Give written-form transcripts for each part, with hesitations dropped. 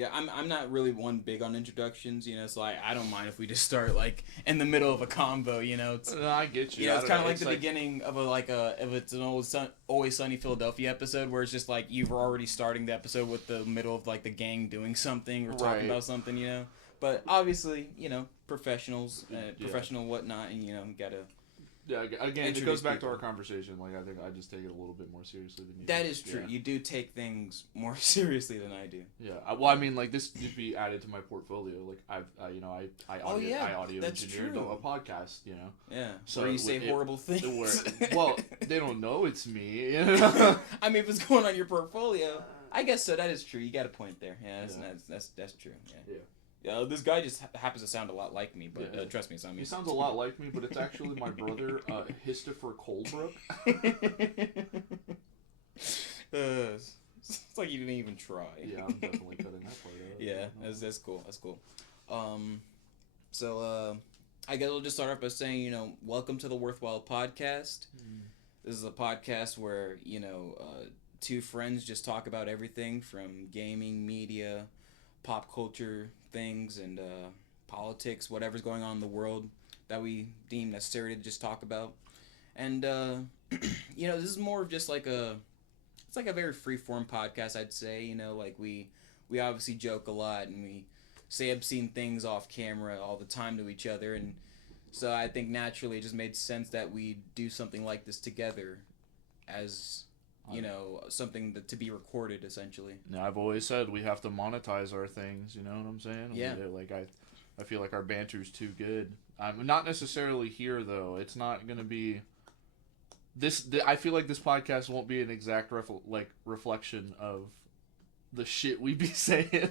Yeah, I'm not really one big on introductions, so I don't mind if we just start like in the middle of a combo, It's, No, I get you. it's kind of like the beginning of if it's an Always Sunny Philadelphia episode where it's just like you were already starting the episode with the middle of like the gang doing something or talking about something, But obviously, professionals, professional whatnot, and you gotta. Yeah, again, it goes back to our conversation. Like, I think I just take it a little bit more seriously than you. That is true. Yeah. You do take things more seriously than I do. Yeah. Well, I mean, like, this should be added to my portfolio. Like, I audio engineered a podcast, Yeah. So where you say horrible things. Well, they don't know it's me. I mean, if it's going on your portfolio, I guess so. That is true. You got a point there. Yeah, that's true. Yeah. Yeah, this guy just happens to sound a lot like me, but trust me, he sounds a lot like me, but it's actually my brother, Christopher Colebrook. It's like you didn't even try. Yeah, I'm definitely cutting that part out. Yeah, that's cool. That's cool. So I guess we'll just start off by saying, welcome to the Worthwhile Podcast. This is a podcast where, two friends just talk about everything from gaming, media, pop culture things, and politics, whatever's going on in the world that we deem necessary to just talk about. And this is more of just like it's like a very free-form podcast, I'd say. Like we obviously joke a lot and we say obscene things off camera all the time to each other, and so I think naturally it just made sense that we do something like this together as something to be recorded, essentially. Yeah, I've always said we have to monetize our things, you know what I'm saying? Yeah. Like, I feel like our banter's too good. I'm not necessarily here, though. It's not going to be... I feel like this podcast won't be an exact reflection of the shit we be saying.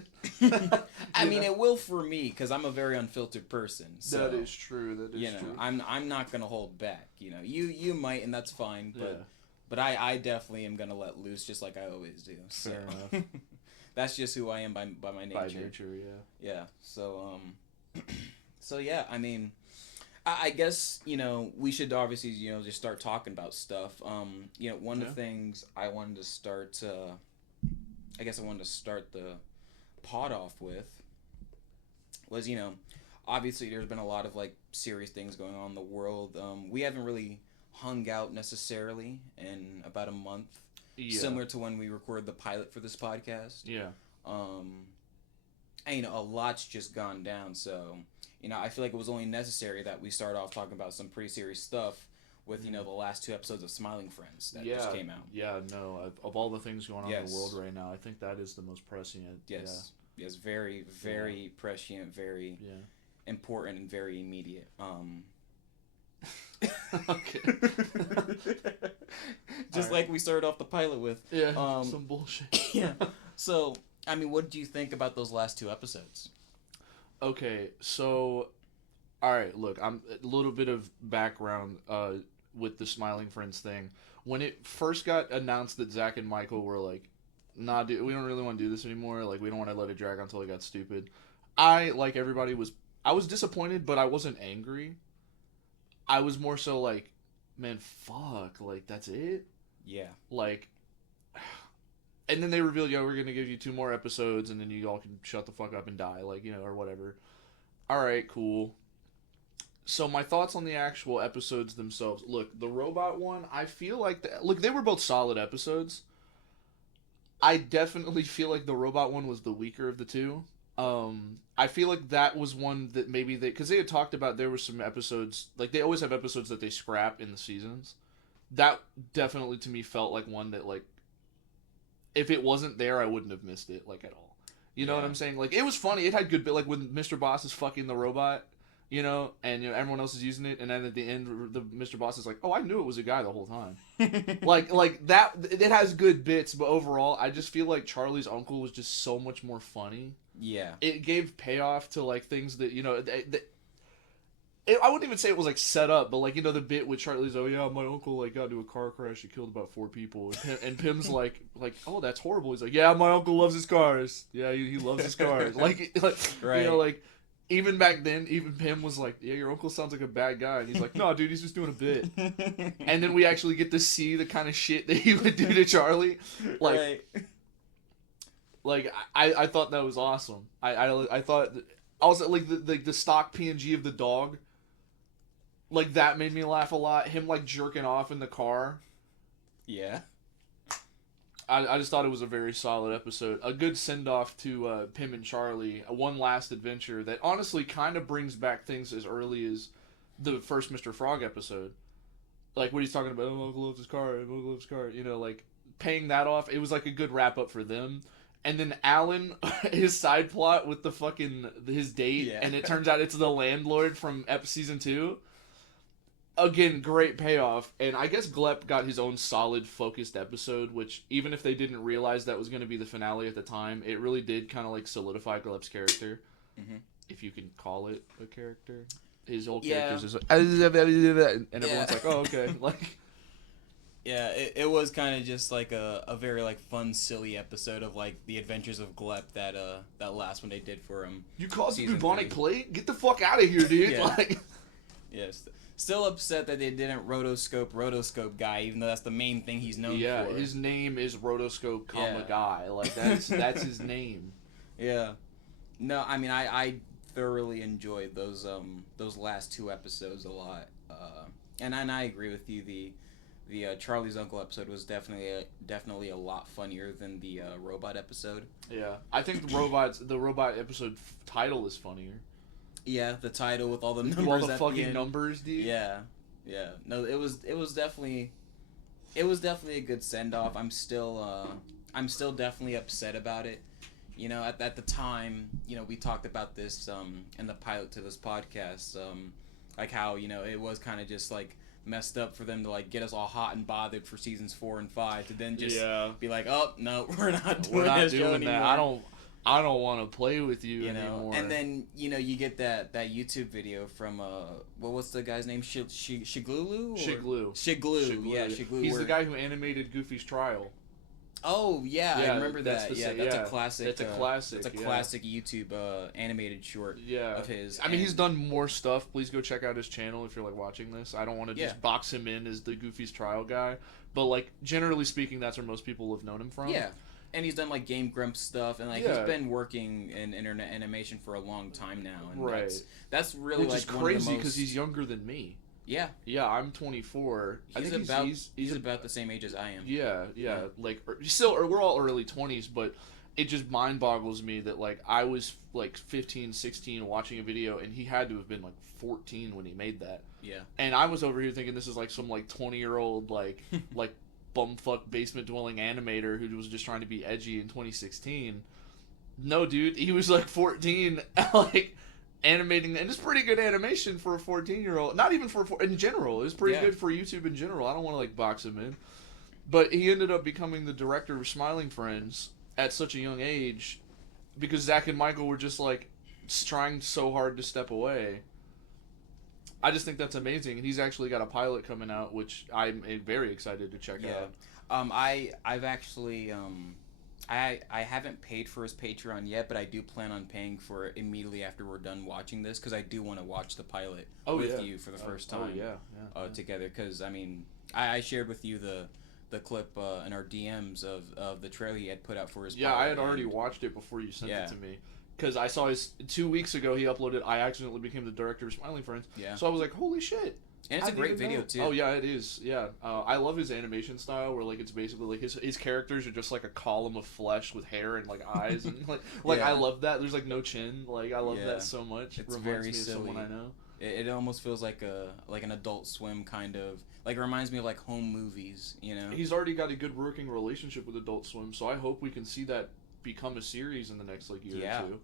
I mean, it will for me, because I'm a very unfiltered person. So, that is true. That is true. I'm not going to hold back. You might, and that's fine, but... Yeah. But I definitely am going to let loose just like I always do. So. Fair enough. That's just who I am by my nature. By nature, yeah. Yeah. So, yeah, I mean, I guess, we should obviously, just start talking about stuff. One of the things I wanted to start, the pod off with was, obviously there's been a lot of, like, serious things going on in the world. We haven't really hung out necessarily in about a month, similar to when we recorded the pilot for this podcast. Yeah. And a lot's just gone down, so I feel like it was only necessary that we start off talking about some pretty serious stuff with the last 2 episodes of Smiling Friends that just came out. Yeah, no, of all the things going on in the world right now, I think that is the most prescient. Yes. Yes, very, very prescient, very important, and very immediate. Okay. Just like we started off the pilot with. Yeah, some bullshit. Yeah. So, I mean, what did you think about those last 2 episodes? Okay, so, alright, look, I'm a little bit of background with the Smiling Friends thing. When it first got announced that Zach and Michael were like, nah, dude, we don't really want to do this anymore, like, we don't want to let it drag on until it got stupid. I, like everybody, I was disappointed, but I wasn't angry. I was more so like, man, fuck, like, that's it? Yeah. Like, and then they revealed, we're going to give you 2 more episodes, and then you all can shut the fuck up and die, like, or whatever. Alright, cool. So my thoughts on the actual episodes themselves. Look, the robot one, I feel like, look, they were both solid episodes. I definitely feel like the robot one was the weaker of the 2. I feel like that was one that maybe because they had talked about there were some episodes, like they always have episodes that they scrap in the seasons. That definitely to me felt like one that, like, if it wasn't there, I wouldn't have missed it, like, at all. You know what I'm saying? Like, it was funny. It had good bit, like when Mr. Boss is fucking the robot, and everyone else is using it, and then at the end, the Mr. Boss is like, oh, I knew it was a guy the whole time. like that, it has good bits, but overall, I just feel like Charlie's uncle was just so much more funny. Yeah. It gave payoff to, like, things that, I wouldn't even say it was, like, set up, but, like, the bit with Charlie's, oh, yeah, my uncle, like, got into a car crash, he killed about 4 people, and Pim's like, oh, that's horrible. He's like, yeah, my uncle loves his cars. Yeah, he loves his cars. like, right. Like, even back then, even Pim was like, yeah, your uncle sounds like a bad guy, and he's like, no, dude, he's just doing a bit. And then we actually get to see the kind of shit that he would do to Charlie. Like, right. Like I thought that was awesome. I thought also like the stock PNG of the dog. Like that made me laugh a lot. Him like jerking off in the car. Yeah. I just thought it was a very solid episode. A good send-off to Pim and Charlie. One last adventure that honestly kind of brings back things as early as the first Mr. Frog episode. Like what he's talking about, oh, Uncle loves his car, Uncle loves his car. You know, like paying that off. It was like a good wrap-up for them. And then Alan, his side plot with the fucking, his date, and it turns out it's the landlord from season 2. Again, great payoff, and I guess Glep got his own solid, focused episode, which, even if they didn't realize that was going to be the finale at the time, it really did kind of, like, solidify Glep's character, if you can call it a character. His whole character's just like, and everyone's like, oh, okay, like... Yeah, it was kind of just, like, a very, like, fun, silly episode of, like, the adventures of Glep that last one they did for him. You caused the bubonic plague? Get the fuck out of here, dude! Yeah. Like... Yes. Still upset that they didn't rotoscope guy, even though that's the main thing he's known for. Yeah, his name is rotoscope, guy. Like that's his name. Yeah. No, I mean I thoroughly enjoyed those last 2 episodes a lot. And I agree with you. The Charlie's Uncle episode was definitely a lot funnier than the robot episode. Yeah, I think the robot episode title is funnier. Yeah, the title with all the numbers. All the fucking numbers, dude. Yeah. No, it was definitely a good send off. I'm still definitely upset about it. You know, at the time, you know, we talked about this in the pilot to this podcast, like how, you know, it was kind of just like messed up for them to like get us all hot and bothered for seasons 4 and 5 to then just be like, oh no, we're not doing that. I don't want to play with you know, anymore. And then, you know, you get that YouTube video from, what's the guy's name? Shiglulu? Shigloo. Yeah, Shigloo. He's the guy who animated Goofy's Trial. Oh, yeah, I remember that. That's a classic. It's a classic. It's a classic YouTube animated short of his. I mean, he's done more stuff. Please go check out his channel if you're, like, watching this. I don't want to just box him in as the Goofy's Trial guy. But, like, generally speaking, that's where most people have known him from. Yeah. And he's done, like, Game Grumps stuff, and, like, he's been working in internet animation for a long time now. And that's really, which like, is crazy, because he's younger than me. Yeah. Yeah, I'm 24. He's about the same age as I am. Yeah. Like, we're all early 20s, but it just mind boggles me that, like, I was, like, 15, 16 watching a video, and he had to have been, like, 14 when he made that. Yeah. And I was over here thinking this is, like, some, like, 20-year-old, like, bumfuck basement dwelling animator who was just trying to be edgy in 2016. No, dude, he was like 14, like animating, and it's pretty good animation for a 14-year-old. Not even in general, it's pretty good for YouTube in general. I don't want to like box him in, but he ended up becoming the director of Smiling Friends at such a young age because Zach and Michael were just like trying so hard to step away. I just think that's amazing, and he's actually got a pilot coming out, which I'm very excited to check out. I've actually I haven't paid for his Patreon yet, but I do plan on paying for it immediately after we're done watching this, because I do want to watch the pilot with you for the first time together. Because I mean, I shared with you the clip in our DMs of the trailer he had put out for his pilot. I had already watched it before you sent it to me. Because I saw 2 weeks ago he uploaded I Accidentally Became the Director of Smiling Friends. Yeah. So I was like, holy shit. And it's a great video, too. Oh, yeah, it is. Yeah. I love his animation style where, like, it's basically, like, his characters are just, like, a column of flesh with hair and, like, eyes. And, like I love that. There's, like, no chin. Like, I love that so much. It's reminds very me silly. Of someone I know. It almost feels like an Adult Swim kind of... Like, it reminds me of, like, home movies, you know? He's already got a good working relationship with Adult Swim, so I hope we can see that become a series in the next, like, year or two.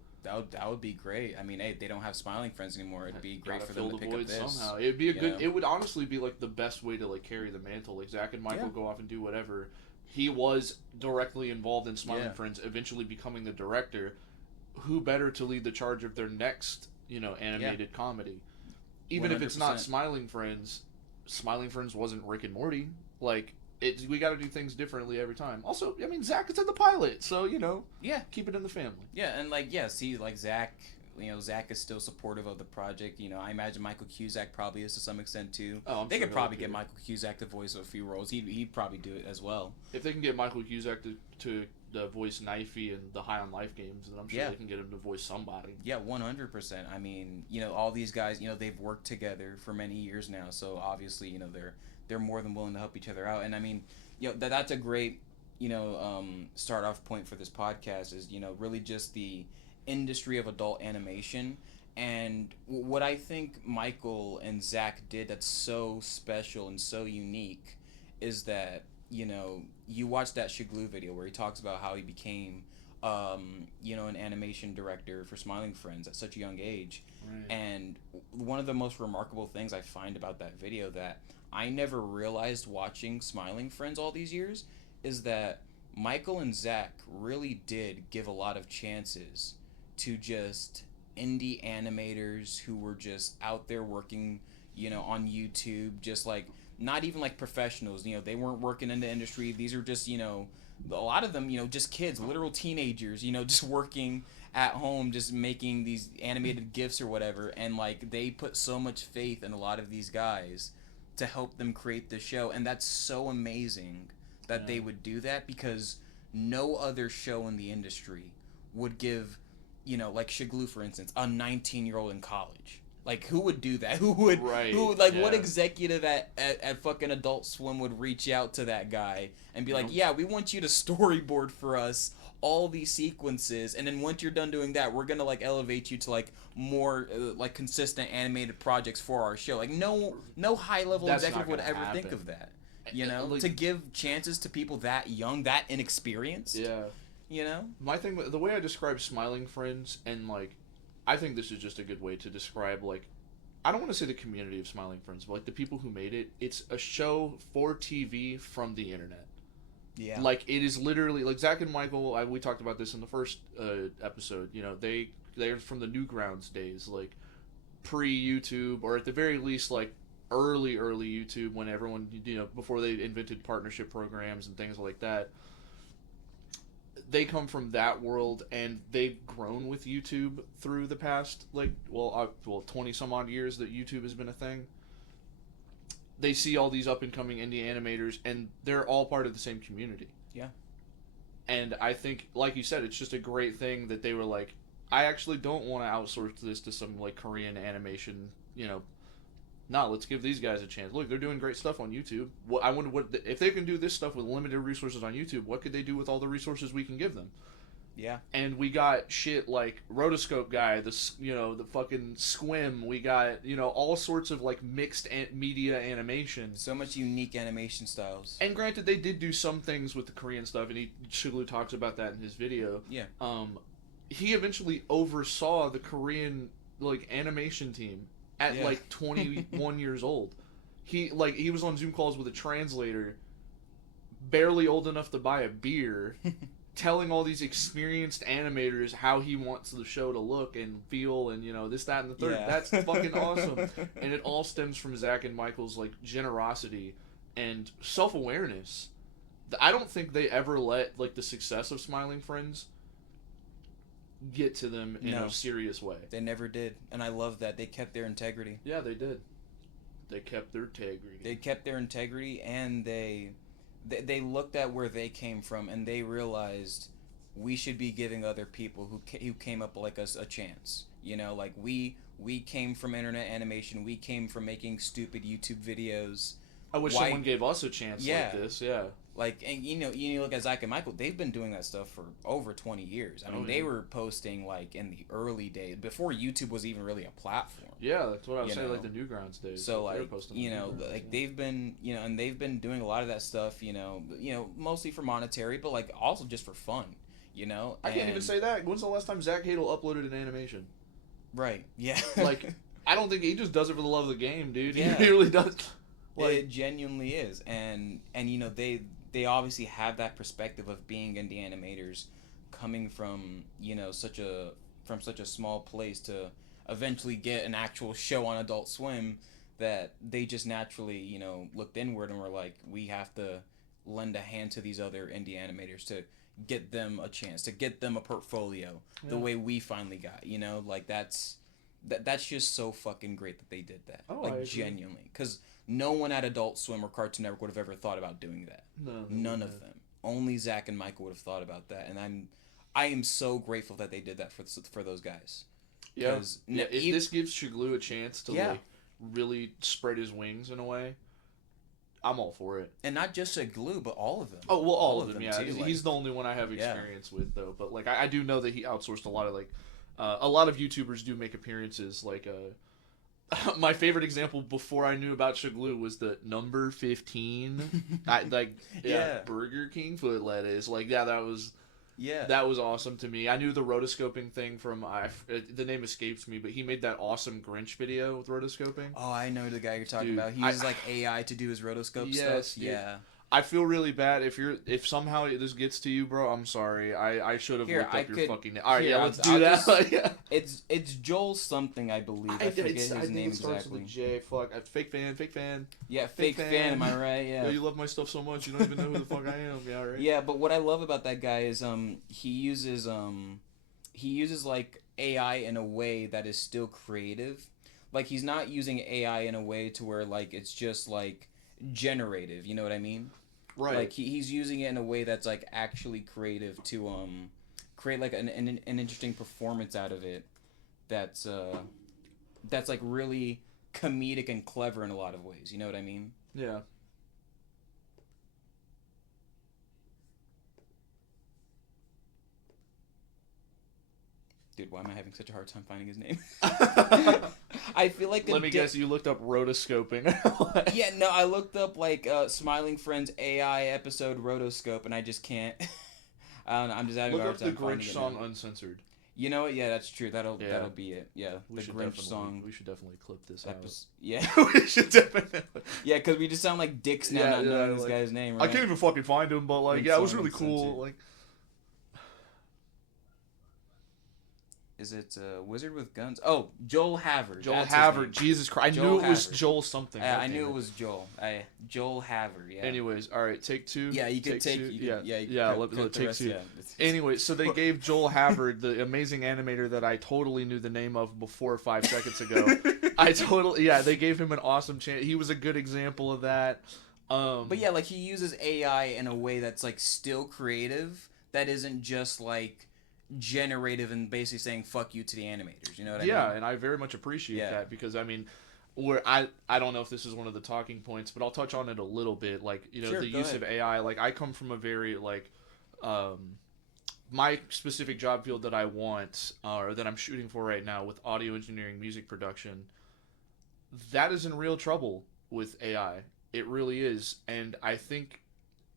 That would be great. I mean, hey, they don't have Smiling Friends anymore. It'd be great for them to pick up this. Somehow. It'd be a good. It would honestly be like the best way to like carry the mantle. Like Zach and Michael go off and do whatever. He was directly involved in Smiling Friends, eventually becoming the director. Who better to lead the charge of their next, animated comedy? Even 100%. If it's not Smiling Friends wasn't Rick and Morty. Like. We got to do things differently every time. Also, I mean, Zach is in the pilot, so, keep it in the family. Yeah, and, Zach, Zach is still supportive of the project. I imagine Michael Cusack probably is to some extent, too. Oh, they could probably get Michael Cusack to voice a few roles. He'd probably do it as well. If they can get Michael Cusack to voice Knifey in the High on Life games, and I'm sure they can get him to voice somebody. Yeah, 100%. I mean, all these guys, they've worked together for many years now, so obviously, they're more than willing to help each other out. And I mean, that's a great, start off point for this podcast is, really just the industry of adult animation. And what I think Michael and Zach did that's so special and so unique is that, you watch that Shigloo video where he talks about how he became, an animation director for Smiling Friends at such a young age. Right. And one of the most remarkable things I find about that video that I never realized watching Smiling Friends all these years is that Michael and Zach really did give a lot of chances to just indie animators who were just out there working, on YouTube, just like not even like professionals, they weren't working in the industry. These are just, a lot of them, just kids, literal teenagers, just working at home, just making these animated GIFs or whatever. And like they put so much faith in a lot of these guys to help them create the show. And that's so amazing that they would do that, because no other show in the industry would give, like Shigloo, for instance, a 19-year-old in college. Like, who would do that? What executive at fucking Adult Swim would reach out to that guy and be like, yeah, we want you to storyboard for us all these sequences, and then once you're done doing that, we're gonna, like, elevate you to, like, more, like, consistent animated projects for our show. Like, no high-level executive would ever think of that. Like, to give chances to people that young, that inexperienced. Yeah. My thing, the way I describe Smiling Friends, and, like, I think this is just a good way to describe, like, I don't want to say the community of Smiling Friends, but, like, the people who made it. It's a show for TV from the internet. Yeah. Like, it is literally, like, Zach and Michael, we talked about this in the first episode, they're from the Newgrounds days, like, pre-YouTube, or at the very least, like, early YouTube, when everyone, before they invented partnership programs and things like that. They come from that world, and they've grown with YouTube through the past, 20 some odd years that YouTube has been a thing. They see all these up and coming indie animators, and they're all part of the same community. Yeah. And I think, like you said, it's just a great thing that they were like, I actually don't want to outsource this to some, like, Korean animation, No, let's give these guys a chance. Look, they're doing great stuff on YouTube. I wonder what if they can do this stuff with limited resources on YouTube. What could they do with all the resources we can give them? Yeah. And we got shit like Rotoscope Guy, the fucking Squim. We got all sorts of like mixed media animation. So much unique animation styles. And granted, they did do some things with the Korean stuff, and Shigloo talks about that in his video. Yeah. He eventually oversaw the Korean like animation team. At like 21 years old. He was on Zoom calls with a translator, barely old enough to buy a beer, telling all these experienced animators how he wants the show to look and feel, and this, that, and the third. Yeah. That's fucking awesome. And it all stems from Zach and Michael's like generosity and self-awareness. I don't think they ever let like the success of Smiling Friends get to them in a serious way. They never did, and I love that they kept their integrity. Yeah, they did. They kept their integrity. They kept their integrity, and they looked at where they came from, and they realized we should be giving other people who came up like us a chance. Like we came from internet animation. We came from making stupid YouTube videos. I wish someone gave us a chance like this. Yeah. Like, and you look at Zach and Michael, they've been doing that stuff for over 20 years. I mean, they were posting, like, in the early days, before YouTube was even really a platform. Yeah, that's what I was saying, like, the Newgrounds days. So, like, they've been, and they've been doing a lot of that stuff, mostly for monetary, but, like, also just for fun, I can't even say that. When's the last time Zach Hadel uploaded an animation? Right, yeah. Like, I don't think he just does it for the love of the game, dude. Yeah. He really does. Like, it genuinely is. And they obviously have that perspective of being indie animators coming from, such a small place to eventually get an actual show on Adult Swim, that they just naturally, looked inward and were like, we have to lend a hand to these other indie animators to get them a chance, to get them a portfolio the way we finally got, like that's just so fucking great that they did that. Oh, like, genuinely. Because no one at Adult Swim or Cartoon Network would have ever thought about doing that. No, None of them. only Zach and Michael would have thought about that, and I am so grateful that they did that for those guys. Yeah. If this gives Shiglu a chance to like really spread his wings in a way, I'm all for it. And not just Shiglu, but all of them. Oh well, all of them. Yeah, too, he's the only one I have experience with though. But like, I do know that he outsourced a lot of like, a lot of YouTubers do make appearances. Like, my favorite example before I knew about Shiglu was the number 15, Burger King foot lettuce. Like, that was awesome to me. I knew the rotoscoping thing from the name escapes me, but he made that awesome Grinch video with rotoscoping. Oh, I know the guy you're talking about. He uses like AI to do his rotoscope stuff. Dude. Yeah. I feel really bad if somehow this gets to you, bro. I'm sorry. I should have looked up your fucking name. All right, let's do that. It's Joel something, I believe. I forget his name exactly. With J. Fuck, fake fan. Yeah, fake fan. Am I right? Yeah. Yo, you love my stuff so much, you don't even know who the fuck I am. Yeah, right. Yeah, but what I love about that guy is he uses like AI in a way that is still creative. Like, he's not using AI in a way to where like it's just like generative, you know what I mean? Right. Like he's using it in a way that's like actually creative to create like an interesting performance out of it that's like really comedic and clever in a lot of ways, you know what I mean? Yeah. Dude, why am I having such a hard time finding his name? I feel like... Let me guess, you looked up rotoscoping. Yeah, no, I looked up, like, Smiling Friends AI episode rotoscope, and I just can't... I don't know, I'm just having a hard time finding it. Look up the Grinch song Uncensored. You know what? Yeah, that's true. That'll be it. Yeah, the Grinch song. We should definitely clip this out. Yeah. We should definitely... Yeah, because we just sound like dicks now not knowing this guy's name, right? I can't even fucking find him, but, like, it was really cool. Like... Is it Wizard with Guns? Oh, Joel Havard. Joel Havard. Jesus Christ. I knew it was Joel something. I knew it was Joel. Joel Havard, yeah. Anyways, all right, take two. Yeah, you can take... Let's take two. Yeah. Anyway, so they gave Joel Havard, the amazing animator that I totally knew the name of before 5 seconds ago. They gave him an awesome chance. He was a good example of that. But yeah, like, he uses AI in a way that's, like, still creative, that isn't just, like... generative and basically saying fuck you to the animators, you know what I mean? Yeah, and I very much appreciate that because I mean, I don't know if this is one of the talking points, but I'll touch on it a little bit. Like, you know, the use of AI. Like, I come from a very like, my specific job field that I want or that I'm shooting for right now with audio engineering, music production. That is in real trouble with AI. It really is, and I think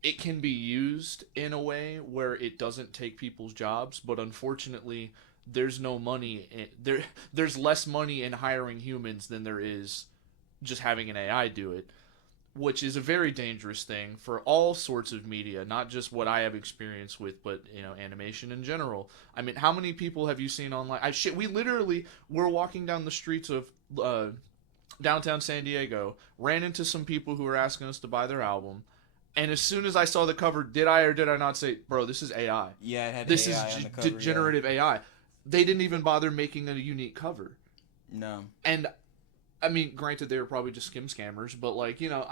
it can be used in a way where it doesn't take people's jobs, but unfortunately, there's no money. There's less money in hiring humans than there is just having an AI do it, which is a very dangerous thing for all sorts of media, not just what I have experience with, but, you know, animation in general. I mean, how many people have you seen online? We literally were walking down the streets of downtown San Diego, ran into some people who were asking us to buy their album. And as soon as I saw the cover, did I or did I not say, bro, this is AI? Yeah, it had this AI is on the cover, generative AI. They didn't even bother making a unique cover. No. And, I mean, granted, they were probably just scammers, but, like, you know,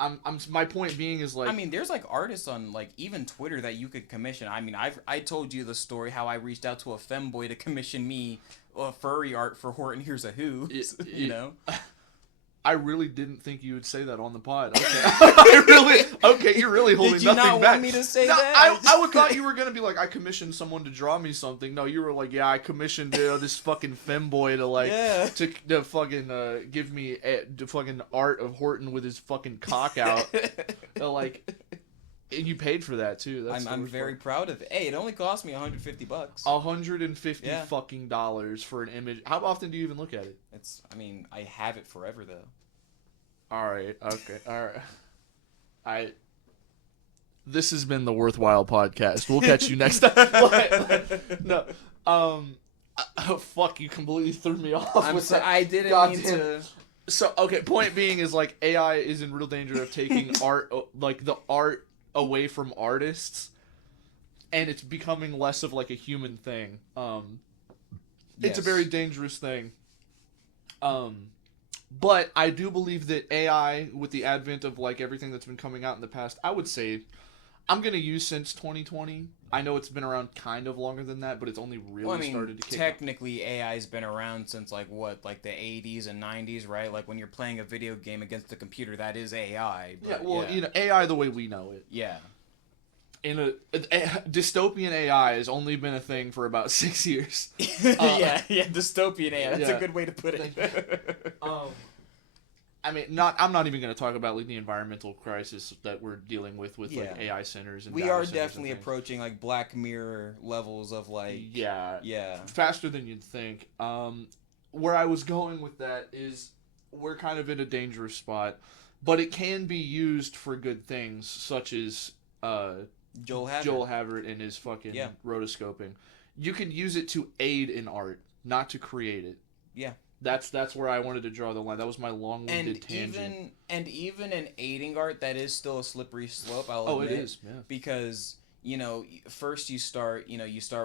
my point being is, like... I mean, there's, like, artists on, like, even Twitter that you could commission. I mean, I told you the story how I reached out to a femboy to commission me furry art for Horton Hears a Who, you know? I really didn't think you would say that on the pod. Okay. You're really holding nothing back. Did you not want me to say that? I would thought you were going to be like, I commissioned someone to draw me something. No, you were like, yeah, I commissioned this fucking femboy to, like, to fucking give me the fucking art of Horton with his fucking cock out. Like, and you paid for that, too. I'm very proud of it. Hey, it only cost me $150. $150 fucking dollars for an image. How often do you even look at it? I have it forever, though. Alright, okay, alright. This has been the Worthwhile Podcast. We'll catch you next time. No. Fuck, you completely threw me off. I didn't mean to... So, okay, point being is, like, AI is in real danger of taking art, like, the art away from artists, and it's becoming less of, like, a human thing. It's a very dangerous thing. But I do believe that AI, with the advent of, like, everything that's been coming out in the past, I would say I'm going to use since 2020. I know it's been around kind of longer than that, but it's only really started to kick technically AI's been around since like the 80s and 90s, right? Like when you're playing a video game against a computer, that is AI. But, AI the way we know it. Yeah. Dystopian AI has only been a thing for about 6 years. Dystopian AI. That's a good way to put it. I mean, I'm not even going to talk about like the environmental crisis that we're dealing with like AI centers and we are definitely approaching like Black Mirror levels of like faster than you'd think. Where I was going with that is we're kind of in a dangerous spot, but it can be used for good things, such as Joel Havert and his fucking rotoscoping. You can use it to aid in art, not to create it. Yeah. That's where I wanted to draw the line. That was my long-winded tangent. Even in aiding art, that is still a slippery slope. I'll admit, it is, yeah. Because first you start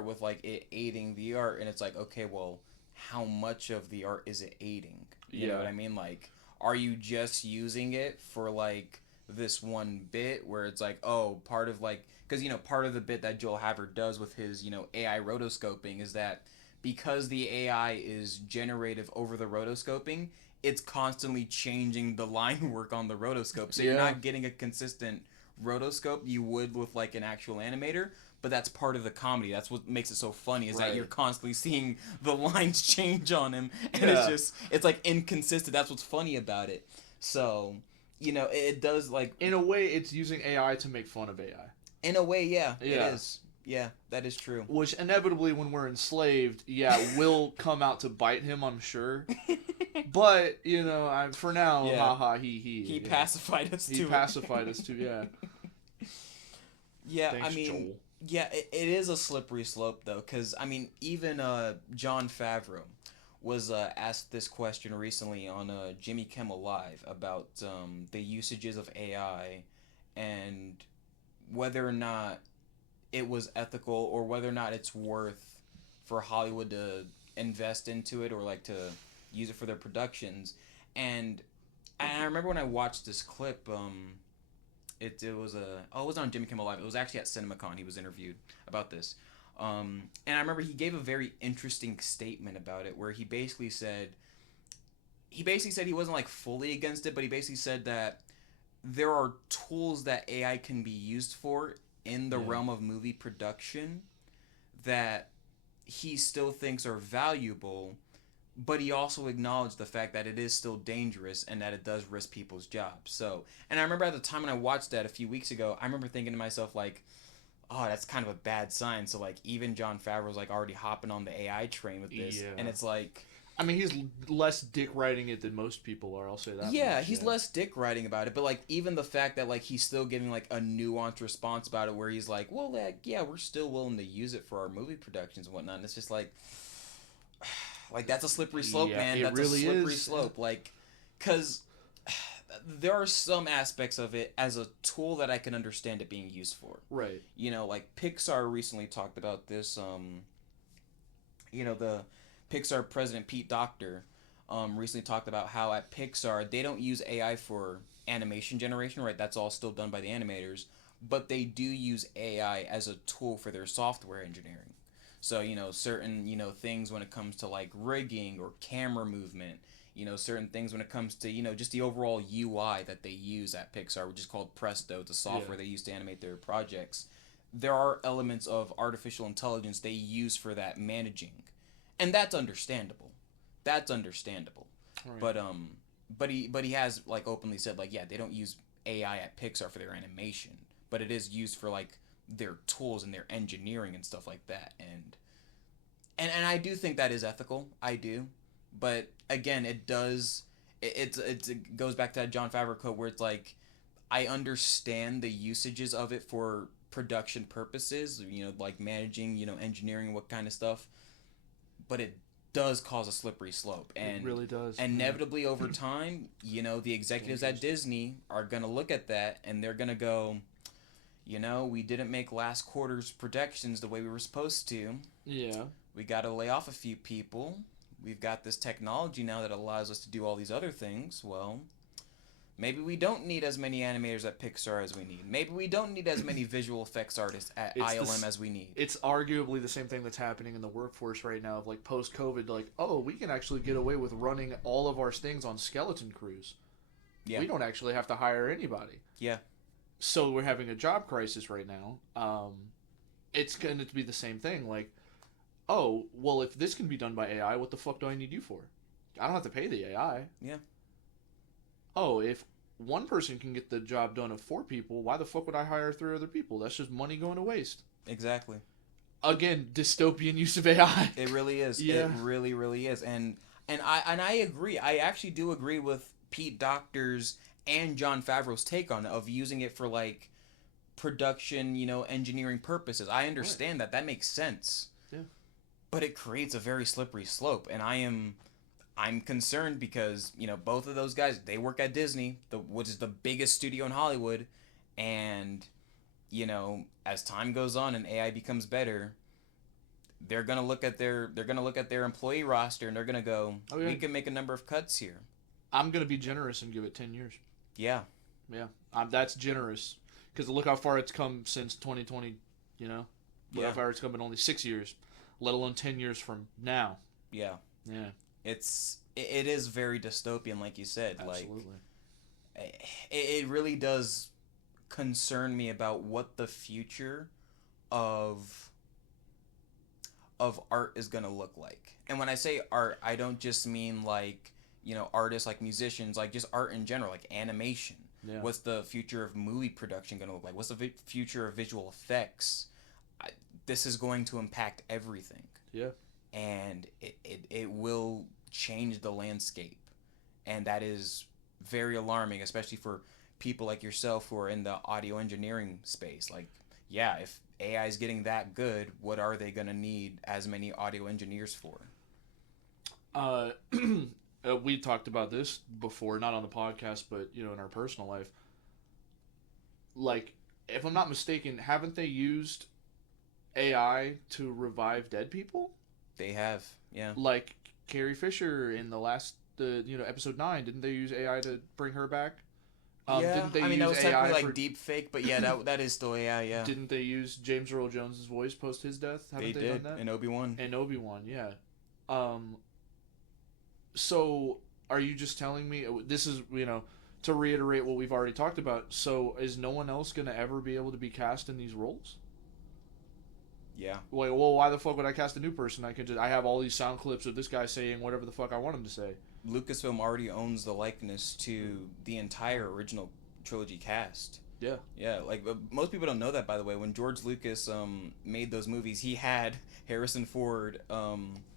with like it aiding the art, and it's like, okay, well, how much of the art is it aiding? You know what I mean? Like, are you just using it for like this one bit where it's like, oh, part of like, because part of the bit that Joel Havert does with his AI rotoscoping is that, because the AI is generative over the rotoscoping, it's constantly changing the line work on the rotoscope. So you're not getting a consistent rotoscope you would with like an actual animator, but that's part of the comedy. That's what makes it so funny, is that you're constantly seeing the lines change on him, and it's like inconsistent. That's what's funny about it. So, it does like... In a way, it's using AI to make fun of AI. In a way, it is. Yeah, that is true. Which inevitably, when we're enslaved, will come out to bite him, I'm sure. But for now, haha, he pacified us too. He pacified us too. Yeah. Yeah, Thanks, I mean, Joel. Yeah, it is a slippery slope though, because I mean, even Jon Favreau was asked this question recently on Jimmy Kimmel Live about the usages of AI and whether or not it was ethical, or whether or not it's worth for Hollywood to invest into it or like to use it for their productions. And I remember when I watched this clip, it was on Jimmy Kimmel Live. It was actually at CinemaCon. He was interviewed about this. And I remember he gave a very interesting statement about it, where he basically said he wasn't like fully against it, but he basically said that there are tools that AI can be used for in the realm of movie production that he still thinks are valuable, but he also acknowledged the fact that it is still dangerous and that it does risk people's jobs. So, and I remember at the time when I watched that a few weeks ago, I remember thinking to myself like, oh, that's kind of a bad sign. So like even Jon Favreau's like already hopping on the AI train with this, and it's like, I mean, he's less dick riding it than most people are, I'll say that. Yeah, he's less dick riding about it, but like even the fact that like he's still giving like a nuanced response about it, where he's like, well, like, yeah, we're still willing to use it for our movie productions and whatnot. And it's just like that's a slippery slope, man. That's really a slippery slope. Like, because there are some aspects of it as a tool that I can understand it being used for. Right. Like Pixar recently talked about this. The Pixar president Pete Docter recently talked about how at Pixar they don't use AI for animation generation, right? That's all still done by the animators, but they do use AI as a tool for their software engineering. So, certain, things when it comes to like rigging or camera movement, certain things when it comes to, just the overall UI that they use at Pixar, which is called Presto, the software they use to animate their projects. There are elements of artificial intelligence they use for that managing. And that's understandable. Right. But he has like openly said like, yeah, they don't use AI at Pixar for their animation, but it is used for like their tools and their engineering and stuff like that. And I do think that is ethical. I do. But again, it goes back to that Jon Favreau quote where it's like, I understand the usages of it for production purposes, like managing, engineering, what kind of stuff. But it does cause a slippery slope, and it really does. Inevitably, over time, the executives at Disney are gonna look at that and they're gonna go, we didn't make last quarter's projections the way we were supposed to. Yeah. We got to lay off a few people. We've got this technology now that allows us to do all these other things. Well, Maybe we don't need as many animators at Pixar as we need. Maybe we don't need as many visual effects artists at ILM as we need. It's arguably the same thing that's happening in the workforce right now of like post-COVID, like, oh, we can actually get away with running all of our things on skeleton crews. Yeah. We don't actually have to hire anybody. Yeah. So we're having a job crisis right now. It's going to be the same thing. Like, oh, well, if this can be done by AI, what the fuck do I need you for? I don't have to pay the AI. Yeah. Oh, if one person can get the job done of 4 people, why the fuck would I hire 3 other people? That's just money going to waste. Exactly. Again, dystopian use of AI. It really is. Yeah. It really, really is. And I agree. I actually do agree with Pete Docter's and Jon Favreau's take on it, of using it for like production, engineering purposes. I understand that. That makes sense. Yeah. But it creates a very slippery slope, and I'm concerned because, both of those guys, they work at Disney, which is the biggest studio in Hollywood, and, as time goes on and AI becomes better, they're going to look at their employee roster and they're going to go, we can make a number of cuts here. I'm going to be generous and give it 10 years. Yeah. Yeah. That's generous. Because look how far it's come since 2020, Look how far it's come in only 6 years, let alone 10 years from now. Yeah. Yeah. It is very dystopian, like you said. Absolutely. Like, it really does concern me about what the future of art is going to look like. And when I say art, I don't just mean like, artists, like musicians, like just art in general, like animation. Yeah. What's the future of movie production going to look like? What's the future of visual effects? This is going to impact everything. Yeah. And it will change the landscape. And that is very alarming, especially for people like yourself who are in the audio engineering space. Like, yeah, if AI is getting that good, what are they going to need as many audio engineers for? We talked about this before, not on the podcast, but, in our personal life. Like, if I'm not mistaken, haven't they used AI to revive dead people? They have, yeah. Like Carrie Fisher in the last, episode 9, didn't they use AI to bring her back? Yeah, didn't they that was use technically AI like deep fake, but yeah, that is still AI, yeah. Didn't they use James Earl Jones' voice post his death? Haven't they did, done that? In Obi-Wan. In Obi-Wan, yeah. So, are you just telling me, this is, to reiterate what we've already talked about, so is no one else going to ever be able to be cast in these roles? Yeah. Like, well, why the fuck would I cast a new person? I have all these sound clips of this guy saying whatever the fuck I want him to say. Lucasfilm already owns the likeness to the entire original trilogy cast. Yeah. Yeah, like, most people don't know that, by the way. When George Lucas made those movies, he had Harrison Ford,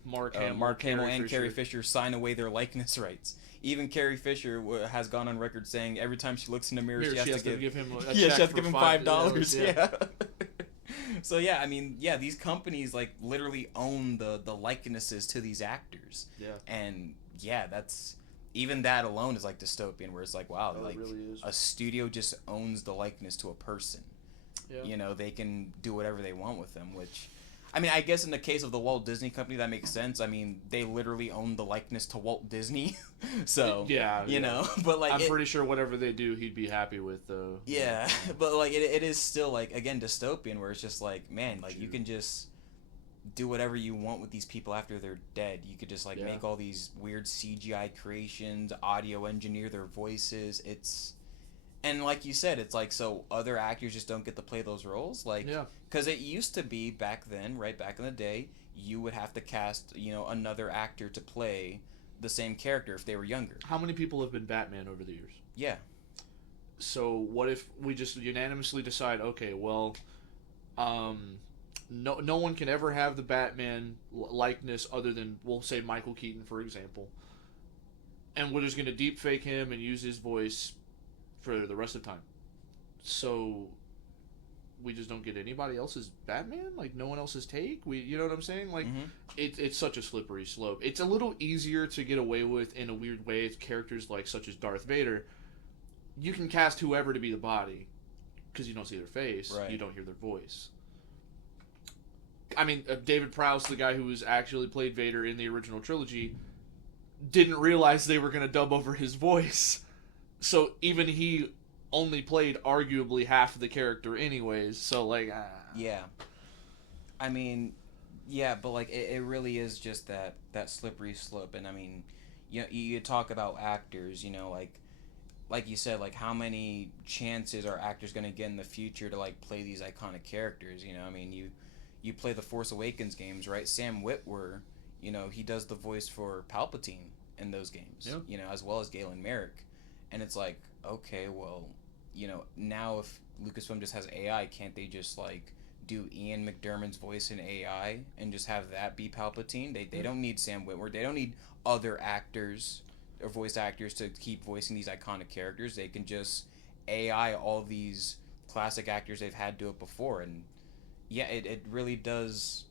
Mark Hamill, and Carrie Fisher sign away their likeness rights. Even Carrie Fisher has gone on record saying every time she looks in the mirror, she has to give him a check for $5. Yeah. So yeah, I mean, yeah, these companies like literally own the likenesses to these actors. Yeah. And yeah, even that alone is like dystopian, where it's like, wow, like really is. A studio just owns the likeness to a person. Yeah. They can do whatever they want with them, which, I mean, I guess in the case of the Walt Disney Company, that makes sense. I mean, they literally own the likeness to Walt Disney. So, you know, but like, I'm pretty sure whatever they do, he'd be happy with, though. Yeah, but like, it is still like, again, dystopian, where it's just like, man, like, you can just do whatever you want with these people after they're dead. You could just like make all these weird CGI creations, audio engineer their voices. And like you said, it's like, so other actors just don't get to play those roles? Like, because it used to be back then, right back in the day, you would have to cast, another actor to play the same character if they were younger. How many people have been Batman over the years? Yeah. So what if we just unanimously decide, okay, well, no one can ever have the Batman likeness other than, we'll say, Michael Keaton, for example. And we're just going to deep fake him and use his voice for the rest of the time. So we just don't get anybody else's Batman? Like, no one else's take? You know what I'm saying? Like, it's such a slippery slope. It's a little easier to get away with in a weird way. It's characters like such as Darth Vader. You can cast whoever to be the body because you don't see their face. Right. You don't hear their voice. I mean, David Prowse, the guy who was actually played Vader in the original trilogy, didn't realize they were going to dub over his voice. So even he only played arguably half of the character anyways, so like yeah, I mean, yeah, but like it really is just that slippery slope. And I mean, you talk about actors, like you said, like how many chances are actors going to get in the future to like play these iconic characters? I mean, you play the Force Awakens games, right? Sam Witwer, he does the voice for Palpatine in those games, as well as Galen Merrick. And it's like, okay, well, now if Lucasfilm just has AI, can't they just like do Ian McDermott's voice in AI and just have that be Palpatine? They don't need Sam Witwer. They don't need other actors or voice actors to keep voicing these iconic characters. They can just AI all these classic actors they've had do it before. And yeah, it really does.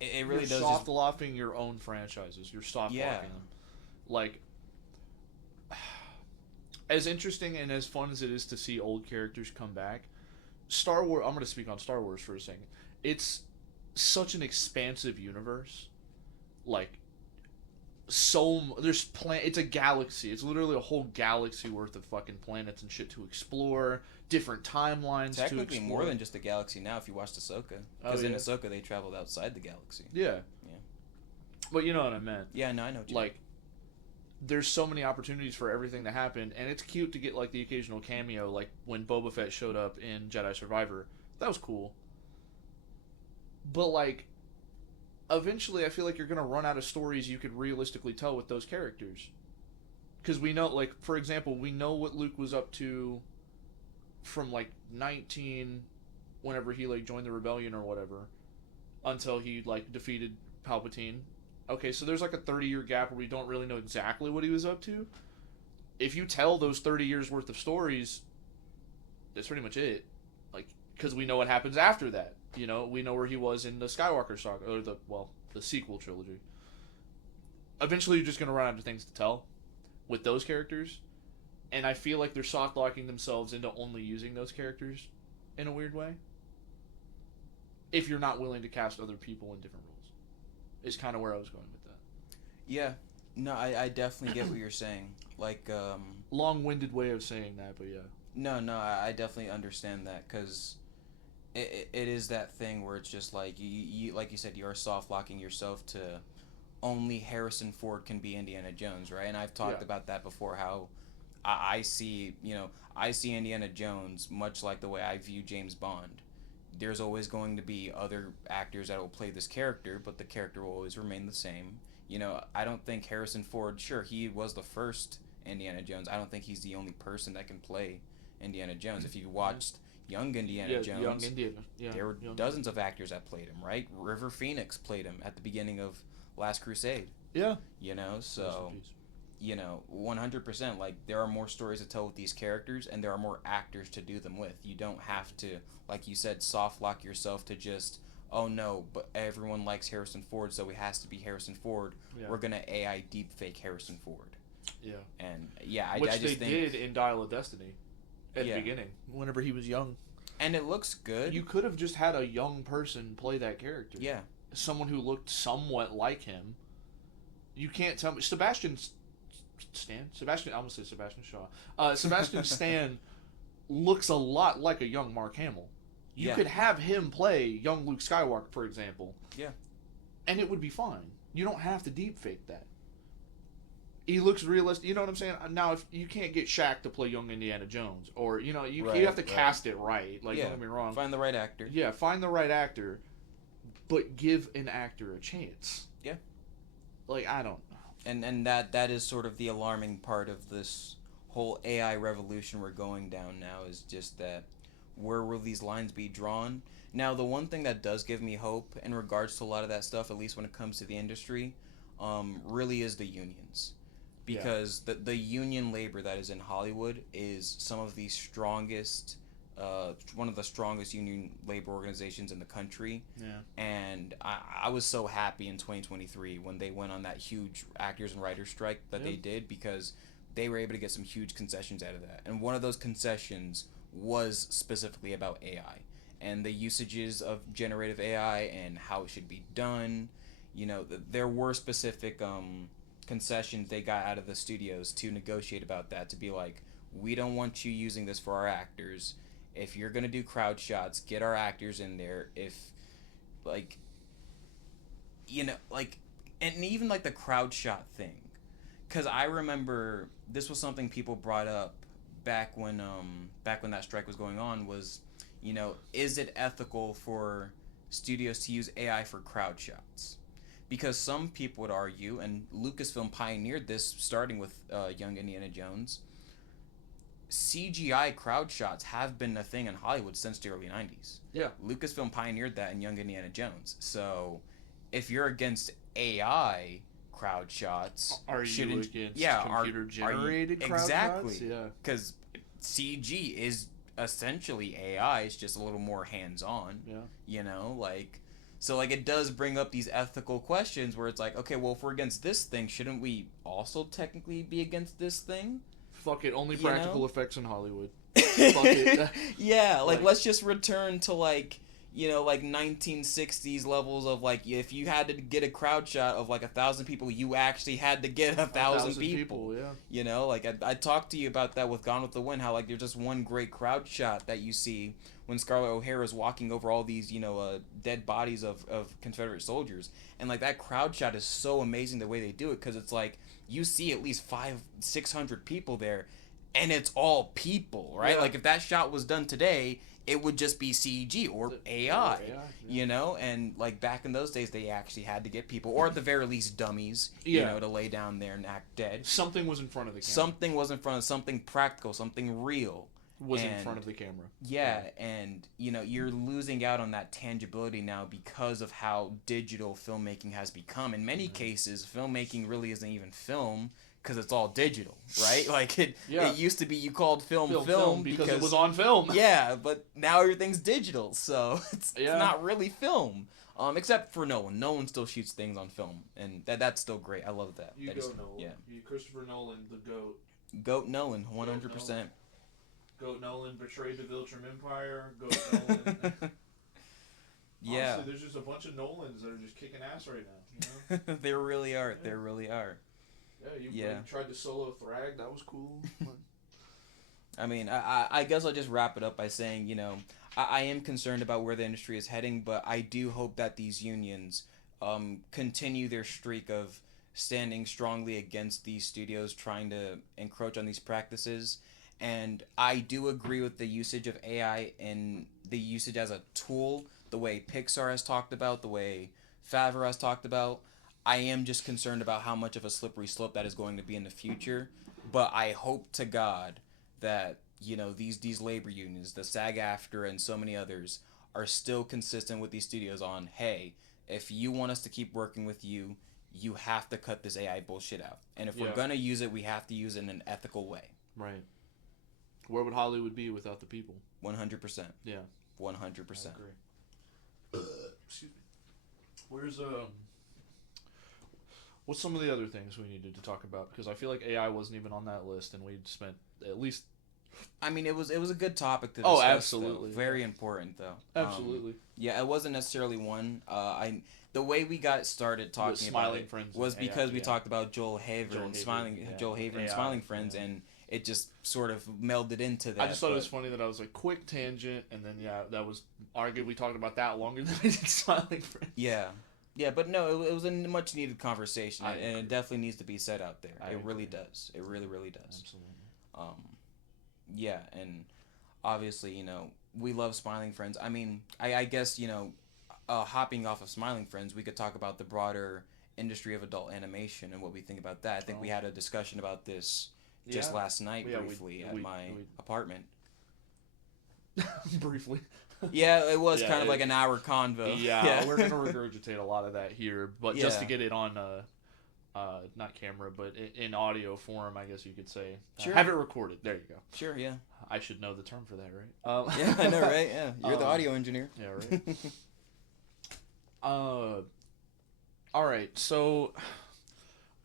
It really does. You're soft locking your own franchises. You're soft locking them. Like, as interesting and as fun as it is to see old characters come back, Star Wars. I'm going to speak on Star Wars for a second. It's such an expansive universe. Like, it's a galaxy. It's literally a whole galaxy worth of fucking planets and shit to explore. Different timelines. Technically, to explore. more than just a galaxy now. If you watched Ahsoka, because in Ahsoka they traveled outside the galaxy. Yeah. But you know what I meant. Yeah, no, I know what you mean. There's so many opportunities for everything to happen, and it's cute to get like the occasional cameo, like when Boba Fett showed up in Jedi Survivor. That was cool. But like, eventually I feel like you're going to run out of stories you could realistically tell with those characters. Because we know, like, for example, we know what Luke was up to from, like, 19, whenever he, like, joined the rebellion or whatever, until he, like, defeated Palpatine. Okay, so there's, like, a 30-year gap where we don't really know exactly what he was up to. If you tell those 30 years worth of stories, that's pretty much it. Like, because we know what happens after that. We know where he was in the Skywalker saga, or the sequel trilogy. Eventually, you're just going to run out of things to tell with those characters, and I feel like they're soft-locking themselves into only using those characters in a weird way. If you're not willing to cast other people in different roles, is kind of where I was going with that. Yeah, no, I definitely get what you're saying. Like, long-winded way of saying that, but yeah. No, I definitely understand that, because it is that thing where it's just like you like you said, you're soft locking yourself to only Harrison Ford can be Indiana Jones, right? And I've talked about that before, how I see Indiana Jones much like the way I view James Bond. There's always going to be other actors that will play this character, but the character will always remain the same. I don't think Harrison Ford, sure, he was the first Indiana Jones. I don't think he's the only person that can play Indiana Jones. If you watched young Indiana Jones, young Indiana. Yeah, there were dozens of actors that played him, right? River Phoenix played him at the beginning of Last Crusade. Yeah. So, 100%, like, there are more stories to tell with these characters, and there are more actors to do them with. You don't have to, like you said, soft lock yourself to just, oh no, but everyone likes Harrison Ford, so it has to be Harrison Ford. Yeah. We're gonna AI deepfake Harrison Ford. Yeah. And I Which just they think did in Dial of Destiny at the beginning, whenever he was young. And it looks good. You could have just had a young person play that character. Yeah. Someone who looked somewhat like him. You can't tell me. Sebastian Shaw. Sebastian Stan looks a lot like a young Mark Hamill. You could have him play young Luke Skywalker, for example. Yeah. And it would be fine. You don't have to deepfake that. He looks realistic. You know what I'm saying? Now, if you can't get Shaq to play young Indiana Jones, or you have to cast it right. Like, don't get me wrong. Find the right actor. Yeah, find the right actor, but give an actor a chance. Yeah. Like, I don't know. And that is sort of the alarming part of this whole AI revolution we're going down now, is just that where will these lines be drawn? Now, the one thing that does give me hope in regards to a lot of that stuff, at least when it comes to the industry, really is the unions. Because the union labor that is in Hollywood is some of the strongest, one of the strongest union labor organizations in the country. Yeah. And I was so happy in 2023 when they went on that huge actors and writers strike that they did, because they were able to get some huge concessions out of that. And one of those concessions was specifically about AI and the usages of generative AI and how it should be done. There were specific concessions they got out of the studios to negotiate about that, to be like, we don't want you using this for our actors. If you're gonna do crowd shots, get our actors in there. If, like, like, and even like the crowd shot thing, because I remember this was something people brought up back when that strike was going on, was, is it ethical for studios to use AI for crowd shots? Because some people would argue, and Lucasfilm pioneered this starting with Young Indiana Jones, CGI crowd shots have been a thing in Hollywood since the early 90s. Yeah. Lucasfilm pioneered that in Young Indiana Jones. So if you're against AI crowd shots, are you against computer-generated crowd shots? Yeah. Because CG is essentially AI. It's just a little more hands-on. Yeah. So, it does bring up these ethical questions where it's like, okay, well, if we're against this thing, shouldn't we also technically be against this thing? Fuck it, only practical effects in Hollywood. Fuck it. Yeah, let's just return to, 1960s levels of, if you had to get a crowd shot of, 1,000 people, you actually had to get 1,000 people. Yeah. I talked to you about that with Gone with the Wind, how, there's just one great crowd shot that you see when Scarlett O'Hara is walking over all these, dead bodies of Confederate soldiers. And, that crowd shot is so amazing the way they do it, because it's you see at least 500-600 people there, and it's all people, right? Yeah. If that shot was done today, it would just be CG or AI, And, back in those days, they actually had to get people, or at the very least dummies, to lay down there and act dead. Something was in front of the camera. Something practical, something real. In front of the camera. Yeah, and, you're losing out on that tangibility now because of how digital filmmaking has become. In many cases, filmmaking really isn't even film, because it's all digital, right? It used to be you called film because it was on film. Yeah, but now everything's digital, so it's not really film. Except for Nolan. Nolan still shoots things on film, and that's still great. I love that. You go Nolan. Yeah. You Christopher Nolan, the GOAT. GOAT Nolan, 100%. Goat Nolan betrayed the Viltrum Empire. Goat Nolan. Yeah. Honestly, there's just a bunch of Nolans that are just kicking ass right now. They really are. Yeah. They really are. Yeah, you tried to solo Thrag. That was cool. I mean, I guess I'll just wrap it up by saying, I am concerned about where the industry is heading, but I do hope that these unions continue their streak of standing strongly against these studios trying to encroach on these practices. And I do agree with the usage of AI and the usage as a tool, the way Pixar has talked about, the way Favreau has talked about. I am just concerned about how much of a slippery slope that is going to be in the future. But I hope to God that, these labor unions, the SAG-AFTRA and so many others, are still consistent with these studios on, hey, if you want us to keep working with you, you have to cut this AI bullshit out. And if we're going to use it, we have to use it in an ethical way. Right. Where would Hollywood be without the people? 100%. Yeah. 100%. I agree. Excuse me. What's some of the other things we needed to talk about? Because I feel like AI wasn't even on that list, and we'd spent at least... I mean, it was a good topic to discuss. Oh, absolutely. Though. Very important, though. Absolutely. It wasn't necessarily one. The way we got started talking about it was because we talked about Joel Haver and Smiling Friends, and it just sort of melded into that. I just thought it was funny that I was like, quick tangent, and then, that was arguably talking about that longer than I did Smiling Friends. Yeah. Yeah, but no, it was a much needed conversation, and it definitely needs to be said out there. It really does. It really, really does. Absolutely. Yeah, and obviously, we love Smiling Friends. I mean, I guess, hopping off of Smiling Friends, we could talk about the broader industry of adult animation and what we think about that. I think we had a discussion about this just last night briefly at my apartment. Briefly. Yeah, it was kind of like an hour convo. Yeah, we're going to regurgitate a lot of that here, but just to get it on, not camera, but in audio form, I guess you could say. Sure. Have it recorded. There you go. Sure, yeah. I should know the term for that, right? Yeah, I know, right? Yeah, you're the audio engineer. Yeah, right. All right, so...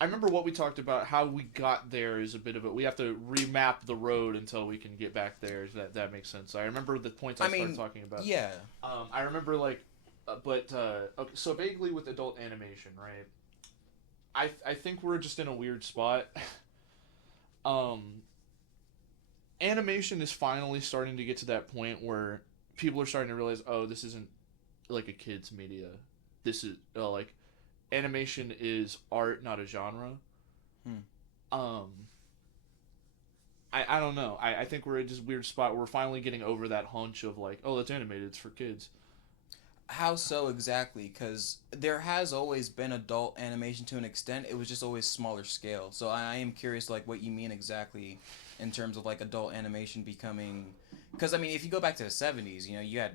I remember what we talked about, how we got there is a bit of a... We have to remap the road until we can get back there. That makes sense. I remember the points I started talking about. Yeah. I remember, okay, so vaguely with adult animation, right? I think we're just in a weird spot. Animation is finally starting to get to that point where people are starting to realize, oh, this isn't like a kid's media. This is like animation is art, not a genre. I don't know. I think we're in this weird spot where we're finally getting over that hunch of like, oh, that's animated, it's for kids. How so exactly? Because there has always been adult animation to an extent. It was just always smaller scale. So I am curious, like, what you mean exactly in terms of like adult animation becoming. Because I mean, if you go back to the 70s, you know, you had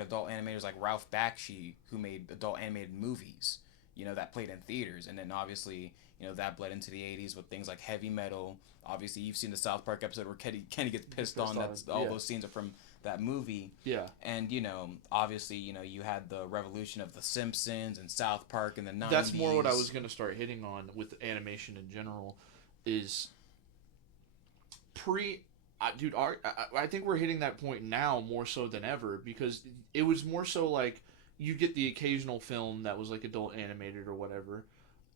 adult animators like Ralph Bakshi who made adult animated movies, you know, that played in theaters, and then obviously, you know, that bled into the 80s with things like heavy metal. Obviously, you've seen the South Park episode where Kenny gets pissed on. All those scenes are from that movie. Yeah. And, you know, obviously, you know, you had the revolution of the Simpsons and South Park in the 90s. That's more what I was going to start hitting on with animation in general is dude, I think we're hitting that point now more so than ever, because it was more so like you get the occasional film that was like adult animated or whatever.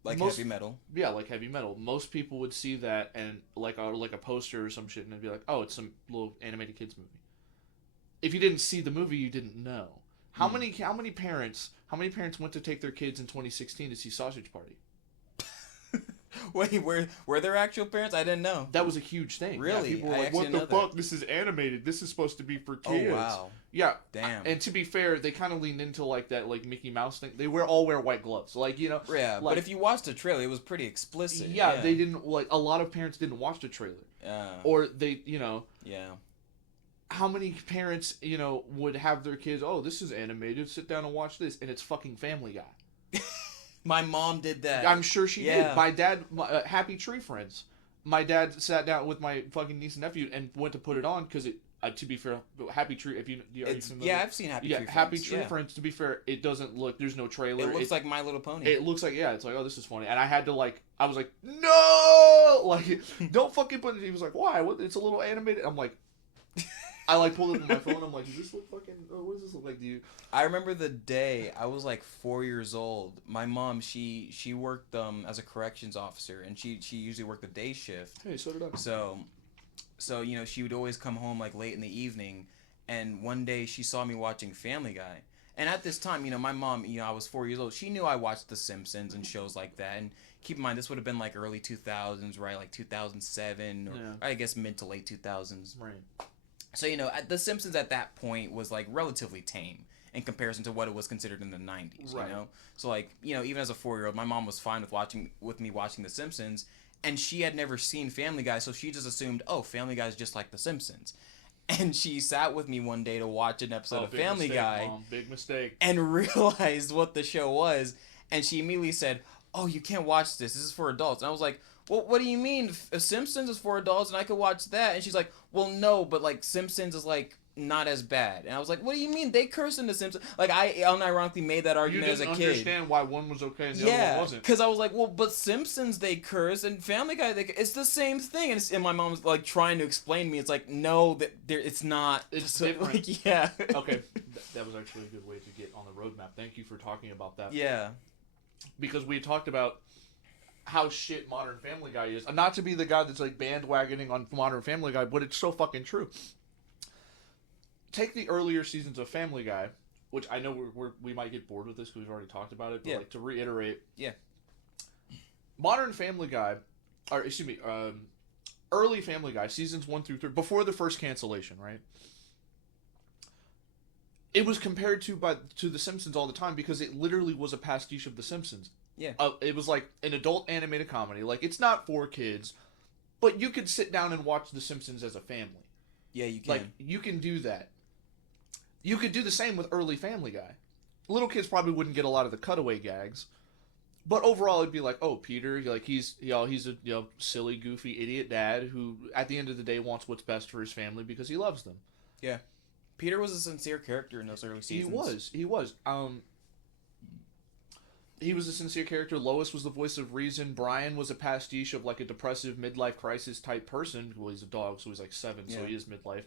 Like heavy metal. Yeah, like heavy metal. Most people would see that and like a poster or some shit, and they'd be like, "Oh, it's some little animated kids movie." If you didn't see the movie, you didn't know. How many parents went to take their kids in 2016 to see Sausage Party? Wait, were there actual parents? I didn't know. That was a huge thing. Really? Yeah, people were like, "What the fuck? This is animated. This is supposed to be for kids." Oh wow. Yeah. Damn. And to be fair, they kind of leaned into like that like Mickey Mouse thing. They all wear white gloves. Like, you know. Yeah, like, but if you watched the trailer, it was pretty explicit. Yeah, they didn't like a lot of parents didn't watch the trailer. Or they, you know. Yeah. How many parents, you know, would have their kids, "Oh, this is animated. Sit down and watch this," and it's fucking Family Guy. My mom did that. I'm sure she did. My dad, Happy Tree Friends. My dad sat down with my fucking niece and nephew and went to put it on because it. To be fair, Happy Tree. If you are you familiar? Yeah, I've seen Happy Tree Friends. Happy Tree Friends. To be fair, it doesn't look. There's no trailer. It looks like My Little Pony. It looks like It's like, oh, this is funny, and I had to like. I was like, no, like don't fucking put it. He was like, why? What? It's a little animated. I'm like. I like pulled it up on my phone. I'm like, does this look fucking? Oh, what does this look like to you? I remember the day I was like 4 years old. My mom, she worked as a corrections officer, and she usually worked the day shift. Hey, so did I. So you know, she would always come home like late in the evening, and one day she saw me watching Family Guy. And at this time, you know, my mom, you know, I was 4 years old. She knew I watched The Simpsons and shows like that. And keep in mind, this would have been like early 2000s, right? Like 2007, or I guess mid to late 2000s. Right. So, you know, The Simpsons at that point was, like, relatively tame in comparison to what it was considered in the 90s, right. You know? So, like, you know, even as a 4-year-old, my mom was fine with me watching The Simpsons, and she had never seen Family Guy, so she just assumed, oh, Family Guy is just like The Simpsons. And she sat with me one day to watch an episode of Family Guy. Mom. Big mistake. And realized what the show was, and she immediately said, oh, you can't watch this. This is for adults. And I was like, well, what do you mean? Simpsons is for adults and I could watch that? And she's like, well, no, but like Simpsons is like not as bad. And I was like, what do you mean? They curse in the Simpsons. Like I unironically made that argument as a kid. You didn't understand why one was okay and the other one wasn't. Because I was like, well, but Simpsons they curse and Family Guy it's the same thing. And my mom was like trying to explain to me. It's like, no, that it's not. It's different. Like, yeah. Okay, that was actually a good way to get on the roadmap. Thank you for talking about that. Yeah. Because we talked about how shit Modern Family Guy is. Not to be the guy that's like bandwagoning on Modern Family Guy, but it's so fucking true. Take the earlier seasons of Family Guy, which I know we might get bored with this because we've already talked about it, but like to reiterate. Yeah. Modern Family Guy, or excuse me, early Family Guy, seasons 1 through 3, before the first cancellation, right? It was compared to The Simpsons all the time because it literally was a pastiche of The Simpsons. Yeah. It was like an adult animated comedy. Like, it's not for kids, but you could sit down and watch The Simpsons as a family. Yeah, you can. Like, you can do that. You could do the same with early Family Guy. Little kids probably wouldn't get a lot of the cutaway gags, but overall it'd be like, oh, Peter, like he's a silly, goofy, idiot dad who, at the end of the day, wants what's best for his family because he loves them. Yeah. Peter was a sincere character in those early seasons. He was. He was a sincere character. Lois was the voice of reason. Brian was a pastiche of like a depressive midlife crisis type person. Well, he's a dog, so he's like 7, so he is midlife.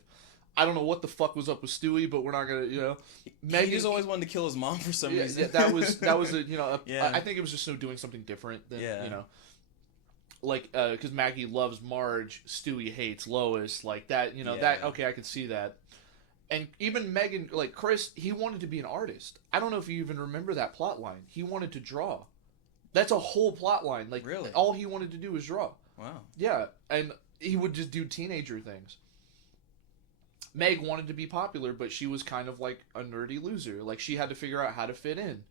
I don't know what the fuck was up with Stewie, but we're not gonna, Megan just always wanted to kill his mom for some reason. Yeah, that was I think it was just doing something different than like because Maggie loves Marge, Stewie hates Lois, like that. That okay, I could see that. And even Megan, like Chris, he wanted to be an artist. I don't know if you even remember that plot line. He wanted to draw. That's a whole plot line. Like, really? All he wanted to do was draw. Wow. Yeah, and he would just do teenager things. Meg wanted to be popular, but she was kind of like a nerdy loser. Like, she had to figure out how to fit in.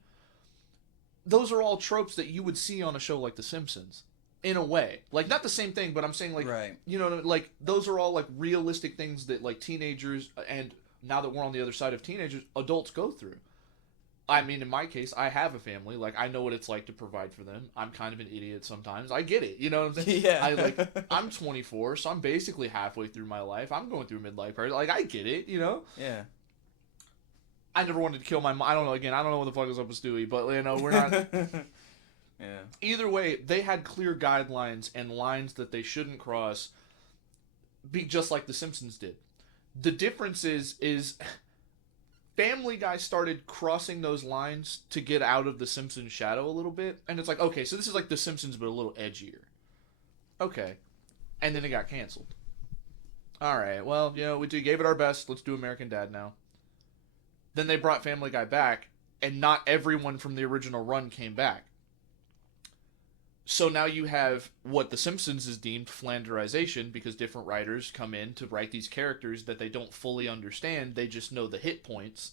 Those are all tropes that you would see on a show like The Simpsons. In a way. Like, not the same thing, but I'm saying, like, right. Like, those are all, like, realistic things that, like, teenagers, and now that we're on the other side of teenagers, adults go through. I mean, in my case, I have a family. Like, I know what it's like to provide for them. I'm kind of an idiot sometimes. I get it. You know what I'm saying? Yeah. I'm 24, so I'm basically halfway through my life. I'm going through midlife crisis. Like, I get it, Yeah. I never wanted to kill my mom. I don't know. Again, I don't know what the fuck is up with Stewie, but, we're not... Yeah. Either way, they had clear guidelines and lines that they shouldn't cross, be just like The Simpsons did. The difference is Family Guy started crossing those lines to get out of The Simpsons shadow a little bit, and it's like, okay, so this is like The Simpsons but a little edgier. Okay. And then it got canceled. Alright, well, we gave it our best, let's do American Dad now. Then they brought Family Guy back, and not everyone from the original run came back. So now you have what The Simpsons is deemed flanderization, because different writers come in to write these characters that they don't fully understand. They just know the hit points.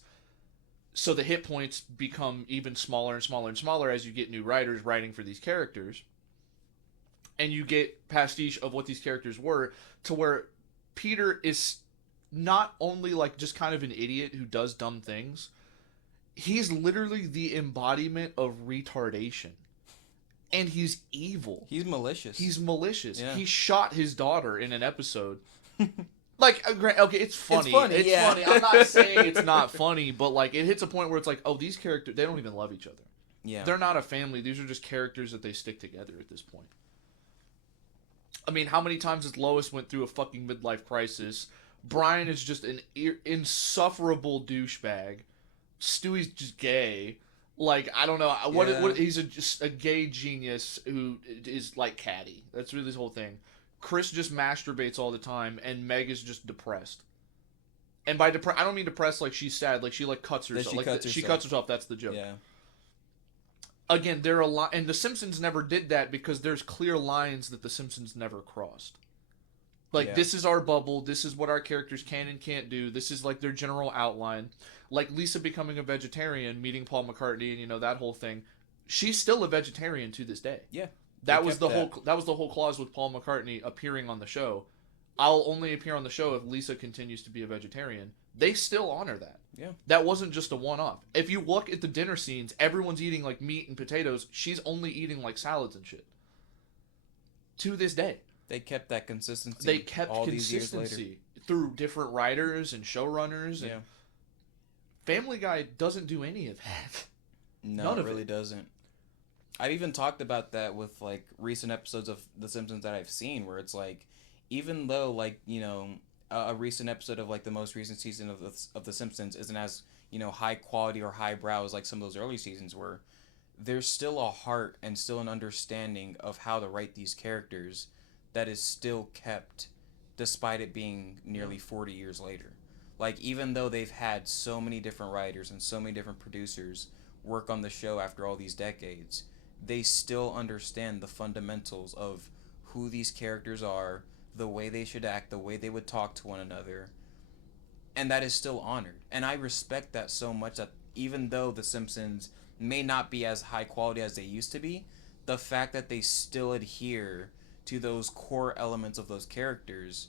So the hit points become even smaller and smaller and smaller as you get new writers writing for these characters. And you get pastiche of what these characters were, to where Peter is not only like just kind of an idiot who does dumb things. He's literally the embodiment of retardation. And he's evil. He's malicious. Yeah. He shot his daughter in an episode. Like, okay, it's funny. It's funny. I'm not saying it's not funny, but, like, it hits a point where it's like, oh, these characters, they don't even love each other. Yeah. They're not a family. These are just characters that they stick together at this point. I mean, how many times has Lois went through a fucking midlife crisis? Brian is just an insufferable douchebag. Stewie's just gay. Like, I don't know. What he's just a gay genius who is like catty. That's really his whole thing. Chris just masturbates all the time, and Meg is just depressed. And by I don't mean depressed like she's sad. Like, she like cuts herself. She cuts herself. That's the joke. Yeah. Again, there are a lot, and The Simpsons never did that because there's clear lines that The Simpsons never crossed. Like, this is our bubble. This is what our characters can and can't do. This is like their general outline. Like Lisa becoming a vegetarian, meeting Paul McCartney, and that whole thing. She's still a vegetarian to this day. Yeah. That was the whole clause with Paul McCartney appearing on the show. I'll only appear on the show if Lisa continues to be a vegetarian. They still honor that. Yeah. That wasn't just a one-off. If you look at the dinner scenes, everyone's eating like meat and potatoes. She's only eating like salads and shit. To this day. They kept that consistency. They kept all consistency these years later. Through different writers and showrunners. Yeah. And Family Guy doesn't do any of that. No, None it of really it doesn't. I've even talked about that with like recent episodes of The Simpsons that I've seen, where it's like, even though like a recent episode of like the most recent season of The Simpsons isn't as high quality or highbrow as like some of those early seasons were, there's still a heart and still an understanding of how to write these characters that is still kept, despite it being nearly 40 years later. Like, even though they've had so many different writers and so many different producers work on the show after all these decades, they still understand the fundamentals of who these characters are, the way they should act, the way they would talk to one another, and that is still honored. And I respect that so much, that even though The Simpsons may not be as high quality as they used to be, the fact that they still adhere to those core elements of those characters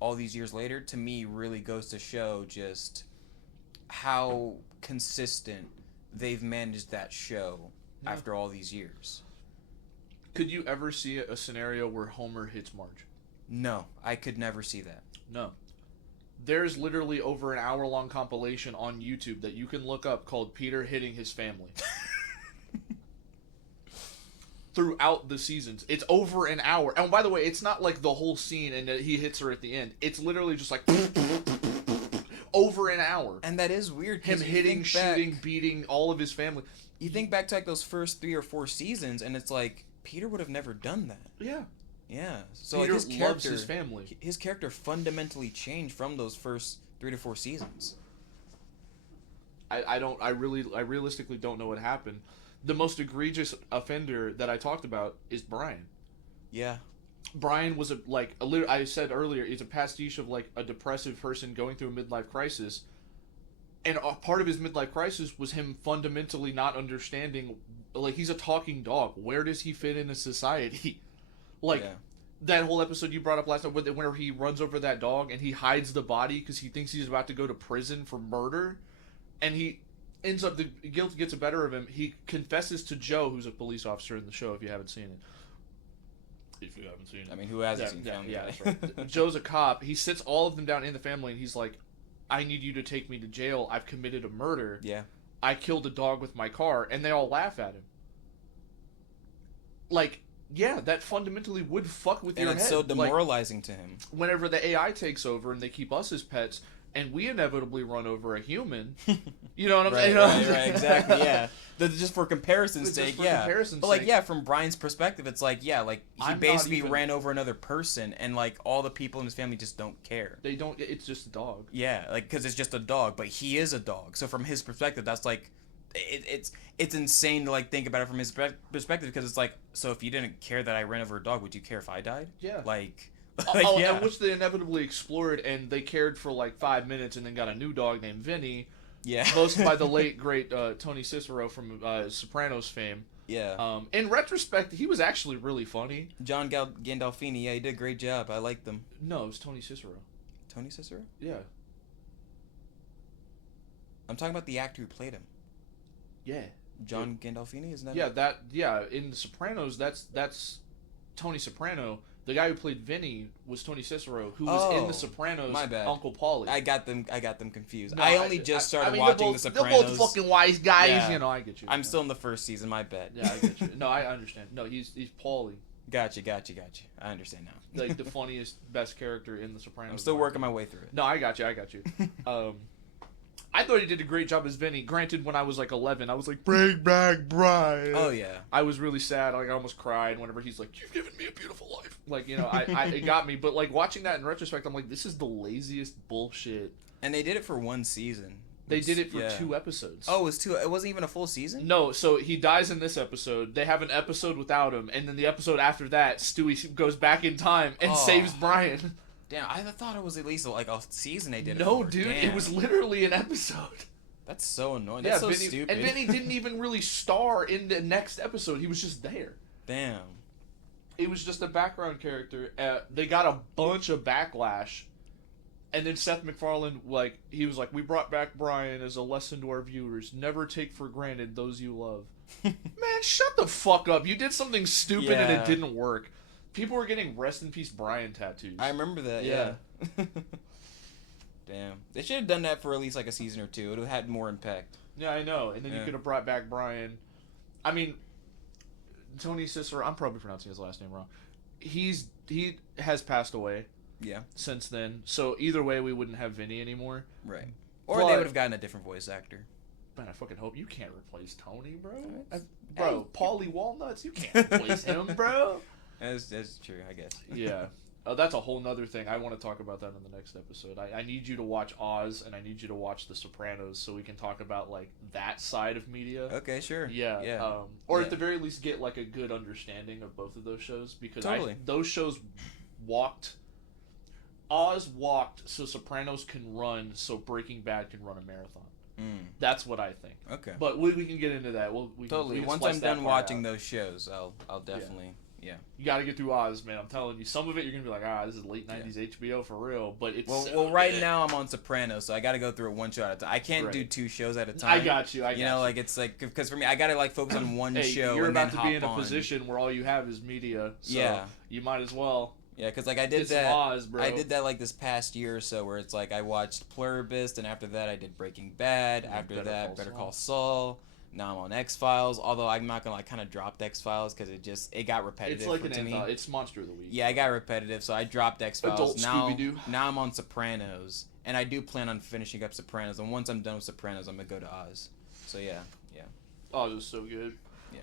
all these years later, to me, really goes to show just how consistent they've managed that show after all these years. Could you ever see a scenario where Homer hits Marge? No, I could never see that. No. There's literally over an hour-long compilation on YouTube that you can look up called Peter Hitting His Family. Throughout the seasons. It's over an hour. And by the way, it's not like the whole scene and he hits her at the end. It's literally just like... over an hour. And that is weird. Him hitting, shooting, beating all of his family. You think back to like those first 3 or 4 seasons, and it's like Peter would have never done that. Yeah. Yeah. So Peter like, his character, loves his family. His character fundamentally changed from those first 3 to 4 seasons. I realistically don't know what happened. The most egregious offender that I talked about is Brian. Yeah. Brian was I said earlier, he's a pastiche of like a depressive person going through a midlife crisis. And a part of his midlife crisis was him fundamentally not understanding, like, he's a talking dog. Where does he fit into society? Like, that whole episode you brought up last night, where he runs over that dog and he hides the body because he thinks he's about to go to prison for murder. And he ends up, the guilt gets the better of him. He confesses to Joe, who's a police officer in the show, if you haven't seen it. If you haven't seen it. I mean, who hasn't seen Family Guy? That's right. Joe's a cop. He sits all of them down in the family and he's like, I need you to take me to jail. I've committed a murder. Yeah. I killed a dog with my car. And they all laugh at him. Like, yeah, that fundamentally would fuck with your head. And it's so demoralizing to him. Whenever the AI takes over and they keep us as pets, and we inevitably run over a human, you know what I'm saying? Right, exactly, yeah. Just for comparison's sake, yeah. But like, yeah, from Brian's perspective, it's like, yeah, like he basically ran over another person, and like all the people in his family just don't care. They don't. It's just a dog. Yeah, like because it's just a dog, but he is a dog. So from his perspective, that's like, it's insane to like think about it from his perspective, because it's like, so if you didn't care that I ran over a dog, would you care if I died? Yeah. Like. Yeah. Which they inevitably explored, and they cared for like 5 minutes, and then got a new dog named Vinny. Yeah. Voiced by the late great Tony Cicero from Sopranos fame. Yeah. In retrospect, he was actually really funny. John Gandolfini, yeah, he did a great job. I liked them. No, it was Tony Cicero. Tony Cicero? Yeah. I'm talking about the actor who played him. Yeah. John Gandolfini, isn't that? Yeah, in The Sopranos, that's Tony Soprano. The guy who played Vinny was Tony Cicero, who was in The Sopranos. My bad. Uncle Paulie. I got them confused. No, I only just started watching The Sopranos. They're both fucking wise guys, Yeah. you know. I get you. I'm still in the first season. My bad. Yeah, I get you. No, I understand. No, he's Paulie. Gotcha. I understand now. Like the funniest, best character in The Sopranos. I'm still working my way through it. No, I got you. I thought he did a great job as Vinny. Granted, when I was like 11, I was like, bring back Brian. Oh, yeah. I was really sad. Like, I almost cried whenever he's like, you've given me a beautiful life. Like, you know, it got me. But, like, watching that in retrospect, I'm like, this is the laziest bullshit. And they did it for one season. They did it for 2 episodes. Oh, it was 2. It wasn't even a full season? No, so he dies in this episode. They have an episode without him. And then the episode after that, Stewie goes back in time and saves Brian. Damn, I thought it was at least like a season they did it No, for. dude, Damn. it was literally an episode. That's so annoying. That's so Vinny, stupid. And Vinny didn't even really star in the next episode. He was just there. Damn. It was just a background character. They got a bunch of backlash. And then Seth MacFarlane, like, he was like, we brought back Brian as a lesson to our viewers. Never take for granted those you love. Man, shut the fuck up. You did something stupid and it didn't work. People were getting rest in peace Brian tattoos. I remember that, yeah. Damn. They should have done that for at least like a season or 2. It would have had more impact. Yeah, I know. And then you could have brought back Brian. I mean, Tony Cicero, I'm probably pronouncing his last name wrong. He has passed away. Yeah. Since then. So either way, we wouldn't have Vinny anymore. Right. Or they would have gotten a different voice actor. Man, I fucking hope you can't replace Tony, bro. Bro, Paulie Walnuts, you can't replace him, bro. That's true, I guess. Yeah. That's a whole nother thing. I want to talk about that in the next episode. I need you to watch Oz, and I need you to watch The Sopranos so we can talk about, like, that side of media. Okay, sure. Yeah. At the very least get, like, a good understanding of both of those shows. Because those shows walked... Oz walked so Sopranos can run so Breaking Bad can run a marathon. That's what I think. Okay. But we can get into that. We can Once I'm done watching those shows, I'll definitely... Yeah. You got to get through Oz, man. I'm telling you. Some of it you're going to be like, this is late 90s HBO for real. But it's Well, right now I'm on Sopranos, so I got to go through it one show at a time. I can't do 2 shows at a time. I got you. You know, like, it's like, because for me, I got to, like, focus on one show you're and about then to be in a hop on. position where all you have is media. So you might as well. Yeah, because, like, I did some Oz, bro. I did that, like, this past year or so, where it's like I watched Pluribus, and after that I did Breaking Bad. After that, Better Call Saul. Now I'm on X-Files, although I'm not gonna, like, kind of dropped X-Files because it got repetitive. It's like to me. It's Monster of the Week. Yeah, I got repetitive, so I dropped X-Files. Adult Scooby-Doo. Now I'm on Sopranos, And I do plan on finishing up Sopranos, and once I'm done with Sopranos, I'm gonna go to Oz. So yeah. Oh, it was so good. Yeah.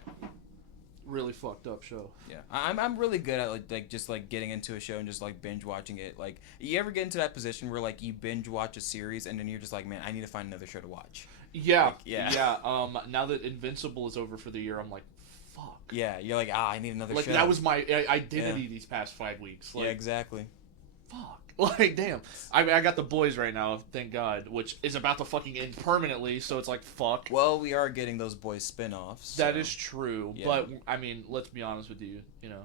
Really fucked up show. Yeah, I'm really good at like just like getting into a show and just like binge watching it. Like, you ever get into that position where like you binge watch a series and then you're just like, man, I need to find another show to watch. Yeah, like, yeah. Now that Invincible is over for the year, I'm like, fuck. Yeah, you're like, I need another show. show. Like, that was my identity these past 5 weeks. Like, yeah, exactly. Fuck. Like, damn. I got The Boys right now, thank God, which is about to fucking end permanently, so it's like, fuck. Well, we are getting those Boys spin-offs. That is true, but, I mean, let's be honest with you, you know.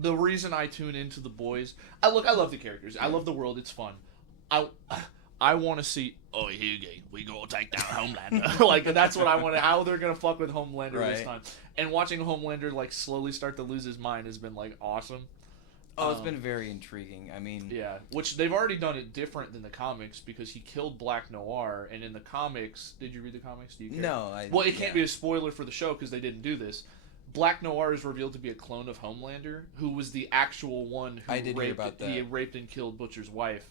The reason I tune into The Boys... I love the characters. I love the world. It's fun. I want to see... Oh, Hugo, we gonna take down Homelander. Like, that's what I want to... How they're gonna fuck with Homelander this time. And watching Homelander, like, slowly start to lose his mind has been, like, awesome. Oh, it's been very intriguing. I mean... Yeah, which they've already done it different than the comics because he killed Black Noir, and in the comics... Did you read the comics? Do you care? No, Well, it can't be a spoiler for the show because they didn't do this. Black Noir is revealed to be a clone of Homelander, who was the actual one who he raped and killed Butcher's wife.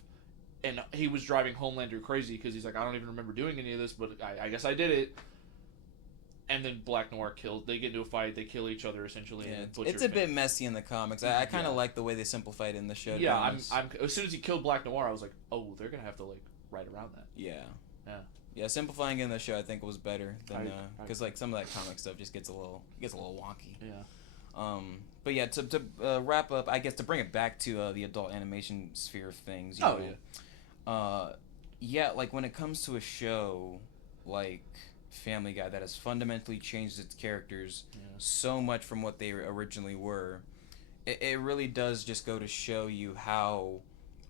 And he was driving Homelander crazy because he's like, I don't even remember doing any of this, but I guess I did it. And then Black Noir they get into a fight, they kill each other essentially. Yeah, and it's a bit messy in the comics. I kind of like the way they simplified it in the show. Yeah, I'm as soon as he killed Black Noir, I was like, oh, they're gonna have to like write around that. Yeah, simplifying it in the show I think was better than because like some of that comic stuff just gets a little wonky. Yeah. But yeah, to wrap up, I guess to bring it back to the adult animation sphere of things. You know, yeah, like when it comes to a show like Family Guy that has fundamentally changed its characters so much from what they originally were, it really does just go to show you how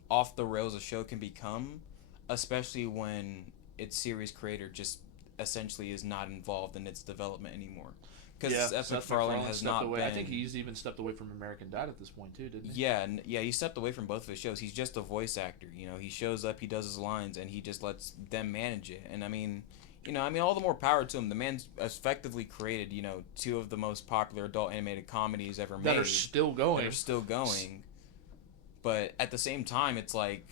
off the rails a show can become, especially when its series creator just essentially is not involved in its development anymore. Because Seth MacFarlane has not been... I think he's even stepped away from American Dad at this point too, didn't he? Yeah, he stepped away from both of his shows. He's just a voice actor. You know, he shows up, he does his lines, and he just lets them manage it. And I mean... all the more power to him. The man's effectively created, two of the most popular adult animated comedies ever made. That are still going. But at the same time, it's like,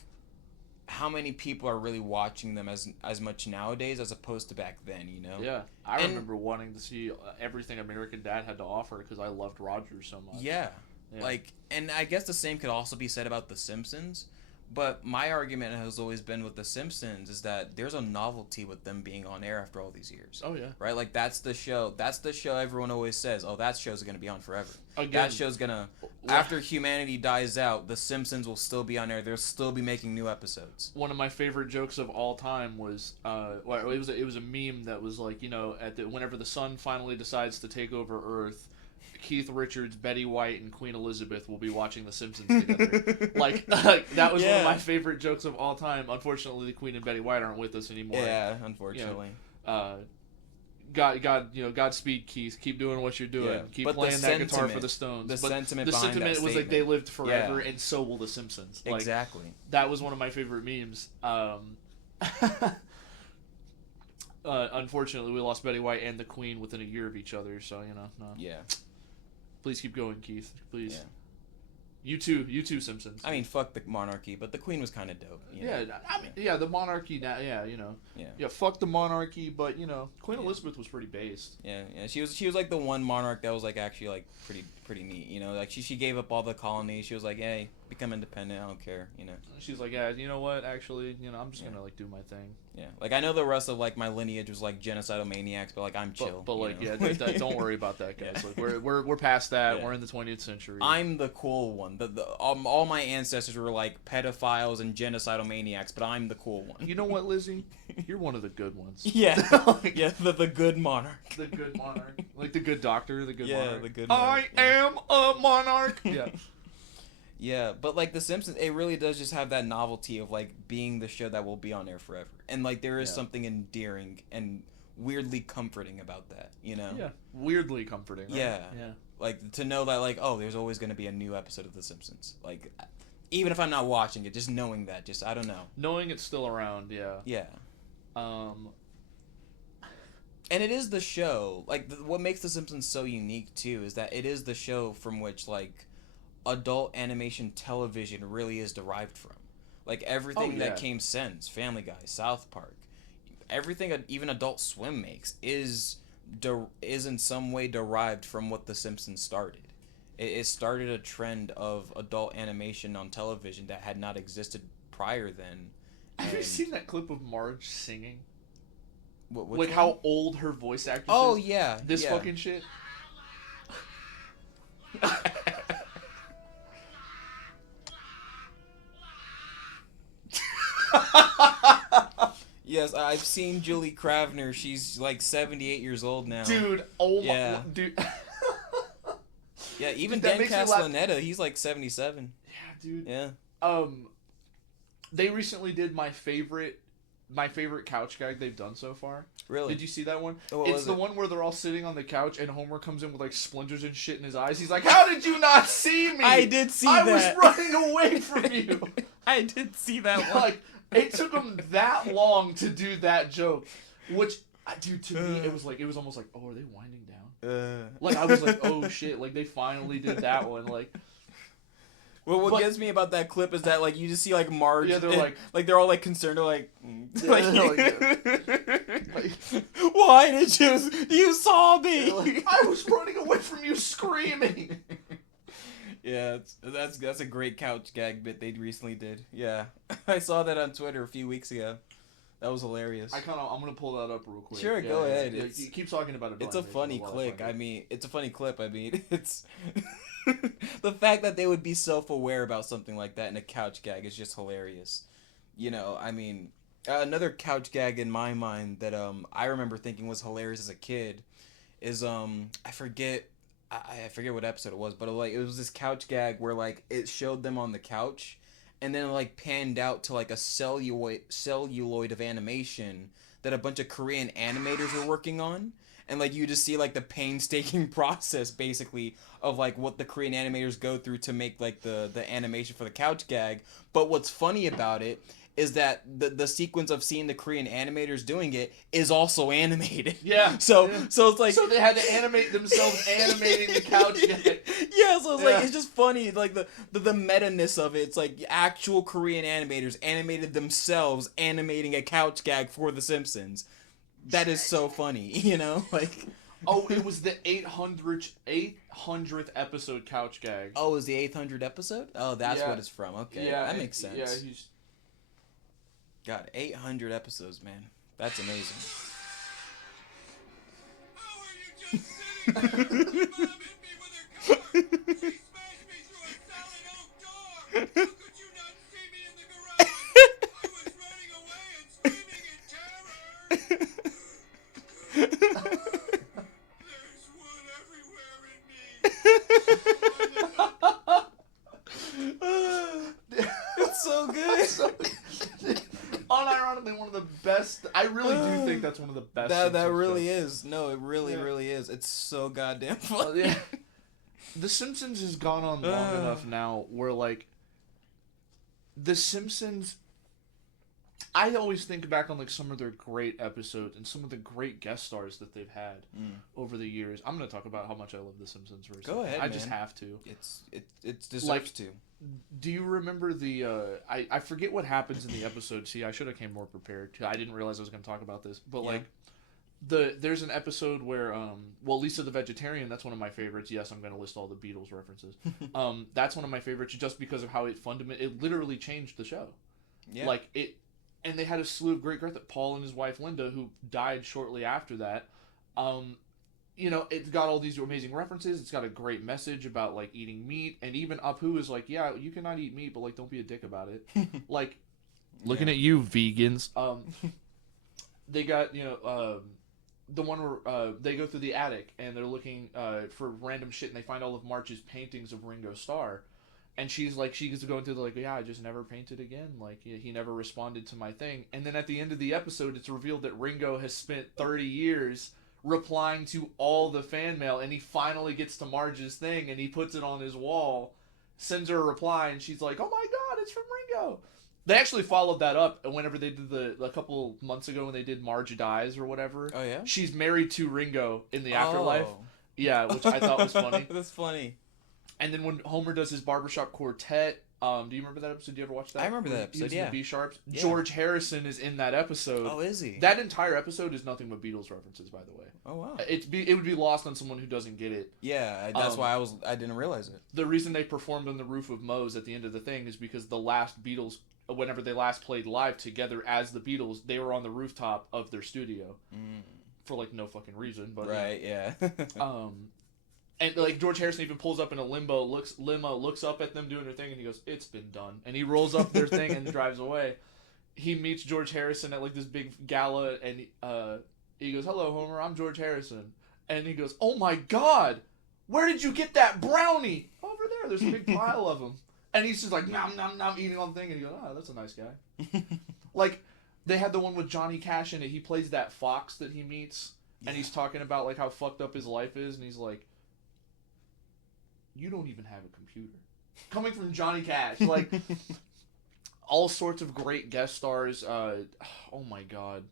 how many people are really watching them as much nowadays as opposed to back then, Yeah. I remember wanting to see everything American Dad had to offer because I loved Rogers so much. Yeah. And I guess the same could also be said about The Simpsons. But my argument has always been with The Simpsons is that there's a novelty with them being on air after all these years. Oh, yeah. Right? Like, that's the show everyone always says, oh, that show's going to be on forever. Again, that show's going to... After humanity dies out, The Simpsons will still be on air. They'll still be making new episodes. One of my favorite jokes of all time was... it was a meme that was like, whenever the sun finally decides to take over Earth... Keith Richards, Betty White, and Queen Elizabeth will be watching The Simpsons together. like that was one of my favorite jokes of all time. Unfortunately, the Queen and Betty White aren't with us anymore. Yeah, unfortunately. Godspeed, Keith. Keep doing what you're doing. Keep playing that guitar for the Stones. The sentiment was like they lived forever, and so will The Simpsons. Like, exactly. That was one of my favorite memes. Unfortunately, we lost Betty White and the Queen within a year of each other. So no. Yeah. Please keep going, Keith. Please. Yeah. You too, Simpsons. I mean, fuck the monarchy, but the Queen was kind of dope. The monarchy. Yeah, fuck the monarchy, but Queen Elizabeth was pretty based. Yeah. She was like the one monarch that was like actually like pretty neat. Like she gave up all the colonies. She was like, hey, become independent. I don't care. She's like, yeah, you know what? Actually, I'm just gonna like do my thing. Yeah, like I know the rest of like my lineage was like genocidal maniacs, but like I'm chill. But like, don't worry about that, guys. Like we're past that. Yeah. We're in the 20th century. I'm the cool one. All my ancestors were like pedophiles and genocidal maniacs, but I'm the cool one. You know what, Lizzie? You're one of the good ones. Yeah, the good monarch. The good monarch, like the good doctor, the good monarch. The good monarch. I am a monarch. Yeah. Yeah, but like The Simpsons, it really does just have that novelty of like being the show that will be on air forever, and like there is something endearing and weirdly comforting about that, Yeah, weirdly comforting. Right? Yeah. Like to know that like there's always going to be a new episode of The Simpsons. Like even if I'm not watching it, just knowing that, I don't know. Knowing it's still around, yeah. Yeah. And it is the show. Like what makes The Simpsons so unique too is that it is the show from which like adult animation television really is derived from. Like everything that came since, Family Guy, South Park, everything even Adult Swim makes is in some way derived from what The Simpsons started. It started a trend of adult animation on television that had not existed prior then. Have you seen that clip of Marge singing? Like how old her voice actress is? Oh, yeah. This fucking shit? Yes, I've seen Julie Kravner. She's like 78 years old now. Dude, my... Dude. Yeah, even Dan Castellaneta, he's like 77. Yeah, dude. Yeah. They recently did my favorite couch gag they've done so far. Really? Did you see that one? Oh, it's the one where they're all sitting on the couch and Homer comes in with like splinters and shit in his eyes. He's like, "How did you not see me? I did see that. I was running away from you." I did see that one. Like, it took them that long to do that joke, which, dude, to me, it was almost like, oh, are they winding down? Like, I was like, oh shit, like they finally did that one, like. Well, what gets me about that clip is that, like, you just see, like, Marge... Yeah, they're like, they're all, like, concerned. They're like... like, why did you... You saw me! Like, I was running away from you screaming! Yeah, that's a great couch gag bit they recently did. Yeah. I saw that on Twitter a few weeks ago. That was hilarious. I'm gonna pull that up real quick. Sure, go ahead. You keep talking about it. It's a funny clip. It's a funny clip. I mean, it's... The fact that they would be self-aware about something like that in a couch gag is just hilarious. You know, I mean, another couch gag in my mind that I remember thinking was hilarious as a kid is I forget what episode it was, but it was this couch gag where like it showed them on the couch and then it like panned out to like a celluloid of animation that a bunch of Korean animators were working on. And, like, you just see, like, the painstaking process, basically, of, like, what the Korean animators go through to make, like, the animation for the couch gag. But what's funny about it is that the sequence of seeing the Korean animators doing it is also animated. Yeah. So it's like... So they had to animate themselves animating the couch gag. Yeah, so it's like, it's just funny, like, the meta-ness of it. It's like actual Korean animators animated themselves animating a couch gag for The Simpsons. That is so funny, you know? Like, oh, it was the 800th episode couch gag. Oh, it was the 800th episode? Oh, that's what it's from. Okay, that makes sense. Yeah, he's... God, 800 episodes, man. That's amazing. How are you just sitting there? Mom hit me with her car. She smashed me through a solid oak door. How could you not see me in the garage? I was running away and screaming in terror. There's wood everywhere in me. It's so good. Unironically, one of the best. I really do think that's one of the best. That really is. No, it really is. It's so goddamn funny. Yeah. The Simpsons has gone on long enough now where, like, The Simpsons... I always think back on, like, some of their great episodes and some of the great guest stars that they've had over the years. I'm going to talk about how much I love The Simpsons for a second. Go ahead, I just have to. It deserves to. Do you remember the... I forget what happens in the episode. See, I should have came more prepared. I didn't realize I was going to talk about this. But, like, there's an episode where... Lisa the Vegetarian, that's one of my favorites. Yes, I'm going to list all the Beatles references. That's one of my favorites just because of how it literally changed the show. Yeah. Like, it... And they had a slew of great Paul and his wife Linda, who died shortly after that. You know, it's got all these amazing references. It's got a great message about, like, eating meat. And even Apu is like, yeah, you cannot eat meat, but, like, don't be a dick about it. Like, looking at you, vegans. They got, you know, the one where they go through the attic and they're looking for random shit and they find all of Marge's paintings of Ringo Starr. And she's going through I just never painted again. Like, he never responded to my thing. And then at the end of the episode, it's revealed that Ringo has spent 30 years replying to all the fan mail, and he finally gets to Marge's thing, and he puts it on his wall, sends her a reply, and she's like, oh my god, it's from Ringo. They actually followed that up whenever they did a couple months ago when they did Marge Dies or whatever. Oh, yeah? She's married to Ringo in the afterlife. Yeah, which I thought was funny. That's funny. And then when Homer does his barbershop quartet, Do you remember that episode? Did you ever watch that? I remember that episode, Using yeah. the B-sharps. Yeah. George Harrison is in that episode. Oh, is he? That entire episode is nothing but Beatles references, by the way. Oh, wow. It would be lost on someone who doesn't get it. Yeah, that's why I didn't realize it. The reason they performed on the roof of Moe's at the end of the thing is because the last Beatles, whenever they last played live together as the Beatles, they were on the rooftop of their studio. For, like, no fucking reason. But right, yeah. And, like, George Harrison even pulls up in a limo, looks up at them doing their thing, and he goes, "It's been done." And he rolls up their thing and drives away. He meets George Harrison at, like, this big gala, and he goes, "Hello, Homer, I'm George Harrison." And he goes, "Oh, my God! Where did you get that brownie?" "Over there, there's a big pile of them." And he's just like, nom, nom, nom, eating on the thing, and he goes, "Oh, that's a nice guy." Like, they had the one with Johnny Cash in it. He plays that fox that he meets, and he's talking about, like, how fucked up his life is, and he's like, "You don't even have a computer." Coming from Johnny Cash, like, all sorts of great guest stars. Oh my God,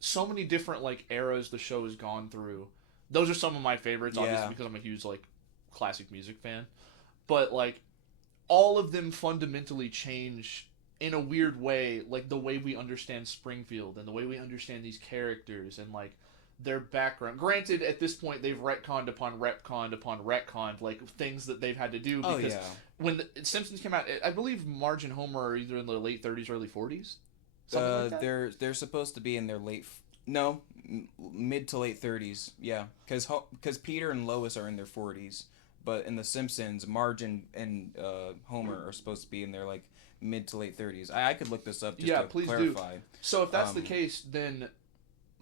so many different, like, eras the show has gone through. Those are some of my favorites, obviously, because I'm a huge, like, classic music fan. But, like, all of them fundamentally change in a weird way, like, the way we understand Springfield and the way we understand these characters and, like, their background. Granted, at this point, they've retconned upon retconned upon retconned, like, things that they've had to do. Because when the Simpsons came out, I believe Marge and Homer are either in the late 30s, early 40s. Something like that? They're supposed to be in their mid to late 30s. Yeah, because Peter and Lois are in their 40s, but in the Simpsons, Marge and Homer are supposed to be in their, like, mid to late 30s. I could look this up just to clarify. Do. So if that's the case, then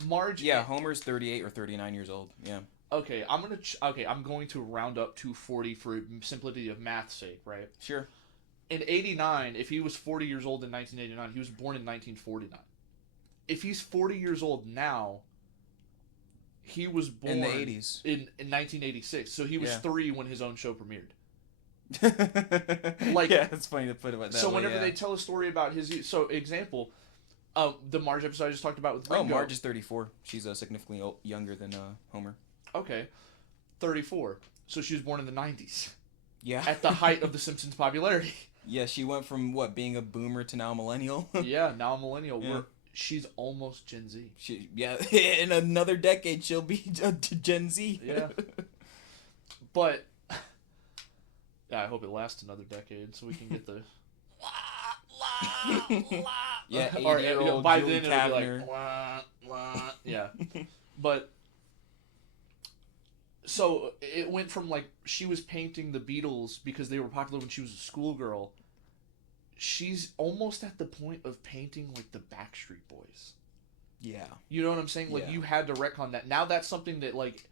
Marge. Yeah, Homer's 38 or 39 years old. Yeah. Okay, I'm going to round up to 40 for simplicity of math's sake, right? Sure. In 89, if he was 40 years old in 1989, he was born in 1949. If he's 40 years old now, he was born in the 80s. In 1986. So he was 3 when his own show premiered. Like, yeah, it's funny to put it that way. So whenever they tell a story about his, so example, the Marge episode I just talked about with Ringo. Oh, Marge is 34. She's significantly younger than Homer. Okay, 34. So she was born in the 90s. Yeah. At the height of the Simpsons' popularity. Yeah, she went from being a boomer to now a millennial. Yeah, now a millennial. Yeah. She's almost Gen Z. In another decade she'll be Gen Z. Yeah. But yeah, I hope it lasts another decade so we can get the yeah, 80-year-old by Julian then it'll be like yeah. But so it went from, like, she was painting the Beatles because they were popular when she was a schoolgirl. She's almost at the point of painting, like, the Backstreet Boys. Yeah. You know what I'm saying? Like, you had to retcon that. Now that's something that, like,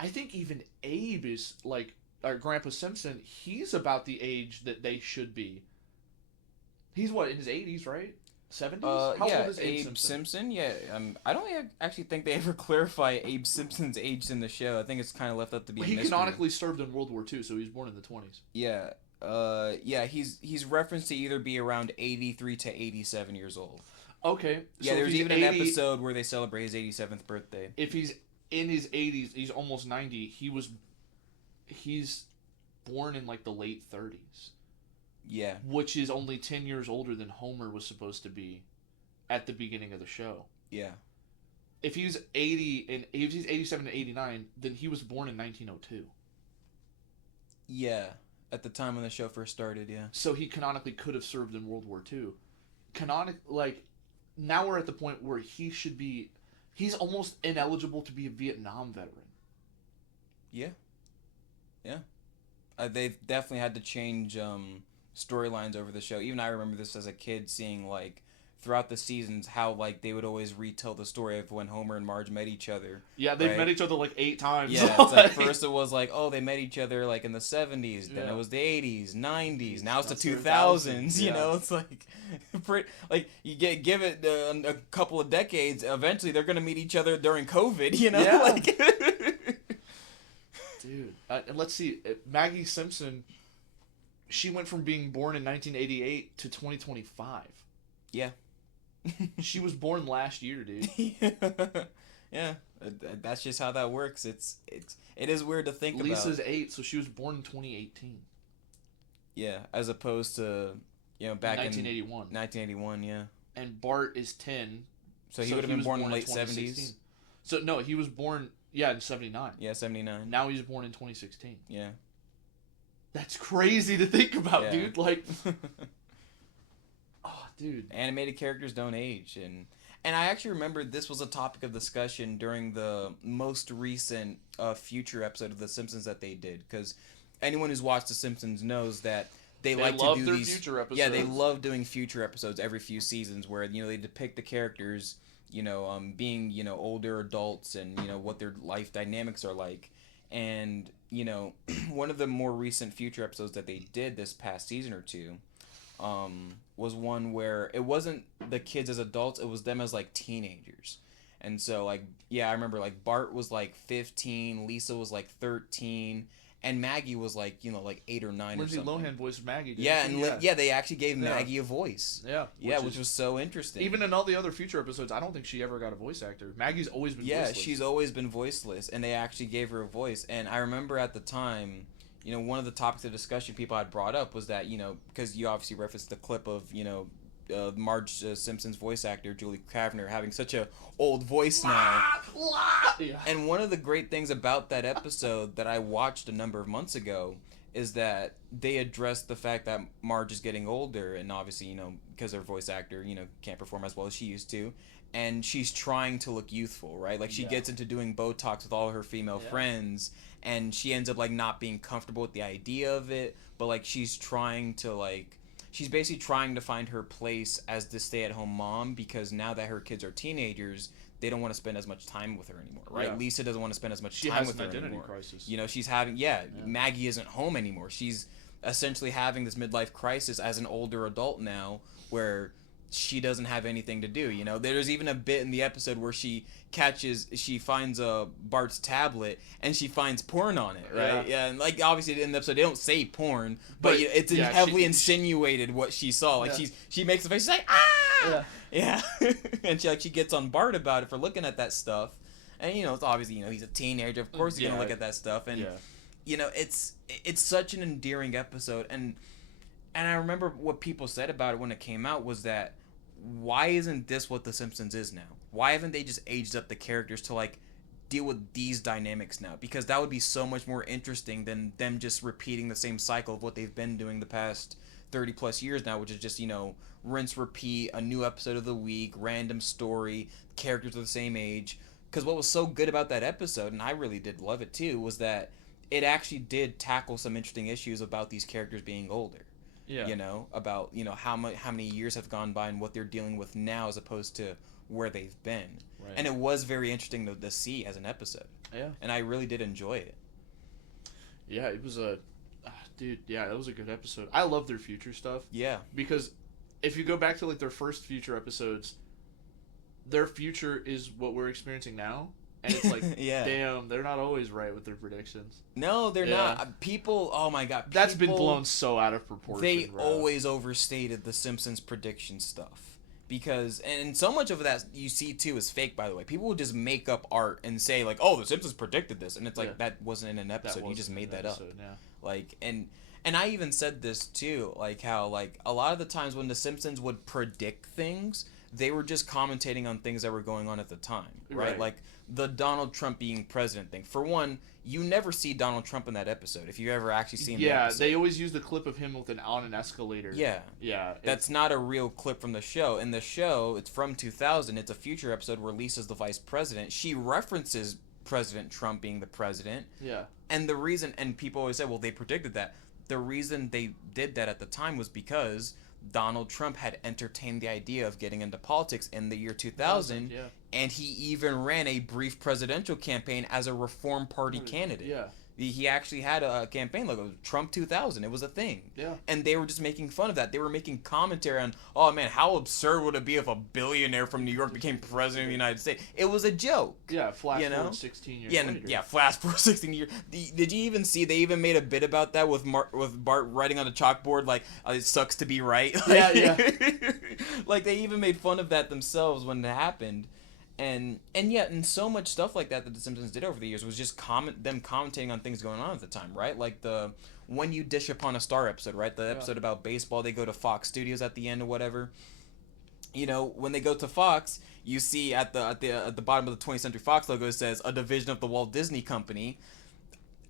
I think even Abe is, like, or Grandpa Simpson, he's about the age that they should be. He's what, in his 80s, right? 70s? How old is Abe Simpson? Yeah. I don't actually think they ever clarify Abe Simpson's age in the show. I think it's kind of left up to be a mystery. He canonically served in World War II, so he was born in the 20s. Yeah. He's referenced to either be around 83 to 87 years old. Okay. Yeah, there's even an episode where they celebrate his 87th birthday. If he's in his 80s, he's almost 90, he's born in, like, the late 30s. Yeah. Which is only 10 years older than Homer was supposed to be at the beginning of the show. Yeah. If he's 87 to 89, then he was born in 1902. Yeah. At the time when the show first started, yeah. So he canonically could have served in World War II. Now we're at the point where he's almost ineligible to be a Vietnam veteran. Yeah. Yeah. They've definitely had to change storylines over the show. Even I remember this as a kid, seeing, like, throughout the seasons how, like, they would always retell the story of when Homer and Marge met each other. Yeah, they've met each other, like, 8 times. Yeah, it's like, first it was like, oh, they met each other, like, in the 70s, then it was the 80s, 90s, now it's the 2000s, you know? It's like, you give it a couple of decades, eventually they're gonna meet each other during COVID, you know? Yeah. Like, dude, and let's see, Maggie Simpson, she went from being born in 1988 to 2025. Yeah. She was born last year, dude. Yeah, that's just how that works. It is weird to think about. Lisa's 8, so she was born in 2018. Yeah, as opposed to, back in 1981. 1981, yeah. And Bart is 10. So he would have been born in late 2016. 70s. So, no, he was born, in 79. Yeah, 79. Now he's born in 2016. Yeah. That's crazy to think about, Yeah. dude. Like, oh, dude. Animated characters don't age, and I actually remember this was a topic of discussion during the most recent future episode of The Simpsons that they did, because anyone who's watched The Simpsons knows that they like to do their these future episodes. Yeah, they love doing future episodes every few seasons where they depict the characters being older adults and what their life dynamics are like. And one of the more recent future episodes that they did this past season or two was one where it wasn't the kids as adults, it was them as like teenagers. And so I remember like Bart was like 15, Lisa was like 13, and Maggie was like 8 or 9 Lindsay or something. Lohan voiced Maggie. They actually gave Maggie a voice. Yeah, which was so interesting. Even in all the other future episodes, I don't think she ever got a voice actor. Maggie's always been voiceless. Yeah, she's always been voiceless, and they actually gave her a voice. And I remember at the time, one of the topics of discussion people had brought up was that, because you obviously referenced the clip of, Marge Simpson's voice actor, Julie Kavner, having such a old voice now. Yeah. And one of the great things about that episode that I watched a number of months ago is that they addressed the fact that Marge is getting older, and obviously, because her voice actor, can't perform as well as she used to, and she's trying to look youthful, right? Like, she gets into doing Botox with all her female friends, and she ends up, like, not being comfortable with the idea of it, but, like, she's trying to, like, she's basically trying to find her place as the stay-at-home mom, because now that her kids are teenagers, they don't want to spend as much time with her anymore, right? Yeah. Lisa doesn't want to spend as much time with her anymore. She has an identity crisis. She's having, Maggie isn't home anymore. She's essentially having this midlife crisis as an older adult now, where she doesn't have anything to do. There's even a bit in the episode where she finds Bart's tablet and she finds porn on it, right? Yeah, and like obviously in the episode they don't say porn, but it's heavily insinuated what she saw. Like she makes the face, she's like, ah, yeah, and she gets on Bart about it for looking at that stuff, and it's obviously he's a teenager, of course he's gonna look at that stuff, and it's such an endearing episode, and I remember what people said about it when it came out was that, why isn't this what The Simpsons is now? Why haven't they just aged up the characters to, like, deal with these dynamics now? Because that would be so much more interesting than them just repeating the same cycle of what they've been doing the past 30 plus years now, which is just, rinse, repeat, a new episode of the week, random story, characters are the same age. Because what was so good about that episode, and I really did love it too, was that it actually did tackle some interesting issues about these characters being older. Yeah. About, how many years have gone by and what they're dealing with now as opposed to where they've been. Right. And it was very interesting to see as an episode. Yeah. And I really did enjoy it. Yeah, it was it was a good episode. I love their future stuff. Yeah. Because if you go back to, like, their first future episodes, their future is what we're experiencing now. And it's like, damn, they're not always right with their predictions. No, they're not. People, oh my god. That's been blown so out of proportion. They always overstated the Simpsons prediction stuff. Because, and so much of that you see too is fake, by the way. People will just make up art and say, like, oh, the Simpsons predicted this. And it's like, that wasn't in an episode. You just made that up. Yeah. Like, and I even said this too, like how, like, a lot of the times when the Simpsons would predict things, they were just commentating on things that were going on at the time, right? Like the Donald Trump being president thing. For one, you never see Donald Trump in that episode if you ever actually see him. Yeah, they always use the clip of him on an escalator. Yeah. That's not a real clip from the show. In the show, it's from 2000. It's a future episode where Lisa's the vice president. She references President Trump being the president. Yeah. And the reason, and people always say, well, they predicted that. The reason they did that at the time was because Donald Trump had entertained the idea of getting into politics in the year 2000, and he even ran a brief presidential campaign as a Reform Party candidate. Yeah. He actually had a campaign logo, Trump 2000. It was a thing. Yeah. And they were just making fun of that. They were making commentary on, oh man, how absurd would it be if a billionaire from New York became president of the United States? It was a joke. Yeah, flash forward 16 years later. Yeah, flash forward 16 years. Did you even see, they even made a bit about that with Bart writing on the chalkboard, like, it sucks to be right. Like, yeah. Like, they even made fun of that themselves when it happened. And so much stuff like that the Simpsons did over the years was just them commentating on things going on at the time, right? Like When You Dish Upon a Star episode, right? The episode about baseball, they go to Fox Studios at the end or whatever. You know, when they go to Fox, you see at the bottom of the 20th Century Fox logo, it says a division of the Walt Disney Company.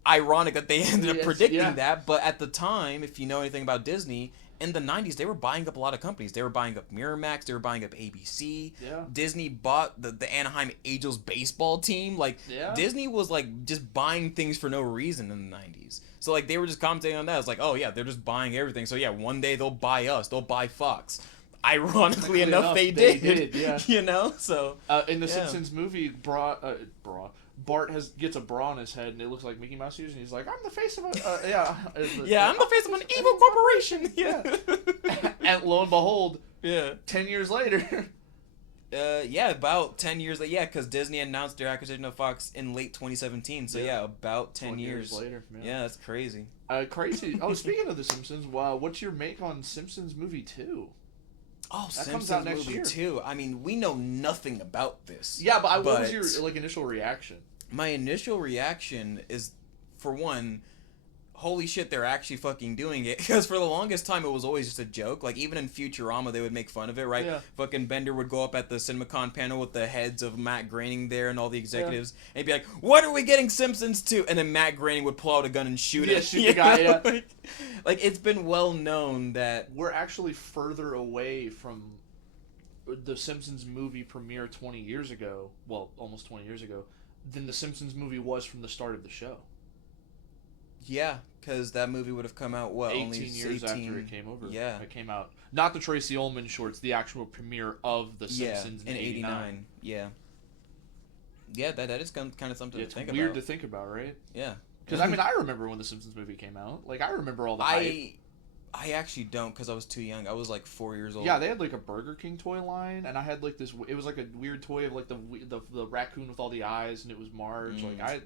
Ironic that they ended up predicting that, but at the time, if you know anything about Disney, in the 90s, they were buying up a lot of companies. They were buying up Miramax, they were buying up ABC. Yeah. Disney bought the Anaheim Angels baseball team. Like, Disney was, like, just buying things for no reason in the 90s. So, like, they were just commentating on that. It's like, oh, yeah, they're just buying everything. So, yeah, one day they'll buy us. They'll buy Fox. Ironically enough, they did. Yeah. You know? So, in the Simpsons movie, Bart gets a bra on his head, and it looks like Mickey Mouse ears, and he's like, I'm the face of a... I'm the face of an evil corporation. Yeah. And lo and behold, 10 years later... about 10 years later. Yeah, because Disney announced their acquisition of Fox in late 2017. So, about 10 years later. Yeah, that's crazy. Crazy. Oh, speaking of The Simpsons, what's your make on Simpsons movie 2? Oh, that Simpsons comes out next movie year. 2. I mean, we know nothing about this. Yeah, but what was your initial reaction? My initial reaction is, for one, holy shit, they're actually fucking doing it. Because for the longest time, it was always just a joke. Like, even in Futurama, they would make fun of it, right? Yeah. Fucking Bender would go up at the CinemaCon panel with the heads of Matt Groening there and all the executives. And he'd be like, what are we getting Simpsons to? And then Matt Groening would pull out a gun and shoot him. Yeah, shoot the guy, Like, it's been well known that... We're actually further away from the Simpsons movie premiere 20 years ago, well, almost 20 years ago, than the Simpsons movie was from the start of the show. Yeah, because that movie would have come out, 18 years after it came over. Yeah. It came out. Not the Tracy Ullman shorts, the actual premiere of The Simpsons in 89. Yeah. Yeah, that is kind of something to think about. It's weird to think about, right? Yeah. Because, I mean, I remember when the Simpsons movie came out. Like, I remember all the hype. I actually don't, because I was too young. I was like 4 years old. Yeah, they had like a Burger King toy line, and I had like this. It was like a weird toy of like the raccoon with all the eyes, and it was Marge. I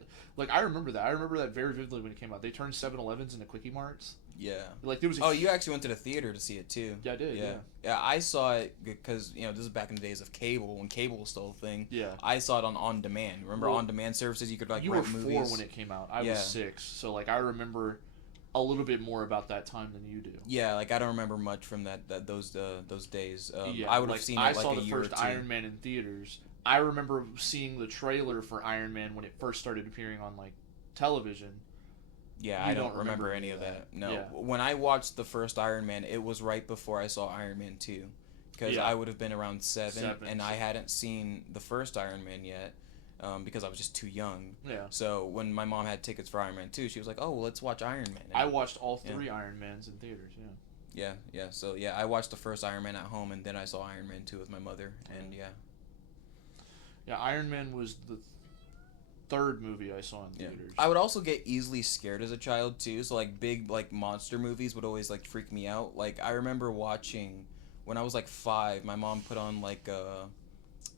remember that. I remember that very vividly when it came out. They turned 7-Elevens into Quickie Marts. Yeah. Like there was. You actually went to the theater to see it too. Yeah, I did. Yeah, I saw it because this is back in the days of cable, when cable was still a thing. Yeah. I saw it on demand. Remember on demand services? You could like you rent were movies. 4 when it came out. I was 6, so like I remember a little bit more about that time than you do. Yeah, like I don't remember much from those days. Yeah, I would have seen it like a year or two. I saw the first Iron Man in theaters. I remember seeing the trailer for Iron Man when it first started appearing on like television. Yeah, I don't remember any of that. No. Yeah. When I watched the first Iron Man, it was right before I saw Iron Man 2. Because I would have been around 7 and I hadn't seen the first Iron Man yet. Because I was just too young. Yeah. So when my mom had tickets for Iron Man 2, she was like, "Oh, well, let's watch Iron Man." I watched all 3 Iron Mans in theaters. Yeah. Yeah. So I watched the first Iron Man at home, and then I saw Iron Man 2 with my mother, and Yeah, Iron Man was the 3rd movie I saw in theaters. I would also get easily scared as a child too. So like big like monster movies would always like freak me out. Like I remember watching when I was like 5. My mom put on like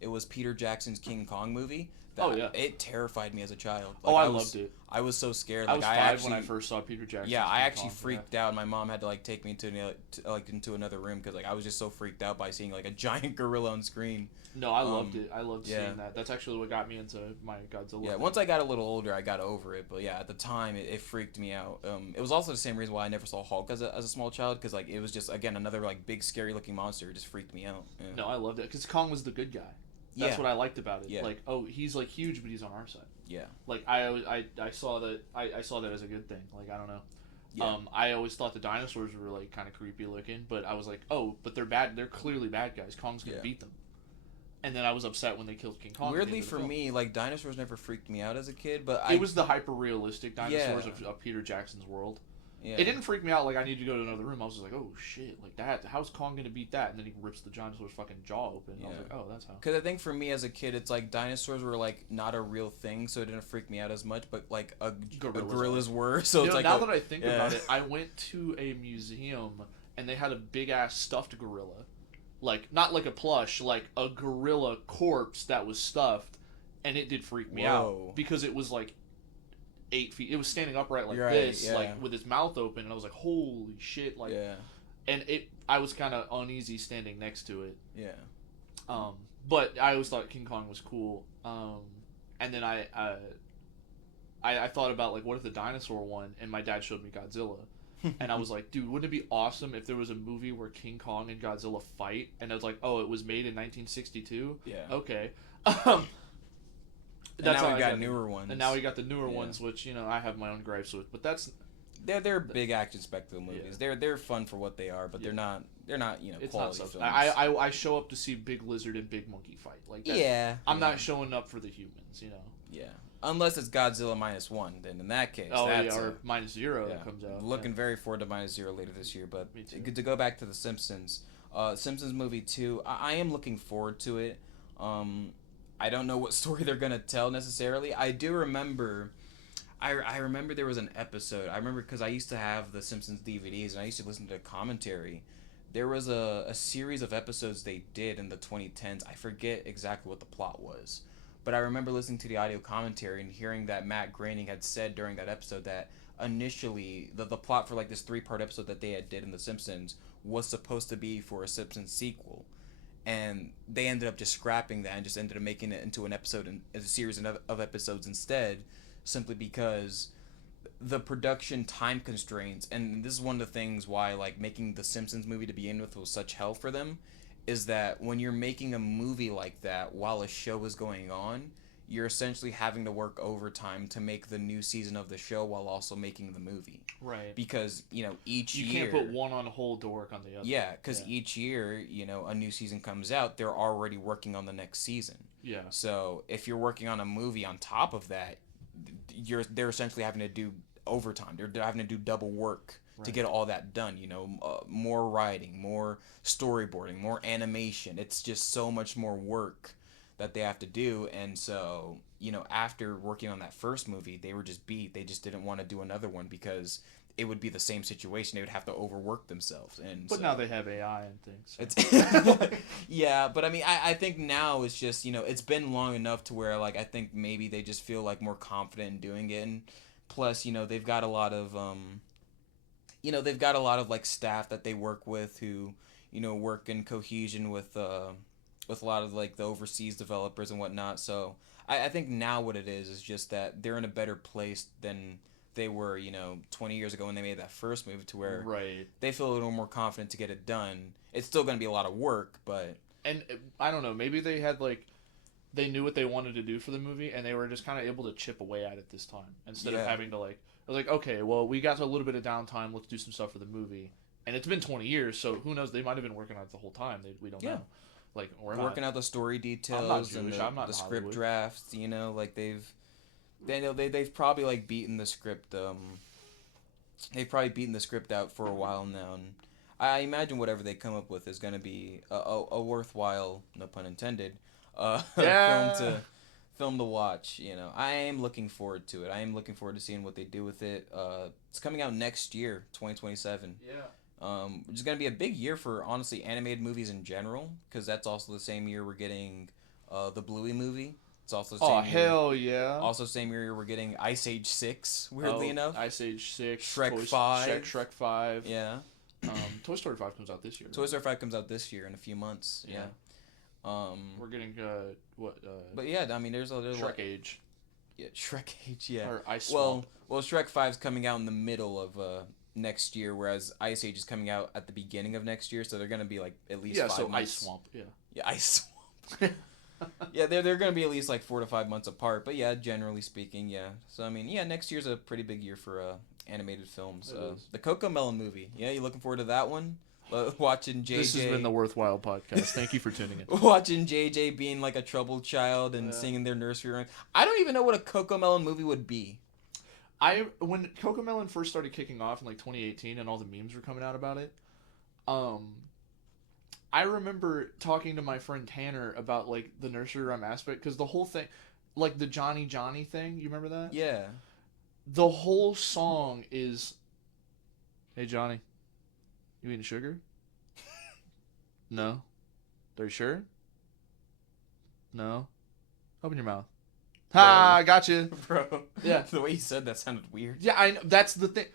it was Peter Jackson's King Kong movie. It terrified me as a child. Like, I loved it. I was so scared. I was 5 when I first saw Peter Jackson. Yeah, I actually freaked out. My mom had to like take me into another room because like I was just so freaked out by seeing like a giant gorilla on screen. No, I loved it. I loved seeing that. That's actually what got me into my Godzilla. Yeah, once I got a little older, I got over it. But yeah, at the time, it freaked me out. It was also the same reason why I never saw Hulk as a small child, because like it was just again another like big scary looking monster. It just freaked me out. Yeah. No, I loved it because Kong was the good guy. That's what I liked about it. Yeah. Like, oh, he's like huge, but he's on our side. Yeah. Like I saw that I saw that as a good thing. Like I don't know. Yeah. I always thought the dinosaurs were like kind of creepy looking, but I was like, oh, but they're bad. They're clearly bad guys. Kong's gonna beat them. And then I was upset when they killed King Kong. Weirdly for me, like dinosaurs never freaked me out as a kid, but it was the hyper realistic dinosaurs of Peter Jackson's world. Yeah. It didn't freak me out like I need to go to another room. I was just like, oh shit, like that. How's Kong gonna beat that? And then he rips the dinosaur's fucking jaw open. I was like, oh, that's how. Because I think for me as a kid, it's like dinosaurs were like not a real thing, so it didn't freak me out as much. But like gorillas were. So it's like now that I think about it, I went to a museum and they had a big ass stuffed gorilla, like not like a plush, like a gorilla corpse that was stuffed, and it did freak me out because it was like 8 feet. It was standing upright like this, like with its mouth open, and I was like, "Holy shit!" Like, and I was kind of uneasy standing next to it. Yeah. But I always thought King Kong was cool. And then I I thought about, like, what if the dinosaur won, and my dad showed me Godzilla. And I was like, dude, wouldn't it be awesome if there was a movie where King Kong and Godzilla fight? And I was like, oh, it was made in 1962? Yeah. Okay. And now we got newer ones. And now we got the newer ones, which, you know, I have my own gripes with. But that's... They're big action spectacle movies. Yeah. They're fun for what they are, but they're not you know, it's quality not films. I show up to see Big Lizard and Big Monkey fight. Like that. Yeah. I'm not showing up for the humans, you know. Yeah. Unless it's Godzilla -1, then in that case, or yeah, -0 that comes out. Looking very forward to -0 later this year. But Me too. to go back to the Simpsons, Simpsons movie 2, I am looking forward to it. I don't know what story they're gonna tell necessarily. I do remember. I remember there was an episode. I remember because I used to have the Simpsons DVDs and I used to listen to commentary. There was a series of episodes they did in the 2010s. I forget exactly what the plot was. But I remember listening to the audio commentary and hearing that Matt Groening had said during that episode that initially the plot for like this 3-part episode that they had did in The Simpsons was supposed to be for a Simpsons sequel. And they ended up just scrapping that and just ended up making it into an episode and a series of episodes instead, simply because the production time constraints, and this is one of the things why like making the Simpsons movie to begin with was such hell for them, is that when you're making a movie like that while a show is going on, you're essentially having to work overtime to make the new season of the show while also making the movie. Right. Because, you know, each year... You can't put one on hold to work on the other. Yeah, because each year, you know, a new season comes out, they're already working on the next season. Yeah. So if you're working on a movie on top of that, they're essentially having to do overtime. They're having to do double work to get all that done, you know, more writing, more storyboarding, more animation. It's just so much more work that they have to do. And so, you know, after working on that first movie, they were just beat. They just didn't want to do another one because it would be the same situation. They would have to overwork themselves. And but so, now they have AI and things. So. It's yeah, but I mean, I think now it's just, you know, it's been long enough to where, like, I think maybe they just feel, like, more confident in doing it. And plus, you know, they've got a lot of, like, staff that they work with who, you know, work in cohesion with a lot of, like, the overseas developers and whatnot. So I think now what it is just that they're in a better place than they were, you know, 20 years ago when they made that first movie, to where they feel a little more confident to get it done. It's still going to be a lot of work, but... And I don't know, maybe they had, like, they knew what they wanted to do for the movie, and they were just kind of able to chip away at it this time, instead of having to, like... I was like, okay, well, we got a little bit of downtime, let's do some stuff for the movie. And it's been 20 years, so who knows, they might have been working on it the whole time, we don't know. Like, we're working out the story details and the script drafts, you know, like they've probably like beaten the script. They've probably beaten the script out for a while now, and I imagine whatever they come up with is going to be a worthwhile, no pun intended, film to watch. You know, I am looking forward to it. I am looking forward to seeing what they do with it. It's coming out next year, 2027. Yeah. Which is going to be a big year for, honestly, animated movies in general, because that's also the same year we're getting the Bluey movie. It's also the same year. Hell yeah. Also same year we're getting Ice Age 6, weirdly enough. Ice Age 6. Shrek 5. Shrek 5. Yeah. Toy Story 5 comes out this year. Toy Story 5 comes out this year in a few months. Yeah. We're getting, but yeah, I mean, there's Shrek Age. Yeah, Shrek Age, yeah. Or Ice Swamp. Well, Shrek 5's coming out in the middle of next year, whereas Ice Age is coming out at the beginning of next year, so they're gonna be like at least 5 months. Ice Swamp, yeah, Ice Swamp. Yeah, they're gonna be at least like 4 to 5 months apart, but yeah, generally speaking, yeah. So I mean, yeah, next year's a pretty big year for animated films. The Cocomelon movie, yeah, you looking forward to that one? Watching JJ. This has been the Worthwhile Podcast. Thank you for tuning in. Watching JJ being like a troubled child and singing their nursery rhyme. I don't even know what a Cocomelon movie would be. When Cocomelon first started kicking off in like 2018 and all the memes were coming out about it, I remember talking to my friend Tanner about like the nursery rhyme aspect, because the whole thing, like the Johnny thing, you remember that? Yeah. The whole song is, "Hey Johnny, you eating sugar? No. Are you sure? No. Open your mouth. Ha! I got you, bro. Yeah. The way you said that sounded weird. Yeah, I know. That's the thing.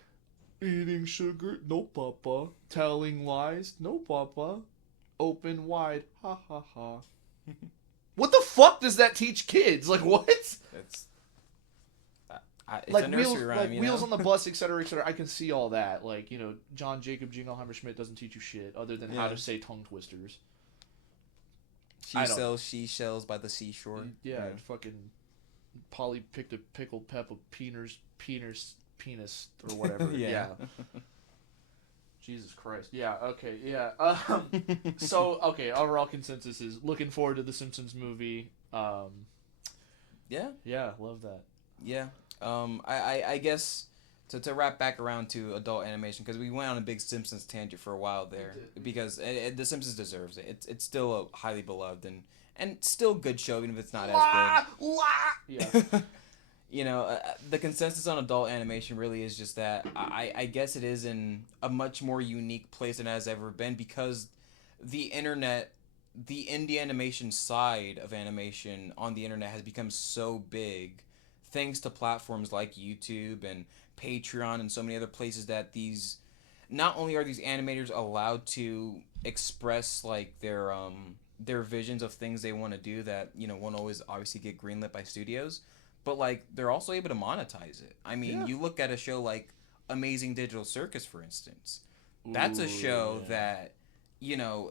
Eating sugar? No, papa. Telling lies? No, papa. Open wide? Ha ha ha. What the fuck does that teach kids? Like, what? It's like a nursery wheels, rhyme, like you wheels know? on the bus, etc., etc. I can see all that. Like, you know, John Jacob Jingleheimer Schmidt doesn't teach you shit other than how Yeah. to say tongue twisters. She I don't- sells seashells by the seashore. Yeah, fucking Polly picked a pickled pepper penis or whatever. Yeah. Jesus Christ. Yeah. Okay. Yeah. So okay. Overall consensus is looking forward to the Simpsons movie. Yeah. Yeah. Love that. Yeah. I guess to wrap back around to adult animation, because we went on a big Simpsons tangent for a while there, because the Simpsons deserves it. It's still a highly beloved and still good show, even if it's not as Yeah. good. You know, the consensus on adult animation really is just that I guess it is in a much more unique place than it has ever been, because the internet, the indie animation side of animation on the internet has become so big thanks to platforms like YouTube and Patreon and so many other places that these, not only are these animators allowed to express like their visions of things they want to do that, you know, won't always obviously get greenlit by studios, but like they're also able to monetize it. I mean, you look at a show like Amazing Digital Circus, for instance. That's a show that, you know,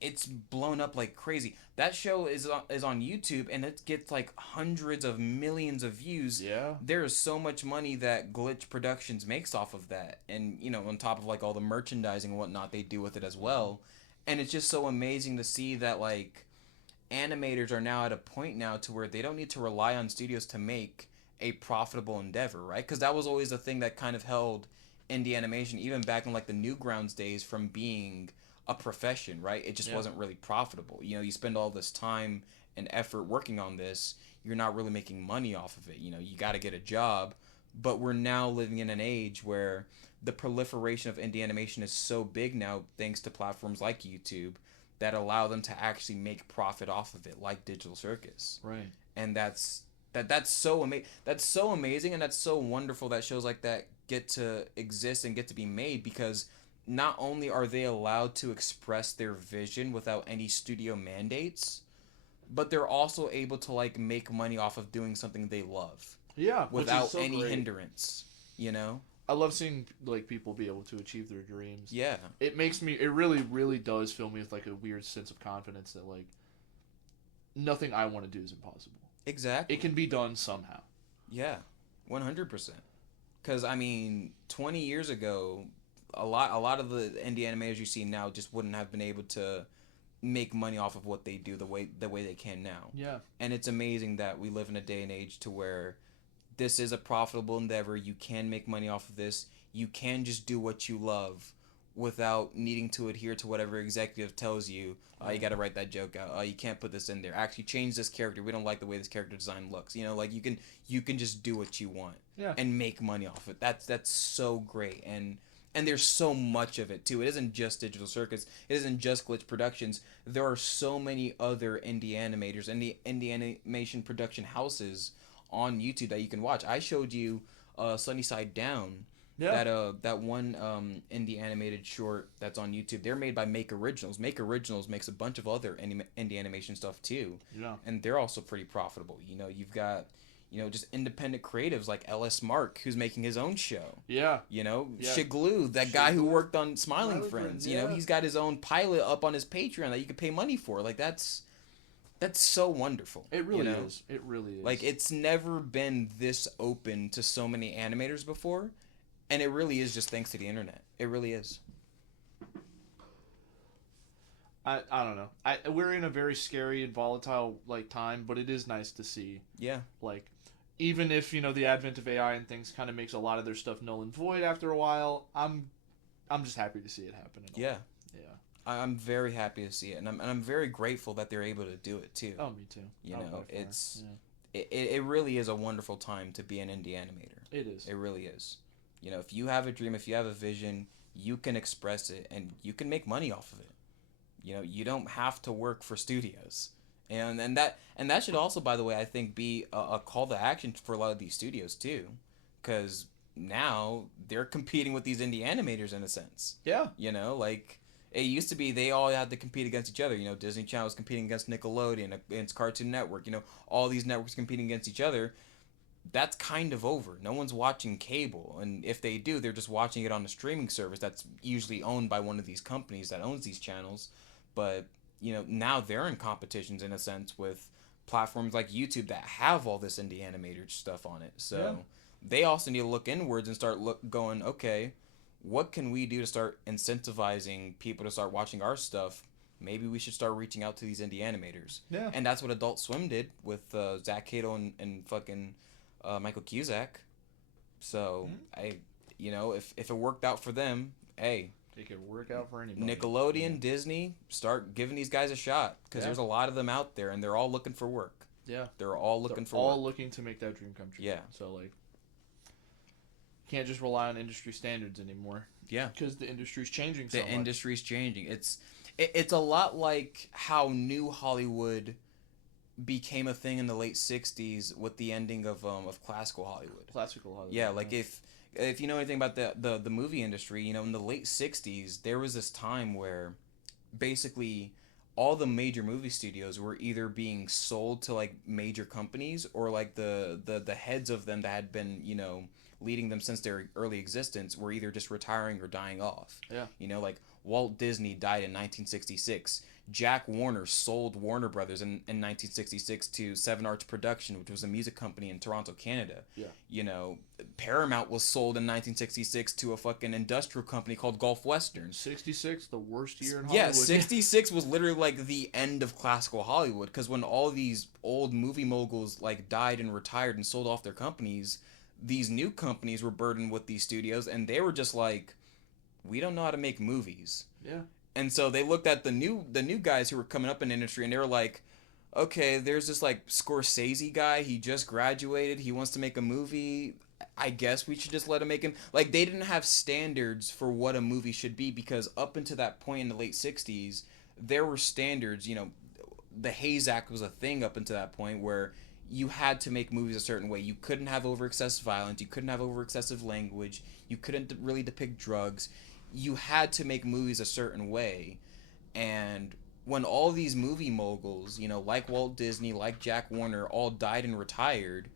it's blown up like crazy. That show is on YouTube, and it gets like hundreds of millions of views. Yeah. There is so much money that Glitch Productions makes off of that, and you know, on top of like all the merchandising and whatnot they do with it as well. And it's just so amazing to see that like animators are now at a point now to where they don't need to rely on studios to make a profitable endeavor, right? Because that was always a thing that kind of held indie animation, even back in like the Newgrounds days, from being a profession, right? It just wasn't really profitable. You know, you spend all this time and effort working on this, you're not really making money off of it. You know, you got to get a job. But we're now living in an age where the proliferation of indie animation is so big now, thanks to platforms like YouTube, that allow them to actually make profit off of it, like Digital Circus. Right. And that's so amazing, and that's so wonderful that shows like that get to exist and get to be made, because not only are they allowed to express their vision without any studio mandates, but they're also able to like make money off of doing something they love. Yeah. Without so any great. hindrance, you know? I love seeing like people be able to achieve their dreams. Yeah. It makes me. It really, really does fill me with like a weird sense of confidence that like nothing I want to do is impossible. Exactly. It can be done somehow. Yeah. 100%. Because I mean, 20 years ago, a lot of the indie animators you see now just wouldn't have been able to make money off of what they do the way they can now. Yeah. And it's amazing that we live in a day and age to where this is a profitable endeavor. You can make money off of this. You can just do what you love without needing to adhere to whatever executive tells you. Oh, you got to write that joke out. Oh, you can't put this in there. Actually, change this character. We don't like the way this character design looks. You know, like you can just do what you want and make money off it. That's so great. And there's so much of it too. It isn't just Digital Circus. It isn't just Glitch Productions. There are so many other indie animators and the indie animation production houses on YouTube that you can watch. I showed you Sunny Side Down. Yeah. That one indie animated short that's on YouTube. They're made by Make Originals. Make Originals makes a bunch of other indie animation stuff too. Yeah. And they're also pretty profitable. You know, you've got, you know, just independent creatives like L.S. Mark, who's making his own show. Yeah. You know, Shigloo, that guy who worked on Smiling Friends. You know, he's got his own pilot up on his Patreon that you can pay money for. Like, that's so wonderful. It really is. It really is. Like, it's never been this open to so many animators before. And it really is just thanks to the internet. It really is. I don't know. We're in a very scary and volatile like time, but it is nice to see. Yeah. Like, even if, you know, the advent of AI and things kind of makes a lot of their stuff null and void after a while, I'm just happy to see it happen. Yeah. Yeah. I'm very happy to see it, and I'm very grateful that they're able to do it too. Oh, me too. You know, it really is a wonderful time to be an indie animator. It is. It really is. You know, if you have a dream, if you have a vision, you can express it and you can make money off of it. You know, you don't have to work for studios. And that should also, by the way, I think be a call to action for a lot of these studios too, because now they're competing with these indie animators in a sense. Yeah. You know, like it used to be they all had to compete against each other. You know, Disney Channel was competing against Nickelodeon, against Cartoon Network. You know, all these networks competing against each other. that's kind of over. No one's watching cable, and if they do, they're just watching it on a streaming service that's usually owned by one of these companies that owns these channels. But now they're in competitions in a sense with platforms like YouTube that have all this indie animated stuff on it. So they also need to look inwards and start going, okay, what can we do to start incentivizing people to start watching our stuff? Maybe we should start reaching out to these indie animators. Yeah. And that's what Adult Swim did with Zach Cato and fucking Michael Cusack. So if it worked out for them, hey, it could work out for anybody. Nickelodeon, Disney, start giving these guys a shot, because there's a lot of them out there, and they're all looking for work. Yeah, they're all looking for all work. looking to make that dream come true. Yeah. So like, can't just rely on industry standards anymore. Yeah, because the industry's changing. So much. Industry's changing. It's a lot like how New Hollywood became a thing in the late '60s with the ending of classical Hollywood. Classical Hollywood. Yeah, like if you know anything about the movie industry, in the late '60s there was this time where basically all the major movie studios were either being sold to like major companies, or like the heads of them that had been leading them since their early existence were either just retiring or dying off. Yeah. Like Walt Disney died in 1966. Jack Warner sold Warner Brothers in 1966 to Seven Arts Production, which was a music company in Toronto, Canada. Yeah. Paramount was sold in 1966 to a fucking industrial company called Gulf Western. 66, the worst year in Hollywood. Yeah, 66 was literally like the end of classical Hollywood, because when all these old movie moguls like died and retired and sold off their companies, these new companies were burdened with these studios, and they were just like, we don't know how to make movies. Yeah. And so they looked at the new guys who were coming up in the industry, and they were like, okay, there's this like Scorsese guy, he just graduated, he wants to make a movie, I guess we should just let him make him. Like, they didn't have standards for what a movie should be, because up until that point in the late 60s, there were standards. The Hayes Act was a thing up until that point, where you had to make movies a certain way. You couldn't have over excessive violence, you couldn't have over excessive language, you couldn't really depict drugs. You had to make movies a certain way. And when all these movie moguls, like Walt Disney, like Jack Warner, all died and retired,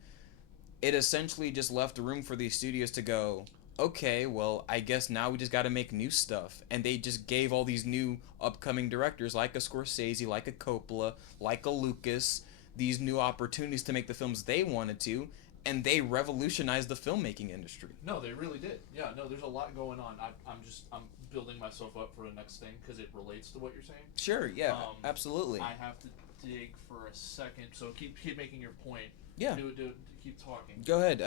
it essentially just left room for these studios to go, okay, well, I guess now we just got to make new stuff. And they just gave all these new upcoming directors, like a Scorsese, like a Coppola, like a Lucas, these new opportunities to make the films they wanted to, and they revolutionized the filmmaking industry. No, they really did. Yeah, no, there's a lot going on. I'm building myself up for the next thing because it relates to what you're saying. Sure, yeah, absolutely. I have to dig for a second, so keep making your point. Yeah. Keep talking. Go ahead.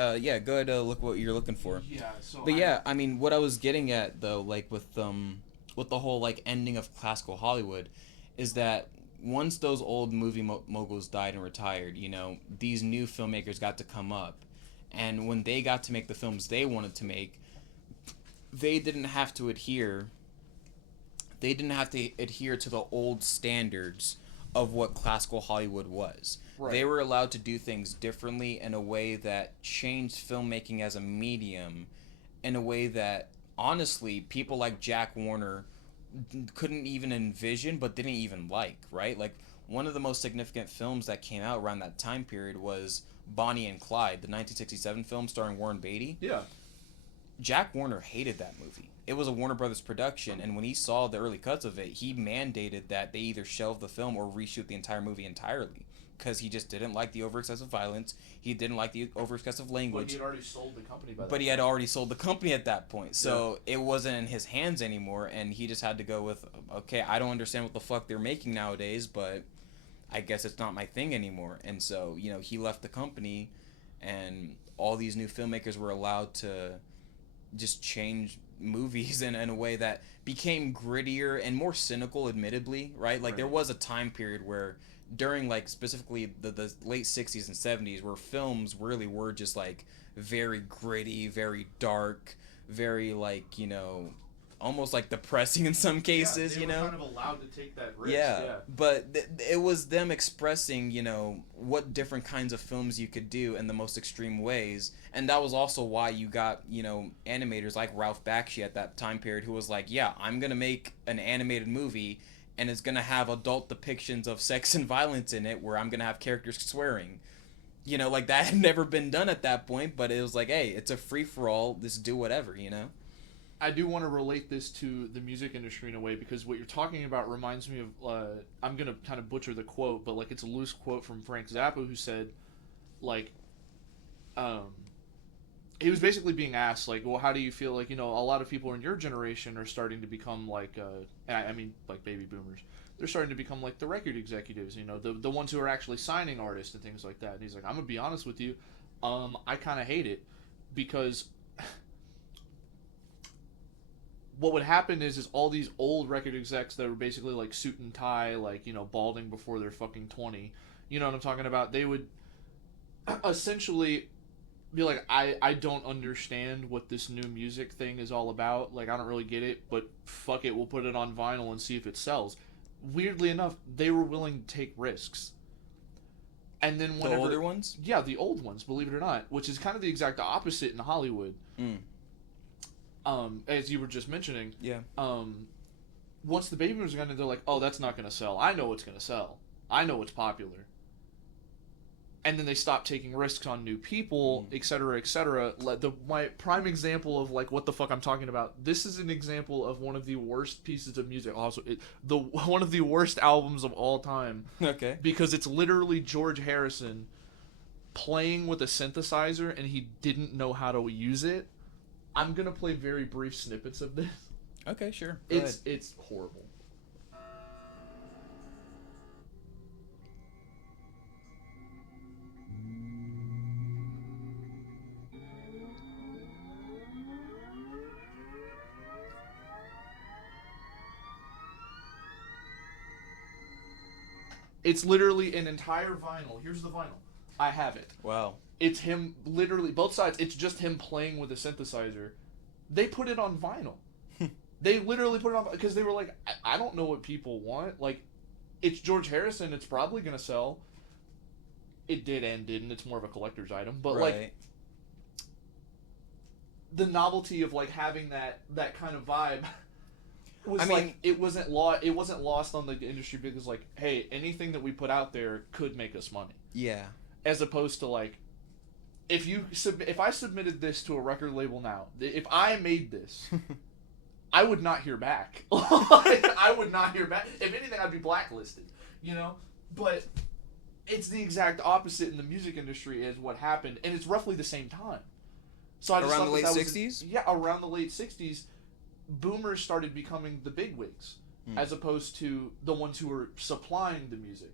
Go ahead. Look what you're looking for. Yeah. So. But I mean, what I was getting at though, like with the whole like ending of classical Hollywood, is that once those old movie moguls died and retired, these new filmmakers got to come up, and when they got to make the films they wanted to make, they didn't have to adhere to the old standards of what classical Hollywood was. Right. They were allowed to do things differently in a way that changed filmmaking as a medium, in a way that honestly people like Jack Warner couldn't even envision, but didn't even like, right? Like, one of the most significant films that came out around that time period was Bonnie and Clyde, the 1967 film starring Warren Beatty. Yeah. Jack Warner hated that movie. It was a Warner Brothers production, and when he saw the early cuts of it, he mandated that they either shelve the film or reshoot the entire movie entirely, because he just didn't like the over-excessive violence. He didn't like the over-excessive language. But he had already sold the company by that But he had already sold the company at that point. So it wasn't in his hands anymore, and he just had to go with, okay, I don't understand what the fuck they're making nowadays, but I guess it's not my thing anymore. And so, he left the company, and all these new filmmakers were allowed to just change movies in a way that became grittier and more cynical, admittedly, right? Like, there was a time period where during, like, specifically the late 60s and 70s, where films really were just, like, very gritty, very dark, very, like, almost, like, depressing in some cases, they were kind of allowed to take that risk. But it was them expressing, what different kinds of films you could do in the most extreme ways. And that was also why you got, animators like Ralph Bakshi at that time period, who was like, yeah, I'm going to make an animated movie, and it's going to have adult depictions of sex and violence in it, where I'm going to have characters swearing. you know, like that had never been done at that point, but it was like, hey, it's a free-for-all, just do whatever, you know? I do want to relate this to the music industry in a way, because what you're talking about reminds me of, I'm going to kind of butcher the quote, but like it's a loose quote from Frank Zappa, who said, like, he was basically being asked, like, well, how do you feel, like, you know, a lot of people in your generation are starting to become like, I mean, like baby boomers, they're starting to become like the record executives, you know, the ones who are actually signing artists and things like that. And he's like, I'm gonna be honest with you, I kind of hate it, because what would happen is all these old record execs that were basically like suit and tie, like, you know, balding before they're fucking 20, you know what I'm talking about, they would essentially be like, I don't understand what this new music thing is all about, like, I don't really get it, but fuck it, we'll put it on vinyl and see if it sells. Weirdly enough, they were willing to take risks. And then whenever, the older ones? Yeah, the old ones, believe it or not, which is kind of the exact opposite in Hollywood. As you were just mentioning. Yeah. Once the baby boomers are gonna, they're like, oh, that's not gonna sell. I know what's gonna sell. I know what's popular. And then they stop taking risks on new people, et cetera, et cetera. My prime example of like what the fuck I'm talking about. This is an example of one of the worst pieces of music. Also, one of the worst albums of all time. Okay. Because it's literally George Harrison playing with a synthesizer, and he didn't know how to use it. I'm gonna play very brief snippets of this. Okay, sure. Go ahead. It's horrible. It's literally an entire vinyl. Here's the vinyl. I have it. Wow. It's him, literally, both sides, it's just him playing with a synthesizer. They put it on vinyl. They literally put it on, because they were like, I don't know what people want. Like, it's George Harrison, it's probably going to sell. It did and didn't. It's more of a collector's item. But, right. like, the novelty of, like, having that kind of vibe was, like, it wasn't lost on the industry, because, like, hey, anything that we put out there could make us money. Yeah. As opposed to, like, if I submitted this to a record label now, if I made this, I would not hear back. I would not hear back. If anything, I'd be blacklisted, you know? But it's the exact opposite in the music industry as what happened, and it's roughly the same time. So I just around the late 60s? Yeah, around the late 60s, boomers started becoming the bigwigs, as opposed to the ones who were supplying the music.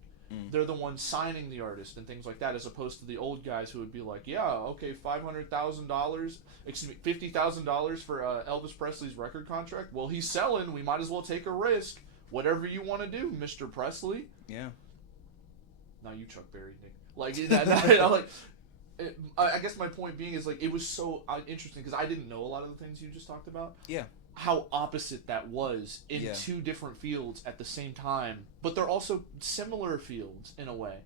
They're the ones signing the artist and things like that, as opposed to the old guys who would be like, yeah, okay, $500,000, excuse me, $50,000 for Elvis Presley's record contract. Well, he's selling. We might as well take a risk. Whatever you want to do, Mr. Presley. Yeah. Now you Chuck Berry, Nick. Like, I guess my point being is, like, it was so interesting because I didn't know a lot of the things you just talked about. Yeah. How opposite that was in two different fields at the same time, but they're also similar fields in a way.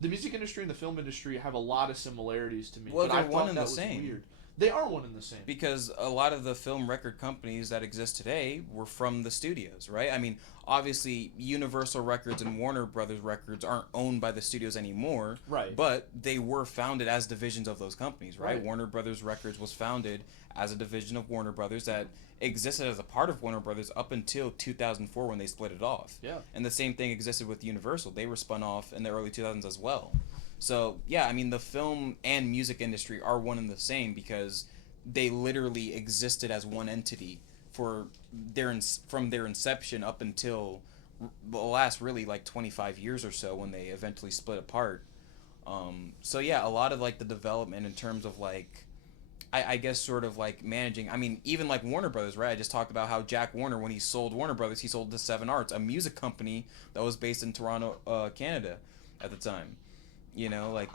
The music industry and the film industry have a lot of similarities to me. Well, but they're I one thought and that the was same. Weird. They are one and the same. Because a lot of the film record companies that exist today were from the studios, right? I mean, obviously, Universal Records and Warner Brothers Records aren't owned by the studios anymore. Right. But they were founded as divisions of those companies, right? Warner Brothers Records was founded as a division of Warner Brothers that existed as a part of Warner Brothers up until 2004 when they split it off. Yeah. And the same thing existed with Universal. They were spun off in the early 2000s as well. So, yeah, I mean, the film and music industry are one and the same because they literally existed as one entity from their inception up until the last really like 25 years or so when they eventually split apart. So, yeah, a lot of like the development in terms of like, I guess sort of like managing, I mean, even like Warner Brothers, right? I just talked about how Jack Warner, when he sold Warner Brothers, he sold to Seven Arts, a music company that was based in Toronto, Canada at the time. You know, like,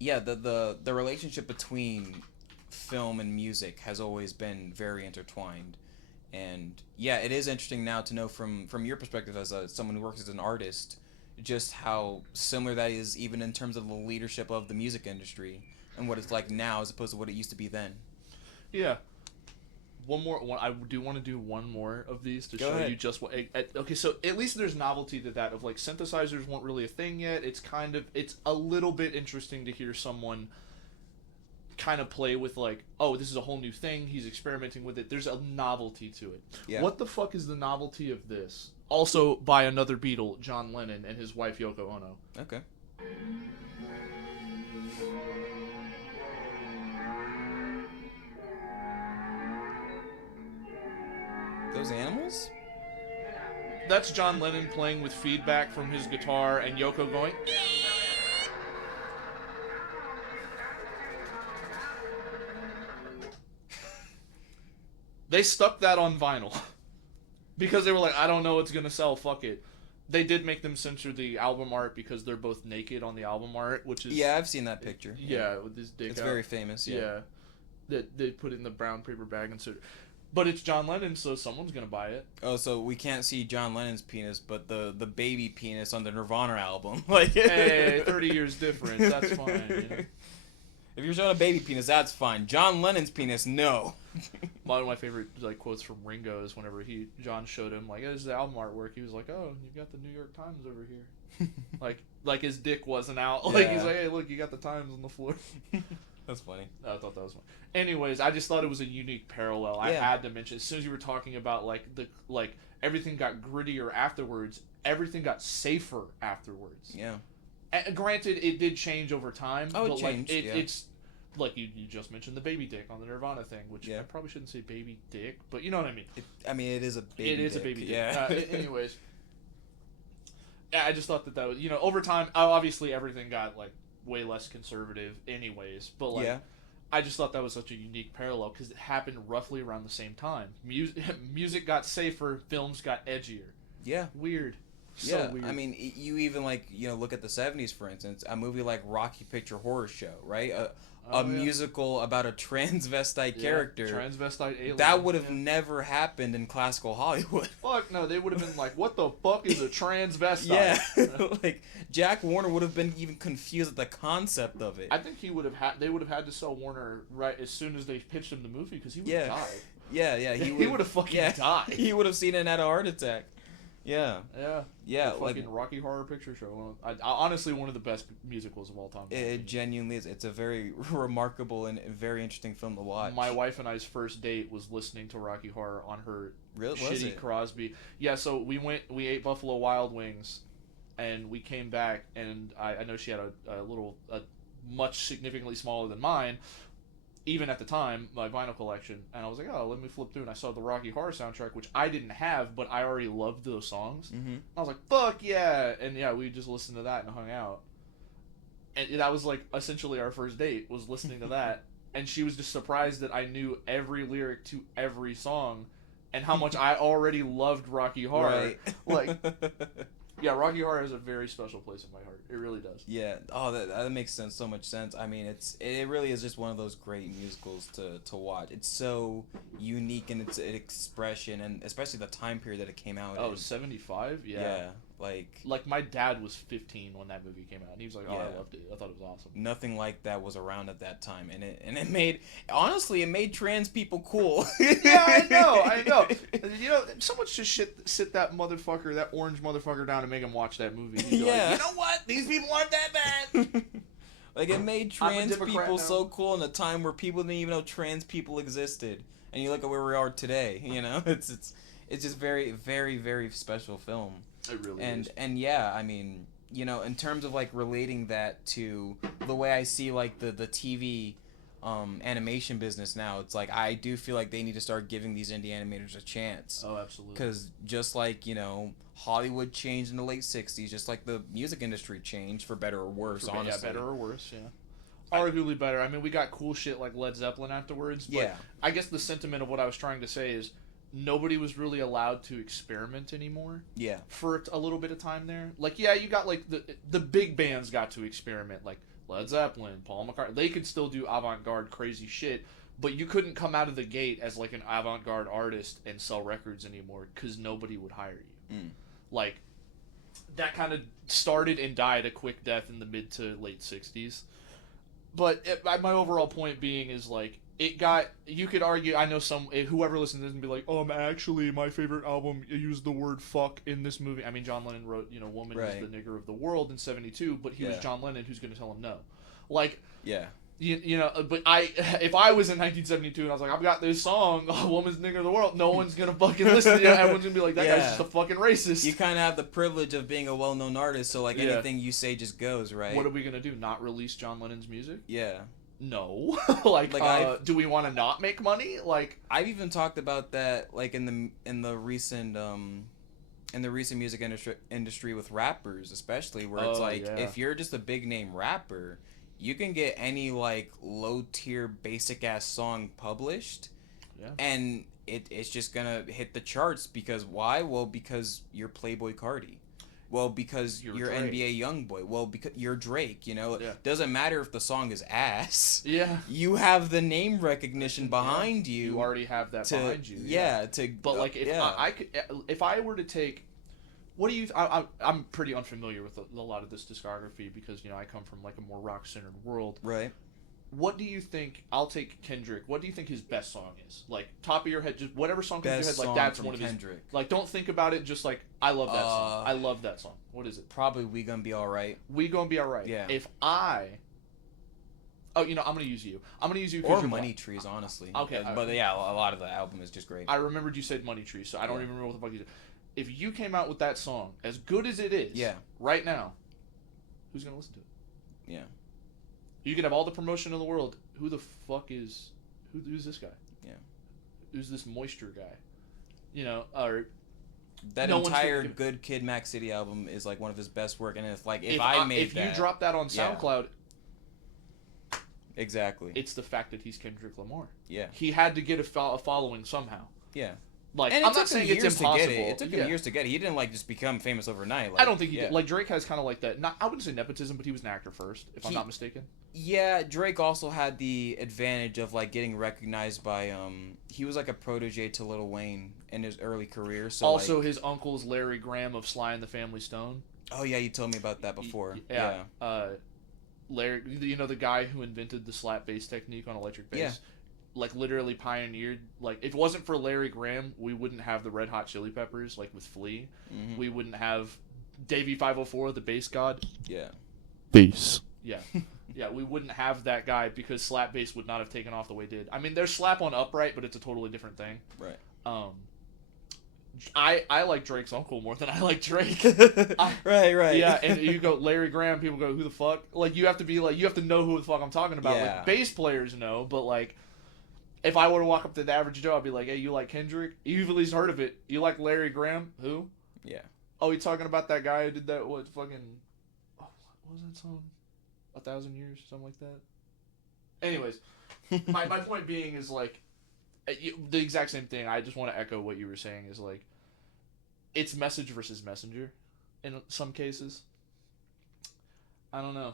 yeah, the relationship between film and music has always been very intertwined. And yeah, it is interesting now to know from your perspective as someone who works as an artist, just how similar that is even in terms of the leadership of the music industry and what it's like now as opposed to what it used to be then. Yeah. I do want to do one more of these to Go show ahead. you just what. Okay, so at least there's novelty to that of like synthesizers weren't really a thing yet. It's a little bit interesting to hear someone kind of play with like, oh, this is a whole new thing. He's experimenting with it. There's a novelty to it. Yeah. What the fuck is the novelty of this? Also by another Beatle, John Lennon, and his wife Yoko Ono. Okay. Those animals? That's John Lennon playing with feedback from his guitar and Yoko going. They stuck that on vinyl because they were like, I don't know what's gonna sell. Fuck it. They did make them censor the album art because they're both naked on the album art, which is Yeah, I've seen that picture. yeah with his dick It's out. very famous. Yeah. That they put it in the brown paper bag and so. But it's John Lennon, so someone's gonna buy it. Oh, so we can't see John Lennon's penis, but the baby penis on the Nirvana album. Like, Hey, 30 years difference. That's fine. You know? if you're showing a baby penis, that's fine. John Lennon's penis, no. One of my favorite like quotes from Ringo is whenever John showed him like, "This is the album artwork." He was like, "Oh, you got the New York Times over here." like his dick wasn't out. Like he's like, "Hey, look, you got the Times on the floor." That's funny. I thought that was funny. Anyways, I just thought it was a unique parallel. I had to mention as soon as you were talking about like everything got grittier afterwards. Everything got safer afterwards. Yeah. Granted, it did change over time. Oh, but it changed. It's like you just mentioned the baby dick on the Nirvana thing, which I probably shouldn't say baby dick, but you know what I mean. It is a baby. It is dick. a baby dick. Yeah. Anyways, I just thought that was over time. Obviously, everything got like way less conservative, anyways. But like, I just thought that was such a unique parallel because it happened roughly around the same time. Music got safer, films got edgier. Yeah. Weird. So weird. I mean, you even like look at the 70s, for instance, a movie like Rocky Picture Horror Show, right? A musical about a transvestite character. Transvestite alien. That would have never happened in classical Hollywood. Fuck no, they would have been like, what the fuck is a transvestite? Yeah. Like, Jack Warner would have been even confused at the concept of it. I think they would have had to sell Warner right as soon as they pitched him the movie because he would have died. Yeah. He would have fucking died. He would have seen it and had a heart attack. Yeah. The fucking Rocky Horror Picture Show. Honestly, one of the best musicals of all time. It genuinely is. It's a very remarkable and very interesting film to watch. My wife and I's first date was listening to Rocky Horror on her really? shitty Crosby. Yeah, so we ate Buffalo Wild Wings, and we came back, and I know she had a much significantly smaller than mine, even at the time, my vinyl collection, and I was like, oh, let me flip through, and I saw the Rocky Horror soundtrack, which I didn't have, but I already loved those songs. Mm-hmm. I was like, fuck yeah! And yeah, we just listened to that and hung out. And that was like essentially our first date, was listening to that, and she was just surprised that I knew every lyric to every song, and how much I already loved Rocky Horror. Right. Like, yeah, Rocky Horror has a very special place in my heart. It really does. Yeah. Oh, that makes sense. So much sense. I mean, it really is just one of those great musicals to watch. It's so unique in its expression, and especially the time period that it came out. Oh, in. 75? Yeah. Like my dad was 15 when that movie came out, and he was like, "Oh, I loved it. I thought it was awesome." Nothing like that was around at that time, and it made trans people cool. Yeah, I know. Someone should sit that orange motherfucker down and make him watch that movie. He'd be like, you know what? These people aren't that bad. Like, it made trans people so cool in a time where people didn't even know trans people existed. And you look at where we are today. It's just very, very, very special film. It really is. And yeah, I mean, in terms of like relating that to the way I see like the TV animation business now, it's like I do feel like they need to start giving these indie animators a chance. Oh, absolutely. Because just like Hollywood changed in the late 60s, just like the music industry changed for better or worse. Honestly, yeah, better or worse. Yeah. Arguably better. I mean, we got cool shit like Led Zeppelin afterwards. But I guess the sentiment of what I was trying to say is nobody was really allowed to experiment anymore. Yeah. For a little bit of time there. Like, yeah, you got like the big bands got to experiment, like Led Zeppelin, Paul McCartney. They could still do avant-garde crazy shit, but you couldn't come out of the gate as like an avant-garde artist and sell records anymore because nobody would hire you. Like, that kind of started and died a quick death in the mid to late 60s. But my overall point being is, like, you could argue, I know whoever listens to this and be like, actually, my favorite album used the word fuck in this movie. I mean, John Lennon wrote, Woman is the nigger of the world in 1972, but he was John Lennon, who's going to tell him no? Like, yeah. But if I was in 1972 and I was like, I've got this song, Woman's Nigger of the World, no one's going to fucking listen to it. Everyone's going to be like, that guy's just a fucking racist. You kind of have the privilege of being a well-known artist, so, like, anything you say just goes, right? What are we going to do? Not release John Lennon's music? Yeah. No. Do we want to not make money? Like, I've even talked about that, like, in the recent music industry with rappers, especially, where it's like, if you're just a big name rapper, you can get any, like, low tier basic ass song published, and it's just gonna hit the charts. Because why? Well, because you're Playboy Cardi. Well, because you're NBA Youngboy. Well, because you're Drake. It doesn't matter if the song is ass. Yeah. You have the name recognition behind you. You already have that behind you. But like, if I were to take, what do you? I'm pretty unfamiliar with a lot of this discography because I come from like a more rock centered world. Right. What do you think? I'll take Kendrick. What do you think his best song is? Like, top of your head, just whatever song comes to your head. Like, that's one of Kendrick. His. Like, don't think about it. Just like, I love that song. I love that song. What is it? Probably We Gonna Be Alright. We Gonna Be Alright. Yeah. I'm gonna use you. I'm gonna use you. Or Money Trees, honestly. Okay. But a lot of the album is just great. I remembered you said Money Trees, so I don't even remember what the fuck you said. If you came out with that song, as good as it is, right now, who's gonna listen to it? Yeah. You can have all the promotion in the world. Who the fuck is... Who's this guy? Yeah. Who's this moisture guy? Or... That entire Good Kid, Mac City album is, like, one of his best work. And if you drop that on SoundCloud... Exactly. It's the fact that he's Kendrick Lamar. Yeah. He had to get a following somehow. Yeah. Like, I'm not saying it's impossible. It took him years to get it. He didn't, like, just become famous overnight. Like, I don't think he did. Like, Drake has kind of like that. I wouldn't say nepotism, but he was an actor first, if I'm not mistaken. Yeah, Drake also had the advantage of, like, getting recognized by, he was, like, a protege to Lil Wayne in his early career. So also, his uncle's Larry Graham of Sly and the Family Stone. Oh, yeah, you told me about that before. Yeah. Larry, the guy who invented the slap bass technique on electric bass. Yeah. Like, literally pioneered, like, if it wasn't for Larry Graham, we wouldn't have the Red Hot Chili Peppers, like, with Flea. Mm-hmm. We wouldn't have Davey 504, the bass god. Yeah. Bass. Yeah. Yeah, we wouldn't have that guy because slap bass would not have taken off the way it did. I mean, there's slap on upright, but it's a totally different thing. Right. I like Drake's uncle more than I like Drake. Right. Yeah, and you go Larry Graham, people go, who the fuck? Like, you have to know who the fuck I'm talking about. Yeah. Like, bass players know, but, like, if I were to walk up to the average Joe, I'd be like, hey, you like Kendrick? You've at least heard of it. You like Larry Graham? Who? Yeah. Oh, you talking about that guy who did that, what was that song? 1,000 Years? Something like that? Anyways, my point being is, like, the exact same thing. I just want to echo what you were saying is, like, it's message versus messenger in some cases. I don't know.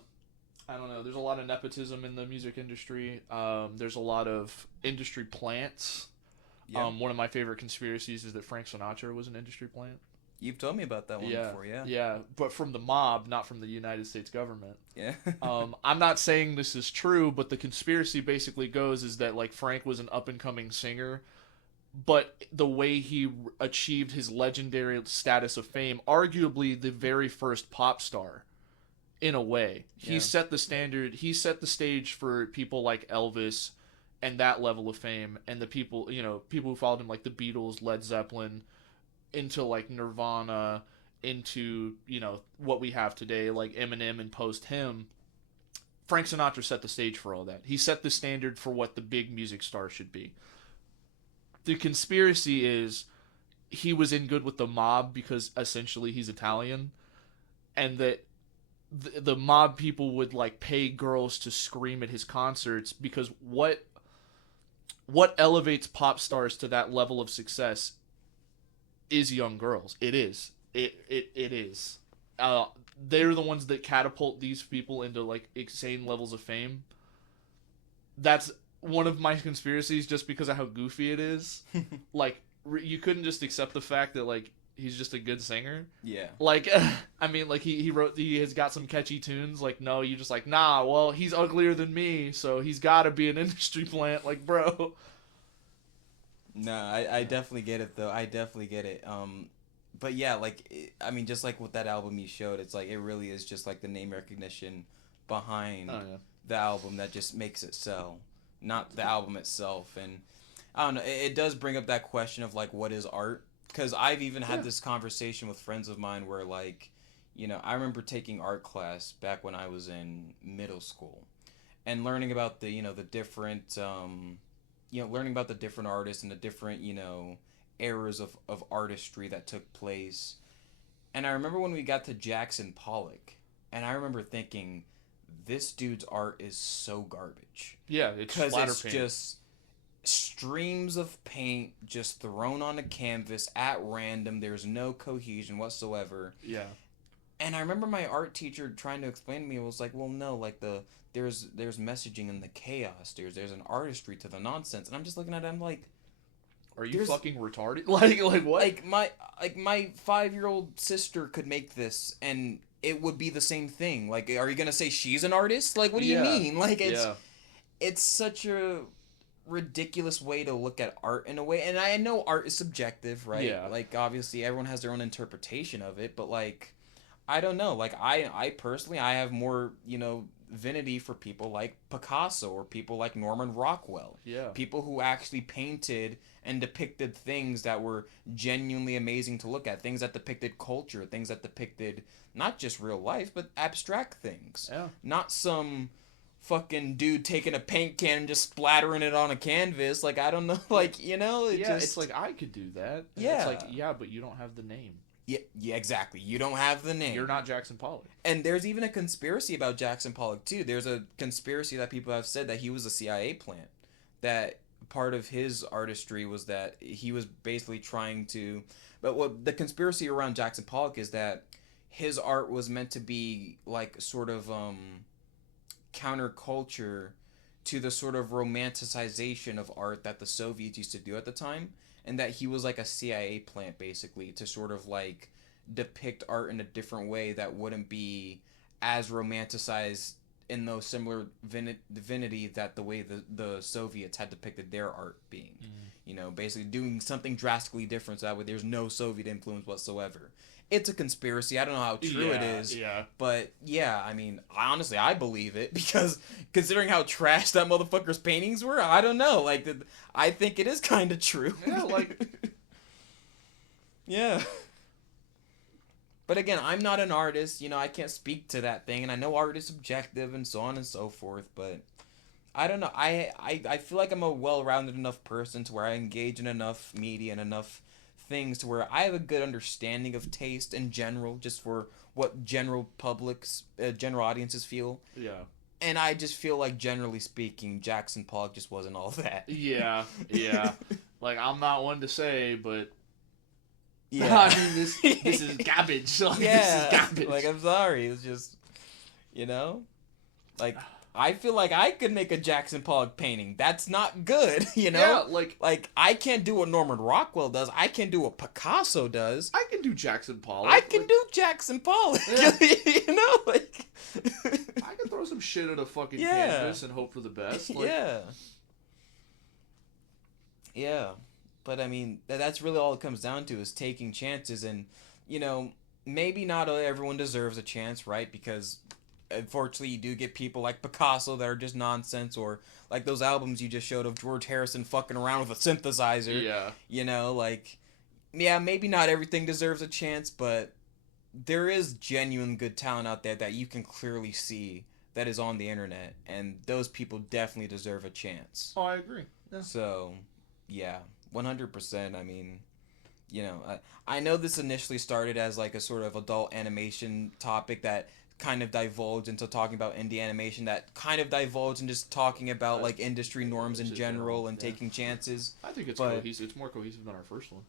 There's a lot of nepotism in the music industry. There's a lot of industry plants. Yeah. One of my favorite conspiracies is that Frank Sinatra was an industry plant. You've told me about that one before, yeah. Yeah, but from the mob, not from the United States government. Yeah. I'm not saying this is true, but the conspiracy basically goes is that, like, Frank was an up-and-coming singer, but the way he achieved his legendary status of fame, arguably the very first pop star, in a way. He set the standard, he set the stage for people like Elvis and that level of fame, and the people who followed him, like the Beatles, Led Zeppelin, into, like, Nirvana, into, what we have today, like Eminem and post him. Frank Sinatra set the stage for all that. He set the standard for what the big music star should be. The conspiracy is he was in good with the mob because essentially he's Italian, and that the mob people would, like, pay girls to scream at his concerts because what elevates pop stars to that level of success is young girls. It is. It is. They're the ones that catapult these people into, like, insane levels of fame. That's one of my conspiracies just because of how goofy it is. Like, you couldn't just accept the fact that, like, he's just a good singer. Yeah. Like, I mean, like he has got some catchy tunes. Like, no, you just like, nah. Well, he's uglier than me, so he's got to be an industry plant. Like, bro. No, I definitely get it though. I definitely get it. But yeah, like I mean, just like with that album you showed, it's like it really is just like the name recognition behind the album that just makes it sell, not the album itself. And I don't know, it does bring up that question of like what is art? Because I've even had this conversation with friends of mine where like, you know, I remember taking art class back when I was in middle school, and learning about the the different learning about the different artists and the different eras of artistry that took place. And I remember when we got to Jackson Pollock, and I remember thinking, this dude's art is so garbage. Yeah, it's splatter paint. Because it's just streams of paint just thrown on a canvas at random. There's no cohesion whatsoever. Yeah. And I remember my art teacher trying to explain to me, it was like, well, no, like there's messaging in the chaos. There's an artistry to the nonsense. And I'm just looking at it, I'm like, are you fucking retarded? Like what? Like my 5-year-old sister could make this and it would be the same thing. Like, are you gonna say she's an artist? Like, what do you mean? Like, it's such a ridiculous way to look at art in a way. And I know art is subjective, right? Yeah. Like, obviously everyone has their own interpretation of it, but like, I don't know. Like, I personally, I have more, affinity for people like Picasso or people like Norman Rockwell. Yeah. People who actually painted and depicted things that were genuinely amazing to look at. Things that depicted culture. Things that depicted not just real life, but abstract things. Yeah. Not some fucking dude taking a paint can and just splattering it on a canvas. Like, I don't know. Like, it's like, I could do that. And Yeah. It's like, yeah, but you don't have the name. Yeah, exactly. You don't have the name. You're not Jackson Pollock. And there's even a conspiracy about Jackson Pollock, too. There's a conspiracy that people have said that he was a CIA plant. That part of his artistry was that he was basically trying to... But what the conspiracy around Jackson Pollock is that his art was meant to be, like, sort of counterculture to the sort of romanticization of art that the Soviets used to do at the time. And that he was like a CIA plant, basically, to sort of like depict art in a different way that wouldn't be as romanticized in those similar divinity that the way the Soviets had depicted their art being. Basically doing something drastically different so that way there's no Soviet influence whatsoever. It's a conspiracy. I don't know how true it is. Yeah. But yeah, I mean, honestly, I believe it because considering how trash that motherfucker's paintings were, I don't know. Like, I think it is kind of true. Yeah, like... yeah. But again, I'm not an artist. I can't speak to that thing. And I know art is subjective and so on and so forth. But I don't know. I feel like I'm a well-rounded enough person to where I engage in enough media and enough things to where I have a good understanding of taste in general, just for what general audiences feel. Yeah. And I just feel like, generally speaking, Jackson Pollock just wasn't all that. Yeah. Like, I'm not one to say, but... Yeah. I mean, this is garbage. Like, this is garbage. Like, I'm sorry. It's just, like... I feel like I could make a Jackson Pollock painting. That's not good, Yeah, like I can't do what Norman Rockwell does. I can't do what Picasso does. I can do Jackson Pollock. I can do Jackson Pollock. Yeah. Like I can throw some shit at a fucking canvas and hope for the best. Like, yeah. But I mean, that's really all it comes down to is taking chances, and maybe not everyone deserves a chance, right? Because unfortunately, you do get people like Picasso that are just nonsense, or like those albums you just showed of George Harrison fucking around with a synthesizer. Yeah. Maybe not everything deserves a chance, but there is genuine good talent out there that you can clearly see that is on the internet, and those people definitely deserve a chance. Oh, I agree. Yeah. So, yeah, 100%. I mean, I know this initially started as like a sort of adult animation topic that kind of divulged into talking about indie animation, that kind of divulged into just talking about like industry norms in general and taking chances. I think it's cohesive. It's more cohesive than our first one.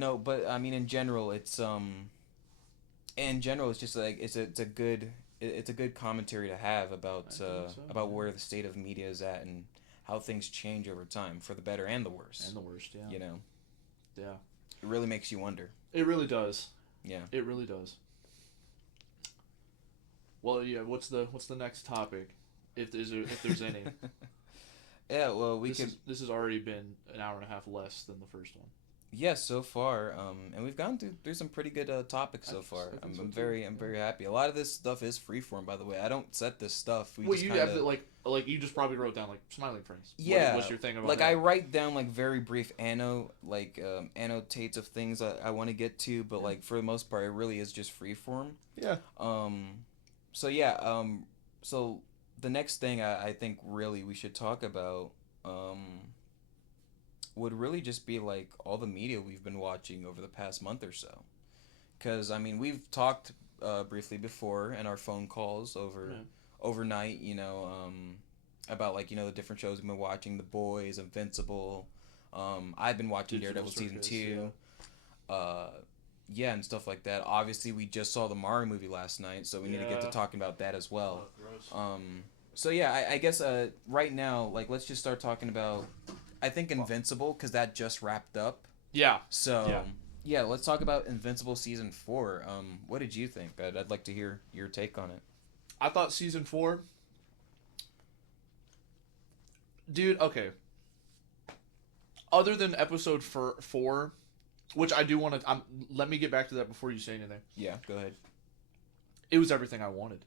No, but I mean in general it's just like it's a good commentary to have about about where the state of media is at and how things change over time for the better and the worse. And the worst, yeah. Yeah. It really makes you wonder. It really does. Yeah. It really does. Well, yeah. What's the next topic, if there's any? Yeah. Well, This has already been an hour and a half less than the first one. Yeah, so far, and we've gone through some pretty good topics so far. I think so I'm too. very happy. A lot of this stuff is freeform, by the way. I don't set this stuff. Well, you have to, like you just probably wrote down like smiling face. Yeah. What's your thing about like that? I write down like very brief annotates of things I want to get to, but like for the most part, it really is just freeform. Yeah. So yeah. So the next thing I think really we should talk about would really just be like all the media we've been watching over the past month or so. Because, I mean, we've talked briefly before in our phone calls overnight, you know, about like, you know, the different shows we've been watching, The Boys, Invincible. I've been watching Daredevil Season 2. Yeah, and stuff like that. Obviously, we just saw the Mario movie last night, so we need to get to talking about that as well. Gross. So yeah, I guess right now, like, let's just start talking about, I think, Invincible, because that just wrapped up. Yeah. So yeah, let's talk about Invincible Season 4. What did you think? I'd like to hear your take on it. I thought Season 4... Dude, okay. Other than Episode 4, which I do want to... let me get back to that before you say anything. Yeah, go ahead. It was everything I wanted.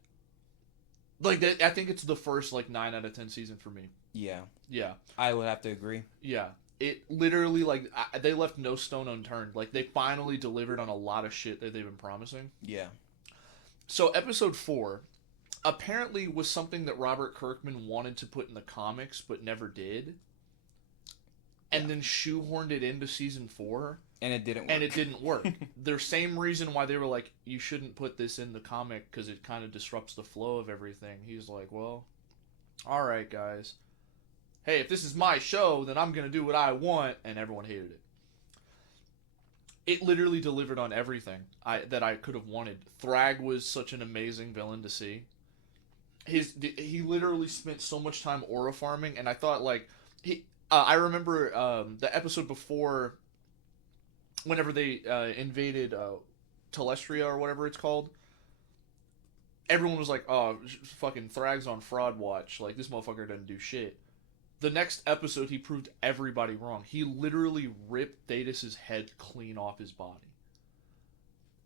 Like, I think it's the first, like, 9 out of 10 season for me. Yeah. Yeah. I would have to agree. Yeah. It literally, like, they left no stone unturned. Like, they finally delivered on a lot of shit that they've been promising. Yeah. So, Episode 4 apparently was something that Robert Kirkman wanted to put in the comics, but never did. And then shoehorned it into Season 4. And it didn't work. Their same reason why they were like, you shouldn't put this in the comic because it kind of disrupts the flow of everything. He's like, well, all right, guys. Hey, if this is my show, then I'm going to do what I want. And everyone hated it. It literally delivered on everything that I could have wanted. Thrag was such an amazing villain to see. He literally spent so much time aura farming. And I thought, like, I remember the episode before... Whenever they invaded Telestria or whatever it's called, everyone was like, oh, fucking Thrag's on fraud watch. Like, this motherfucker doesn't do shit. The next episode, he proved everybody wrong. He literally ripped Thetis' head clean off his body.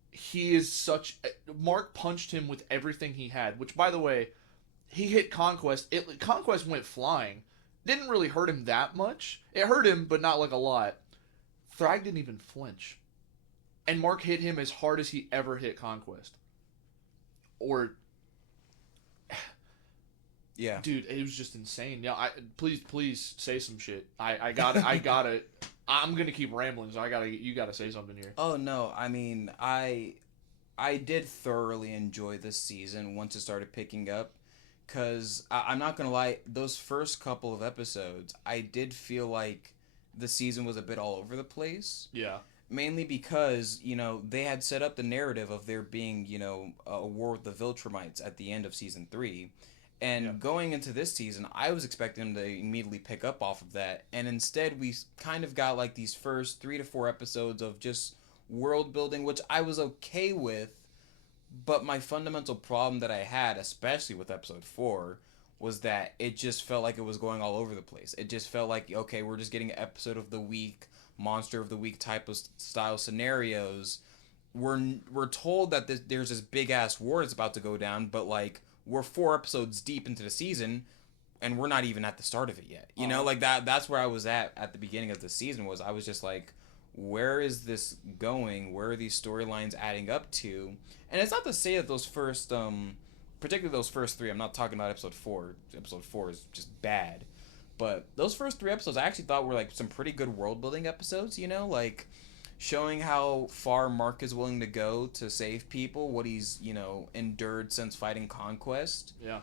He is such... Mark punched him with everything he had, which, by the way, he hit Conquest. Conquest went flying. Didn't really hurt him that much. It hurt him, but not like a lot. Thrag didn't even flinch. And Mark hit him as hard as he ever hit Conquest. Or... Yeah. Dude, it was just insane. Yeah, please say some shit. I gotta... I'm gonna keep rambling, so you gotta say something here. Oh, no. I mean, I did thoroughly enjoy this season once it started picking up. Because, I'm not gonna lie, those first couple of episodes, I did feel like the season was a bit all over the place. Yeah. Mainly because, you know, they had set up the narrative of there being, you know, a war with the Viltrumites at the end of Season 3. And going into this season, I was expecting them to immediately pick up off of that. And instead, we kind of got, like, these first 3 to 4 episodes of just world building, which I was okay with. But my fundamental problem that I had, especially with Episode 4... was that it just felt like it was going all over the place. It just felt like, okay, we're just getting episode of the week, monster of the week type of style scenarios. We're told that there's this big ass war that's about to go down, but like we're 4 episodes deep into the season, and we're not even at the start of it yet. You know, like that's where I was at the beginning of the season. I was just like, where is this going? Where are these storylines adding up to? And it's not to say that those first particularly those first 3, I'm not talking about episode 4. Episode 4 is just bad. But those first 3 episodes I actually thought were like some pretty good world building episodes, you know, like showing how far Mark is willing to go to save people, what he's, you know, endured since fighting Conquest. Yeah.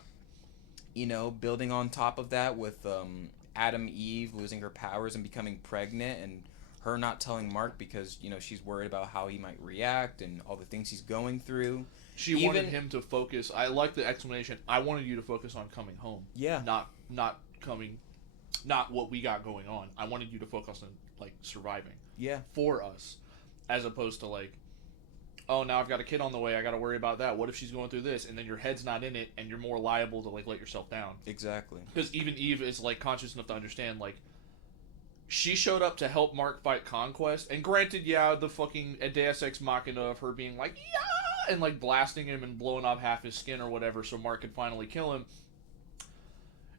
You know, building on top of that with Adam Eve losing her powers and becoming pregnant, and her not telling Mark because, you know, she's worried about how he might react and all the things he's going through. She wanted him to focus. I like the explanation. I wanted you to focus on coming home. Yeah. Not what we got going on. I wanted you to focus on, like, surviving. Yeah. For us. as opposed to like, oh, now I've got a kid on the way, I got to worry about that. What if she's going through this? And then your head's not in it, and you're more liable to like let yourself down. Exactly. Because even Eve is like conscious enough to understand like, she showed up to help Mark fight Conquest, and granted, yeah, the fucking Deus Ex Machina of her being like, yeah, and like blasting him and blowing off half his skin or whatever, so Mark could finally kill him.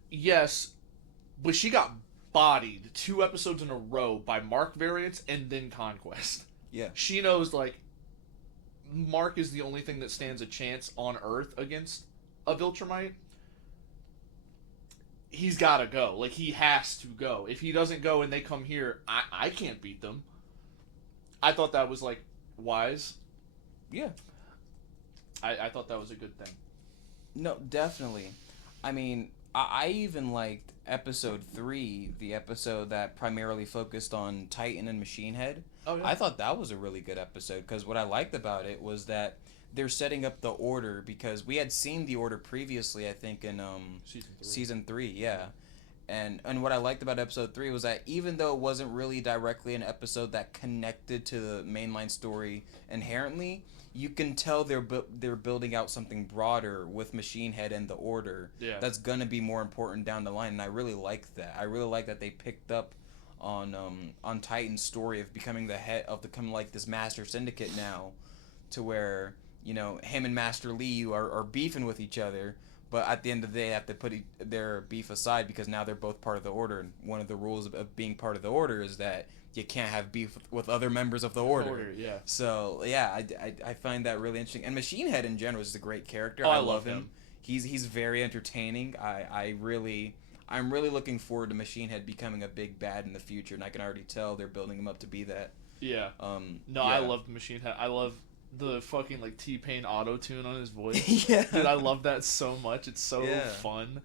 Yes, but she got bodied 2 episodes in a row by Mark variants and then Conquest. Yeah. She knows like, Mark is the only thing that stands a chance on Earth against a Viltrumite. He's got to go. Like, he has to go. If he doesn't go and they come here, I can't beat them. I thought that was, like, wise. Yeah. I thought that was a good thing. No, definitely. I mean, I even liked episode 3, the episode that primarily focused on Titan and Machine Head. Oh, yeah. I thought that was a really good episode, because what I liked about it was that they're setting up the Order, because we had seen the Order previously, I think, in season 3, yeah. And what I liked about episode 3 was that even though it wasn't really directly an episode that connected to the mainline story inherently, you can tell they're building out something broader with Machine Head and the Order. Yeah. That's gonna be more important down the line, and I really like that. I really like that they picked up on Titan's story of becoming like this master syndicate now, to where, you know, him and Master Lee are beefing with each other, but at the end of the day they have to put their beef aside, because now they're both part of the Order, and one of the rules of being part of the Order is that you can't have beef with other members of the Order. Yeah. So yeah, I find that really interesting. And Machine Head in general is a great character. Oh, I love him. He's very entertaining. I'm really looking forward to Machine Head becoming a big bad in the future, and I can already tell they're building him up to be that. Yeah. Yeah. I love Machine Head. I love the fucking like T-Pain auto-tune on his voice. Yeah. Dude, I love that so much. It's so fun.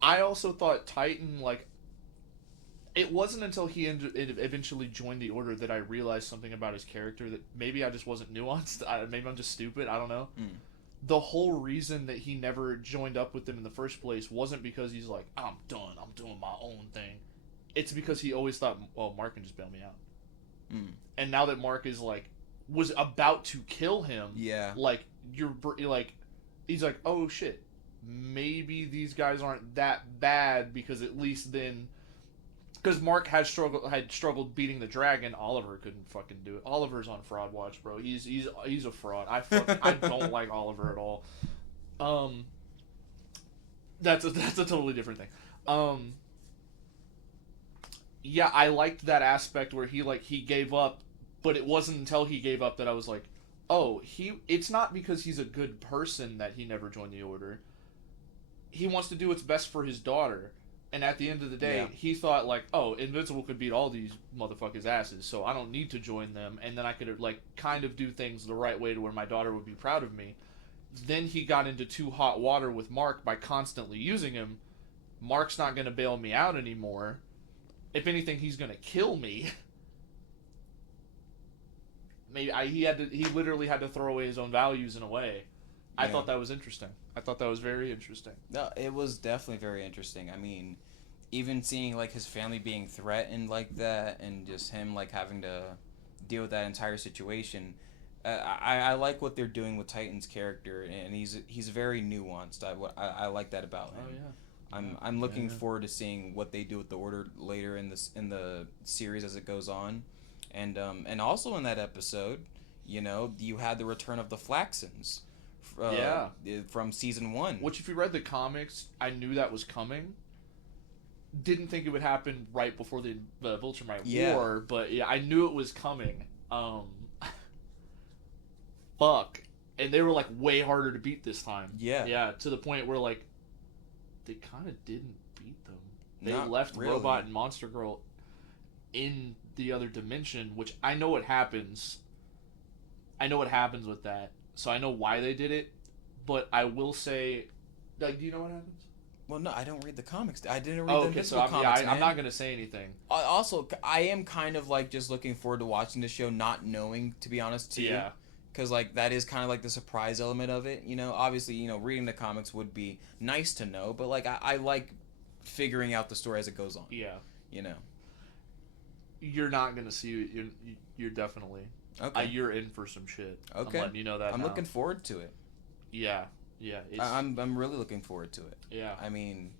I also thought Titan, like, it wasn't until he eventually joined the Order that I realized something about his character that maybe I just wasn't nuanced. Maybe I'm just stupid. I don't know. The whole reason that he never joined up with them in the first place wasn't because he's like, I'm done, I'm doing my own thing. It's because he always thought, well, Mark can just bail me out. And now that Mark is like, was about to kill him, like, he's like, oh shit, maybe these guys aren't that bad, because at least then, because Mark had struggled beating the dragon. Oliver couldn't fucking do it. Oliver's on fraud watch, bro. He's a fraud. I don't like Oliver at all. That's a totally different thing. Yeah, I liked that aspect where he gave up, but it wasn't until he gave up that I was like, oh, it's not because he's a good person that he never joined the Order. He wants to do what's best for his daughter. And at the end of the day, he thought, like, oh, Invincible could beat all these motherfuckers' asses, so I don't need to join them, and then I could, like, kind of do things the right way to where my daughter would be proud of me. Then he got into too hot water with Mark by constantly using him. Mark's not going to bail me out anymore. If anything, he's going to kill me. Maybe he literally had to throw away his own values in a way. I thought that was interesting. I thought that was very interesting. No, it was definitely very interesting. I mean, even seeing, like, his family being threatened like that, and just him, like, having to deal with that entire situation. I like what they're doing with Titan's character, and he's very nuanced. I like that about him. Oh yeah. I'm looking forward to seeing what they do with the Order later in the series as it goes on, and also in that episode, you know, you had the return of the Flaxens. From season 1. Which, if you read the comics, I knew that was coming. Didn't think it would happen right before the Viltrumite War, but yeah, I knew it was coming. Fuck. And they were, like, way harder to beat this time. Yeah. Yeah, to the point where, like, they kind of didn't beat them. They Not left really. Robot and Monster Girl in the other dimension, which I know what happens. I know what happens with that. So I know why they did it, but I will say, like, do you know what happens? Well, no, I don't read the comics. I didn't read the Invincible so comics, I'm not going to say anything. Also, I am kind of, like, just looking forward to watching the show, not knowing, to be honest, too. Yeah. Because, like, that is kind of, like, the surprise element of it, you know? Obviously, you know, reading the comics would be nice to know, but, like, I like figuring out the story as it goes on. Yeah. You know? You're not going to see it. You're definitely... Okay. You're in for some shit. Okay. I'm letting you know that. I'm now. looking forward to it. Yeah. It's, I'm really looking forward to it. Yeah. I mean,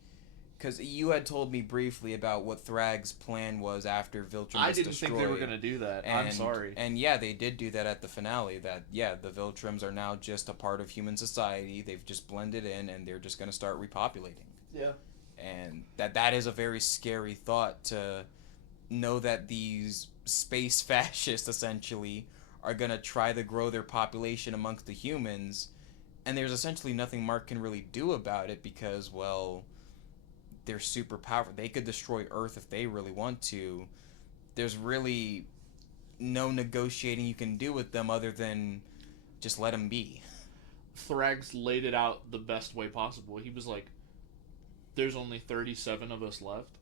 because you had told me briefly about what Thrag's plan was after Viltrum I was didn't destroyed. think they were gonna do that. I'm sorry. And yeah, they did do that at the finale. That the Viltrums are now just a part of human society. They've just blended in, and they're just gonna start repopulating. Yeah. And that is a very scary thought, to know that these space fascists essentially are gonna try to grow their population amongst the humans, and there's essentially nothing Mark can really do about it because, well, they're super powerful. They could destroy Earth if they really want to. There's really no negotiating you can do with them other than just let them be. Thrax laid it out the best way possible. He was like, there's only 37 of us left,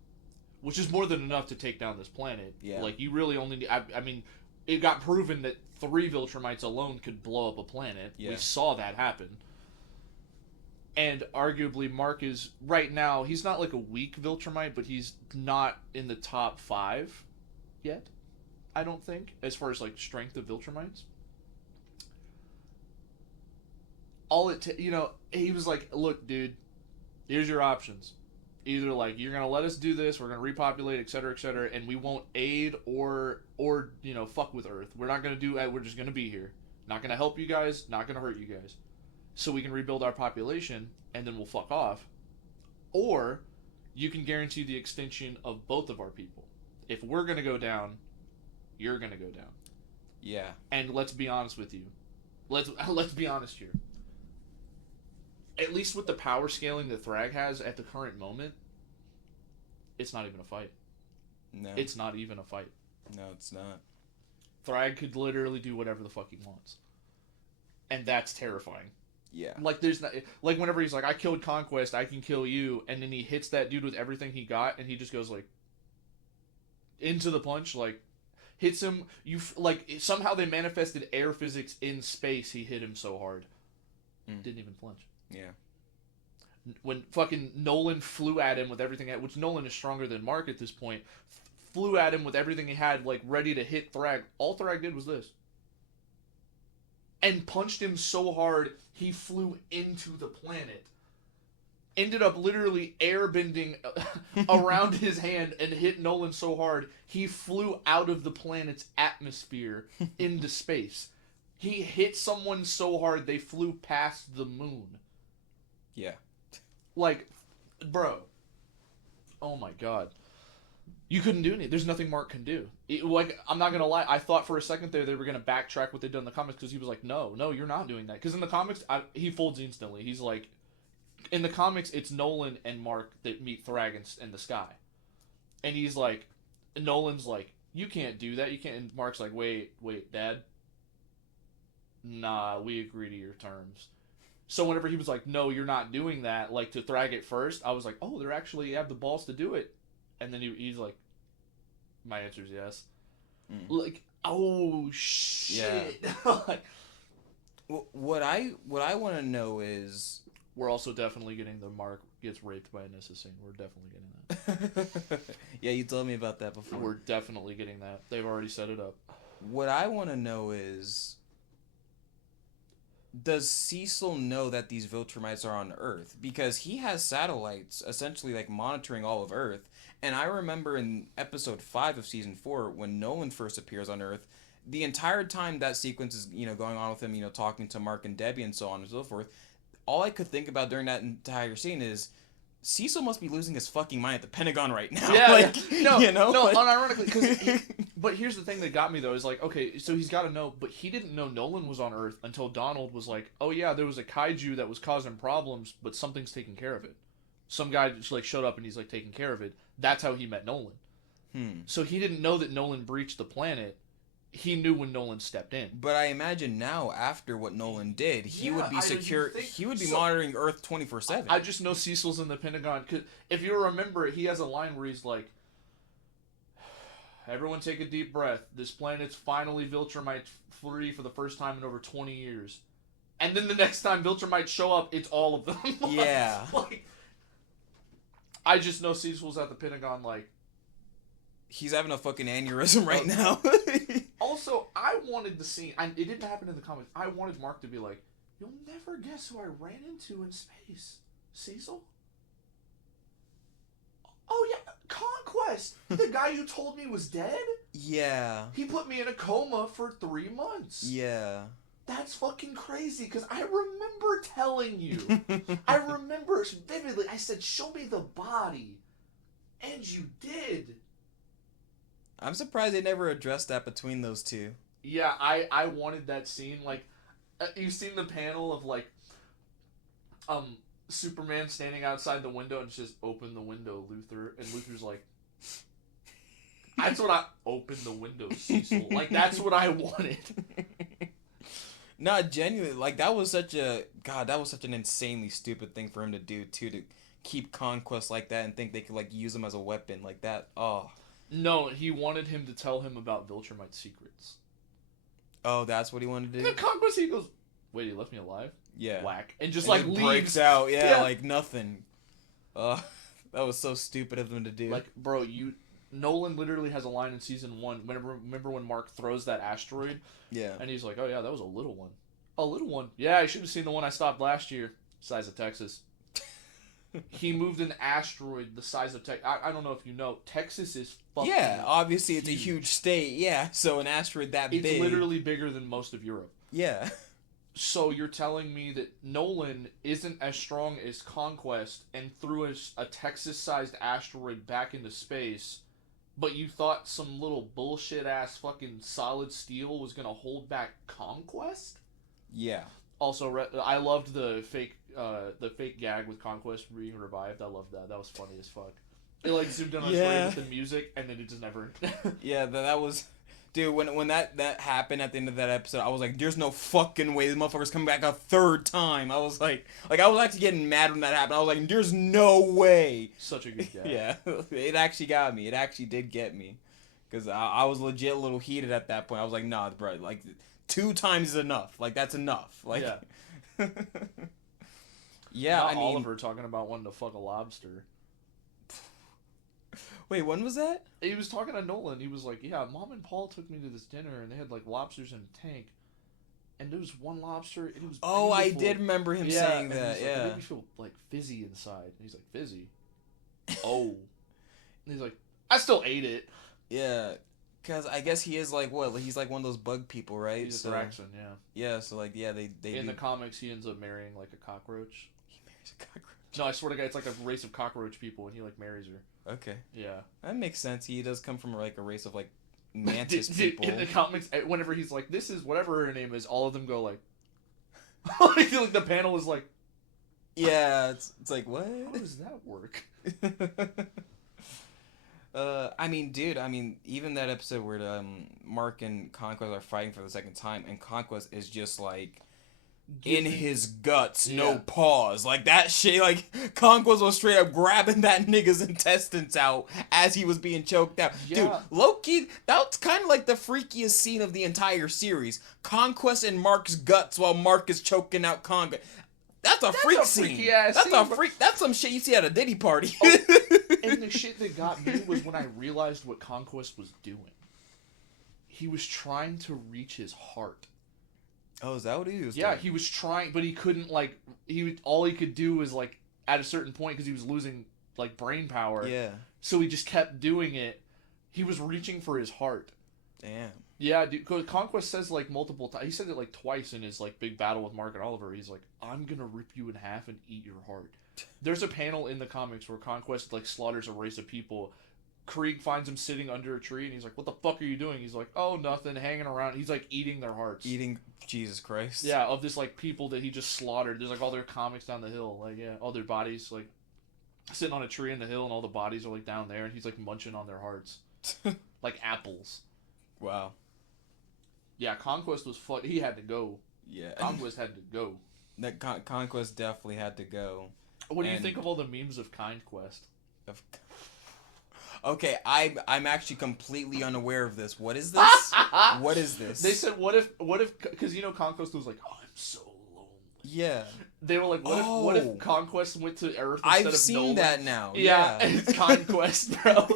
which is more than enough to take down this planet. Yeah. Like, you really only need... I mean, it got proven that 3 Viltrumites alone could blow up a planet. Yeah. We saw that happen. And arguably, Mark is, right now, he's not like a weak Viltrumite, but he's not in the top 5 yet, I don't think, as far as, like, strength of Viltrumites. He was like, look, dude, here's your options. Either, like, you're going to let us do this, we're going to repopulate, etc., and we won't aid or fuck with Earth. We're not going to do it, we're just going to be here. Not going to help you guys, not going to hurt you guys. So we can rebuild our population, and then we'll fuck off. Or, you can guarantee the extinction of both of our people. If we're going to go down, you're going to go down. Yeah. And let's be honest with you. Let's be honest here. At least with the power scaling that Thrag has at the current moment, it's not even a fight. No. It's not even a fight. No, it's not. Thrag could literally do whatever the fuck he wants. And that's terrifying. Yeah. Like, there's not... Like, whenever he's like, I killed Conquest, I can kill you, and then he hits that dude with everything he got, and he just goes, like... into the punch, like... Hits him... somehow they manifested air physics in space, he hit him so hard. Didn't even flinch. Yeah. When fucking Nolan flew at him with everything, which Nolan is stronger than Mark at this point, flew at him with everything he had, like, ready to hit Thrag. All Thrag did was this. And punched him so hard, he flew into the planet. Ended up literally airbending around his hand and hit Nolan so hard, he flew out of the planet's atmosphere into space. He hit someone so hard, they flew past the moon. Yeah. Like, bro. Oh my god. You couldn't do anything. There's nothing Mark can do. I'm not going to lie. I thought for a second there they were going to backtrack what they did in the comics because he was like, no, you're not doing that. Because in the comics, he folds instantly. He's like, in the comics, it's Nolan and Mark that meet Thrag in the sky. And he's like, Nolan's like, you can't do that. You can't. And Mark's like, wait, Dad. Nah, we agree to your terms. So whenever he was like, no, you're not doing that, like, to Thrag at first, I was like, oh, they're actually have the balls to do it. And then he's like, my answer's yes. Like, oh, shit. Yeah. What I want to know is... We're also definitely getting the Mark gets raped by an assassin. We're definitely getting that. Yeah, you told me about that before. We're definitely getting that. They've already set it up. What I want to know is... Does Cecil know that these Viltrumites are on Earth? Because he has satellites essentially like monitoring all of Earth. And I remember in episode 5 of season 4 when Nolan first appears on Earth, the entire time that sequence is, going on with him, talking to Mark and Debbie and so on and so forth, all I could think about during that entire scene is Cecil must be losing his fucking mind at the Pentagon right now. Yeah, no, like... unironically. But here's the thing that got me, though, is like, okay, so he's got to know, but he didn't know Nolan was on Earth until Donald was like, oh yeah, there was a kaiju that was causing problems, but something's taking care of it. Some guy just, like, showed up and he's, like, taking care of it. That's how he met Nolan. So he didn't know that Nolan breached the planet. He knew when Nolan stepped in. But I imagine now, after what Nolan did, he would be secure. He would be monitoring Earth 24/7. I just know Cecil's in the Pentagon. 'Cause if you remember, he has a line where he's like, everyone take a deep breath. This planet's finally Viltrumite free for the first time in over 20 years. And then the next time Viltrumites show up, it's all of them. Yeah. I just know Cecil's at the Pentagon, like... He's having a fucking aneurysm right now. Also, I wanted the scene. It didn't happen in the comics. I wanted Mark to be like, "You'll never guess who I ran into in space, Cecil." Oh yeah, Conquest, the guy you told me was dead. Yeah. He put me in a coma for 3 months. Yeah. That's fucking crazy, because I remember telling you. I remember vividly. I said, "Show me the body." And you did. I'm surprised they never addressed that between those two. Yeah, I wanted that scene. Like, you've seen the panel of, like, Superman standing outside the window and just open the window, Luthor. And Luthor's like, that's what I... Open the window, Cecil. Like, that's what I wanted. Not genuinely. Like, that was such a... God, that was such an insanely stupid thing for him to do, too, to keep Conquest like that and think they could, like, use him as a weapon. Like, that... Oh. No, he wanted him to tell him about Viltrumite's secrets. Oh, that's what he wanted to do? And then Conquest, he goes, "Wait, he left me alive?" Yeah. Whack. And just, And like, it leaves. breaks out. Yeah, like, nothing. That was so stupid of them to do. Like, bro, Nolan literally has a line in season 1. Remember when Mark throws that asteroid? Yeah. And he's like, "Oh, yeah, that was a little one." A little one. Yeah, I should have seen the one I stopped last year. Size of Texas. He moved an asteroid the size of Texas. I don't know if you know. Texas is fucking Yeah, obviously it's a huge state. Yeah, so an asteroid that big. It's literally bigger than most of Europe. Yeah. So you're telling me that Nolan isn't as strong as Conquest and threw a Texas-sized asteroid back into space, but you thought some little bullshit-ass fucking solid steel was going to hold back Conquest? Yeah. Also, I loved the fake gag with Conquest being revived. I loved that. That was funny as fuck. It like zoomed in on his way with the music, and then it just never... Yeah, that was... Dude, when that happened at the end of that episode, I was like, there's no fucking way this motherfucker's coming back a third time. I was like I was actually getting mad when that happened. I was like, there's no way. Such a good gag. Yeah, it actually got me. It actually did get me. Because I was legit a little heated at that point. I was like, nah, bro, like, 2 times is enough. Like, that's enough. Like, yeah. Yeah, Not I mean... Oliver talking about wanting to fuck a lobster. Wait, when was that? He was talking to Nolan. He was like, "Yeah, Mom and Paul took me to this dinner, and they had, like, lobsters in a tank. And there was one lobster, and it was Oh, beautiful." I did remember him saying and that, he's like, yeah. "It made me feel, like, fizzy inside." And he's like, "Fizzy?" Oh. And he's like, "I still ate it." Yeah, because I guess he is, like, what? He's, like, one of those bug people, right? He's a Thraxan, yeah. Yeah, so, like, yeah, they In do... the comics, he ends up marrying, like, a cockroach. He marries a cockroach. No, I swear to God, it's like a race of cockroach people, and he, like, marries her. Okay. Yeah. That makes sense. He does come from, like, a race of, like, mantis people. In the comics, whenever he's like, "This is whatever her name is," all of them go, like... I feel like the panel is like... Yeah, it's like, what? How does that work? I mean, dude, even that episode where Mark and Conquest are fighting for the second time, and Conquest is just, like... in his guts, no pause. Like, that shit, like, Conquest was straight up grabbing that nigga's intestines out as he was being choked out. Yeah. Dude, low-key, that's kind of like the freakiest scene of the entire series. Conquest in Mark's guts while Mark is choking out Conquest. That's a freak scene. That's some shit you see at a Diddy party. Oh, and the shit that got me was when I realized what Conquest was doing. He was trying to reach his heart. Oh, is that what he was doing? doing? He was trying, but he couldn't, like, all he could do was, like, at a certain point, because he was losing, like, brain power. Yeah. So he just kept doing it. He was reaching for his heart. Damn. Yeah, dude, Conquest says, like, multiple times. He said it, like, twice in his, like, big battle with Mark and Oliver. He's like, "I'm gonna rip you in half and eat your heart." There's a panel in the comics where Conquest, like, slaughters a race of people. Krieg finds him sitting under a tree, and he's like, "What the fuck are you doing?" He's like, "Oh, nothing, hanging around." He's, like, eating their hearts. Jesus Christ. Yeah, of this, like, people that he just slaughtered. There's, like, all their comics down the hill. Like, yeah, all their bodies, like, sitting on a tree in the hill, and all the bodies are, like, down there, and he's, like, munching on their hearts. Like apples. Wow. Yeah, Conquest was he had to go. Yeah. Conquest had to go. That Conquest definitely had to go. What do you think of all the memes of Kindquest? Okay, I'm actually completely unaware of this. What is this? What is this? They said, what if, because, you know, Conquest was like, "Oh, I'm so lonely." Yeah. They were like, what if Conquest went to Earth instead of Nolan? I've seen that now. Yeah, it's Conquest, bro.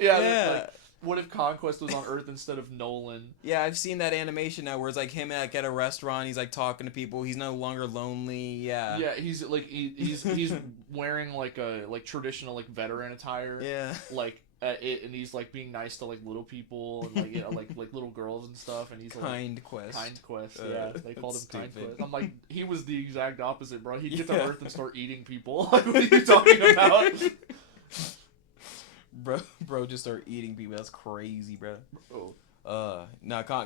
Yeah. What if Conquest was on Earth instead of Nolan? Yeah, I've seen that animation now where it's like him like at a restaurant. He's like talking to people. He's no longer lonely. Yeah. Yeah, he's like he's wearing like a traditional like veteran attire. Yeah. Like and he's like being nice to like little people and like like little girls and stuff. And he's like Kind Quest. Kind Quest. Yeah, they called him Kind stupid. Quest. I'm like, he was the exact opposite, bro. He'd get to Earth and start eating people. Like, what are you talking about? Bro just started eating people. That's crazy, bro. Oh.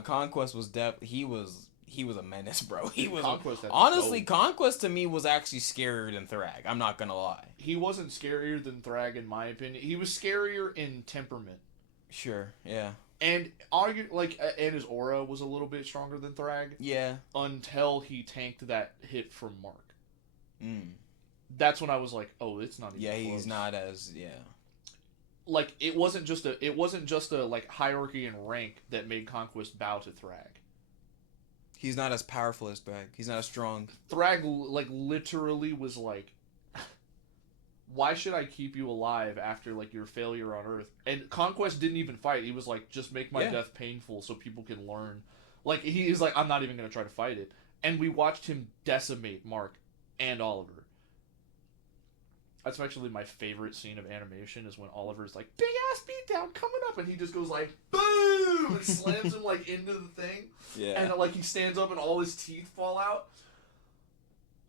Conquest was he was a menace, bro. He was Conquest had honestly dope. Conquest to me was actually scarier than Thrag. I'm not gonna lie. He wasn't scarier than Thrag in my opinion. He was scarier in temperament. Sure, yeah, And and his aura was a little bit stronger than Thrag yeah. until he tanked that hit from Mark. Mm. That's when I was like, oh, it's not even Yeah, close. he's not as Like it wasn't just a like hierarchy and rank that made Conquest bow to Thrag. He's not as powerful as Thrag. He's not as strong. Thrag like literally was like, why should I keep you alive after like your failure on Earth? And Conquest didn't even fight. He was like, just make my death painful so people can learn. Like he's like, I'm not even gonna try to fight it. And we watched him decimate Mark and Oliver. That's actually my favorite scene of animation is when Oliver's like, big ass beatdown coming up, and he just goes like, boom, and slams him like into the thing. Yeah. And like he stands up and all his teeth fall out.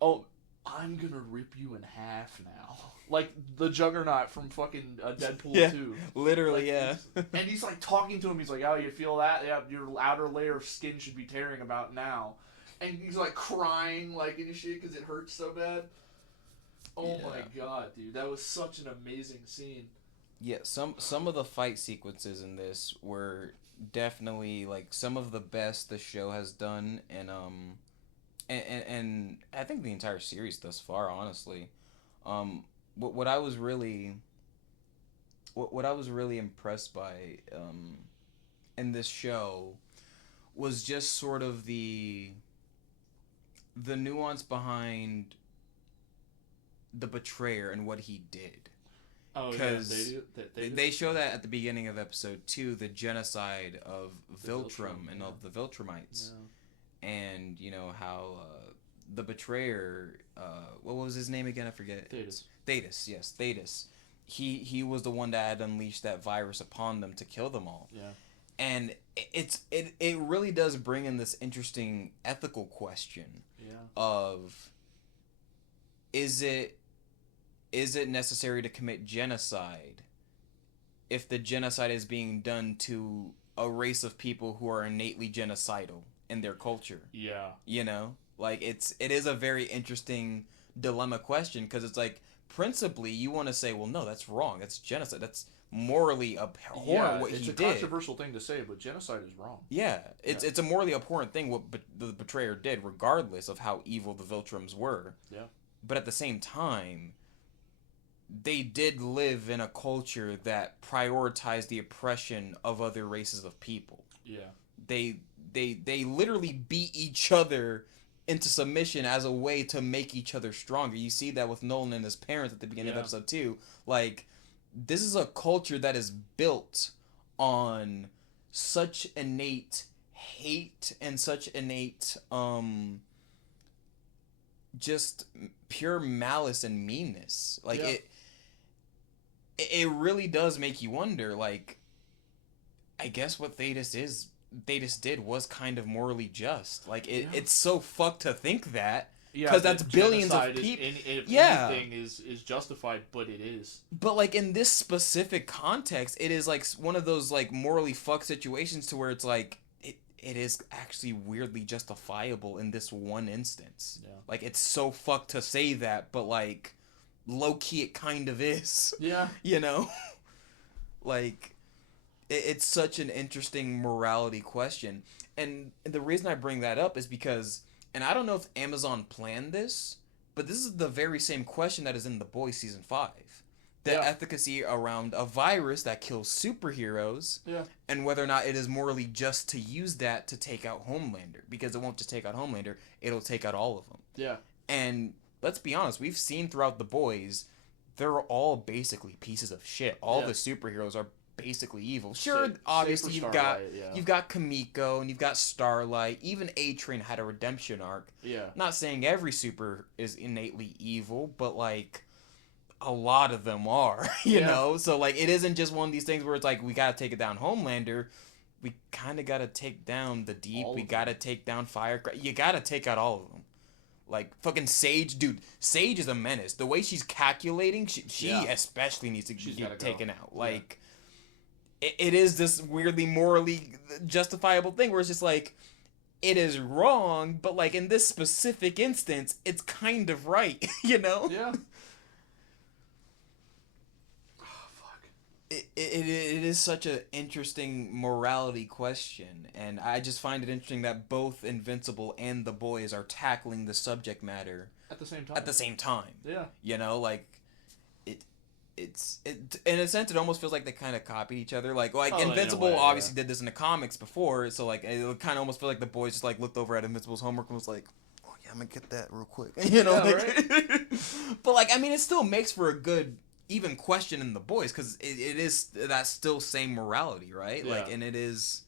Oh, I'm gonna rip you in half now. Like the Juggernaut from fucking Deadpool 2. Literally, Like, and he's like talking to him. He's like, oh, you feel that? Yeah, your outer layer of skin should be tearing about now. And he's like crying like any shit because it hurts so bad. Oh my god, dude, that was such an amazing scene. Yeah, some of the fight sequences in this were definitely like some of the best the show has done, and I think the entire series thus far, honestly. What I was really impressed by in this show was just sort of the nuance behind the betrayer and what he did. Oh, because yeah, they show that at the beginning of episode 2, the genocide of Viltrum and of the Viltrumites, and you know how the betrayer, what was his name again? I forget. Thetis, yes, Thetis. He was the one that had unleashed that virus upon them to kill them all. Yeah. And it really does bring in this interesting ethical question of is it necessary to commit genocide if the genocide is being done to a race of people who are innately genocidal in their culture? Yeah. You know? Like, it is a very interesting dilemma question, because it's like, principally, you want to say, well, no, that's wrong. That's genocide. That's morally abhorrent what he did. It's a controversial thing to say, but genocide is wrong. Yeah. It's a morally abhorrent thing what the betrayer did, regardless of how evil the Viltrums were. Yeah. But at the same time, they did live in a culture that prioritized the oppression of other races of people. Yeah. They literally beat each other into submission as a way to make each other stronger. You see that with Nolan and his parents at the beginning of episode 2. Like, this is a culture that is built on such innate hate and such innate just pure malice and meanness. Like, it really does make you wonder, like, I guess what Thetis did was kind of morally just. Like, it's so fucked to think that. Because that's billions of people. Anything is justified, but it is. But, like, in this specific context, it is, like, one of those, like, morally fucked situations to where it's, like, it is actually weirdly justifiable in this one instance. Yeah. Like, it's so fucked to say that, but, like, low-key it kind of is. Yeah. You know? Like, it's such an interesting morality question. And the reason I bring that up is because, and I don't know if Amazon planned this, but this is the very same question that is in The Boys Season 5. The efficacy around a virus that kills superheroes, and whether or not it is morally just to use that to take out Homelander. Because it won't just take out Homelander, it'll take out all of them. Yeah. And let's be honest, we've seen throughout The Boys, they're all basically pieces of shit. All the superheroes are basically evil. Sure, Save obviously for you've got Starlight, yeah. you've got Kamiko and you've got Starlight. Even A-Train had a redemption arc. Yeah. Not saying every super is innately evil, but like a lot of them are, you know? So like it isn't just one of these things where it's like we gotta take it down Homelander. We kind of gotta take down the Deep. We gotta take down Firecracker. You gotta take out all of them. Like fucking Sage, dude. Sage is a menace. The way she's calculating, she especially needs to get taken out. Like, it is this weirdly morally justifiable thing where it's just like, it is wrong, but like in this specific instance, it's kind of right, you know? Yeah. It is such an interesting morality question, and I just find it interesting that both Invincible and The Boys are tackling the subject matter at the same time. Yeah. You know, like it's in a sense it almost feels like they kind of copied each other. Like Invincible obviously did this in the comics before, so like it kind of almost feel like The Boys just like looked over at Invincible's homework and was like, "Oh yeah, I'm gonna get that real quick," you know. Yeah, like, right? But like I mean, it still makes for a good even question in The Boys, because it is that still same morality, right? Yeah. Like, and it's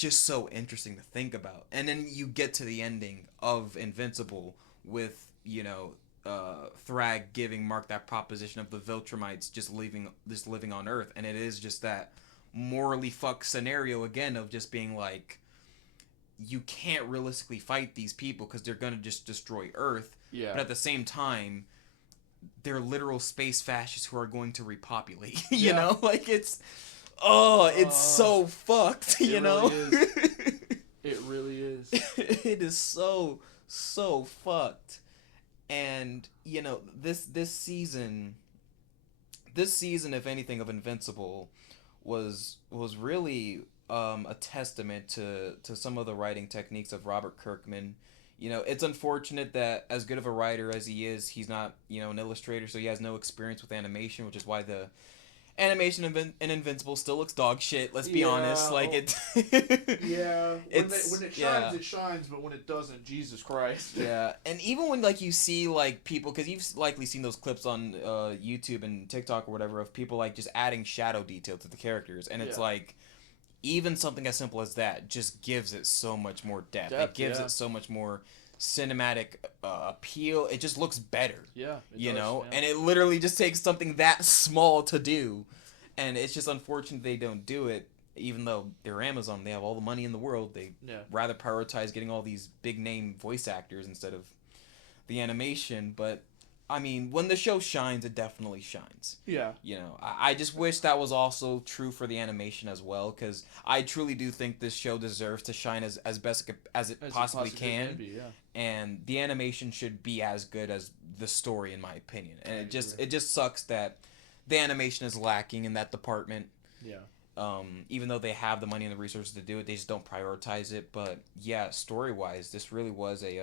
just so interesting to think about. And then you get to the ending of Invincible with, you know, Thrag giving Mark that proposition of the Viltrumites just living on Earth, and it is just that morally fucked scenario again of just being like, you can't realistically fight these people because they're gonna just destroy Earth. Yeah. But at the same time, they're literal space fascists who are going to repopulate. You know, like it's so fucked. You know, really is. It really is. It is so fucked. And you know, this season, if anything, of Invincible was really a testament to some of the writing techniques of Robert Kirkman. You know, it's unfortunate that as good of a writer as he is, he's not, you know, an illustrator, so he has no experience with animation, which is why the animation in Invincible still looks dog shit. Let's be honest. Like it. Yeah. When it shines, it shines, but when it doesn't, Jesus Christ. Yeah, and even when like you see like people, because you've likely seen those clips on YouTube and TikTok or whatever of people like just adding shadow detail to the characters, and it's like, even something as simple as that just gives it so much more depth. It gives it so much more cinematic appeal. It just looks better. Yeah. You know? And it literally just takes something that small to do. And it's just unfortunate they don't do it, even though they're Amazon. They have all the money in the world. They rather prioritize getting all these big name voice actors instead of the animation. But I mean, when the show shines, it definitely shines. Yeah. You know, I just wish that was also true for the animation as well, because I truly do think this show deserves to shine as best as it possibly can. And the animation should be as good as the story, in my opinion. And it just sucks that the animation is lacking in that department. Yeah. Even though they have the money and the resources to do it, they just don't prioritize it. But yeah, story-wise, this really was a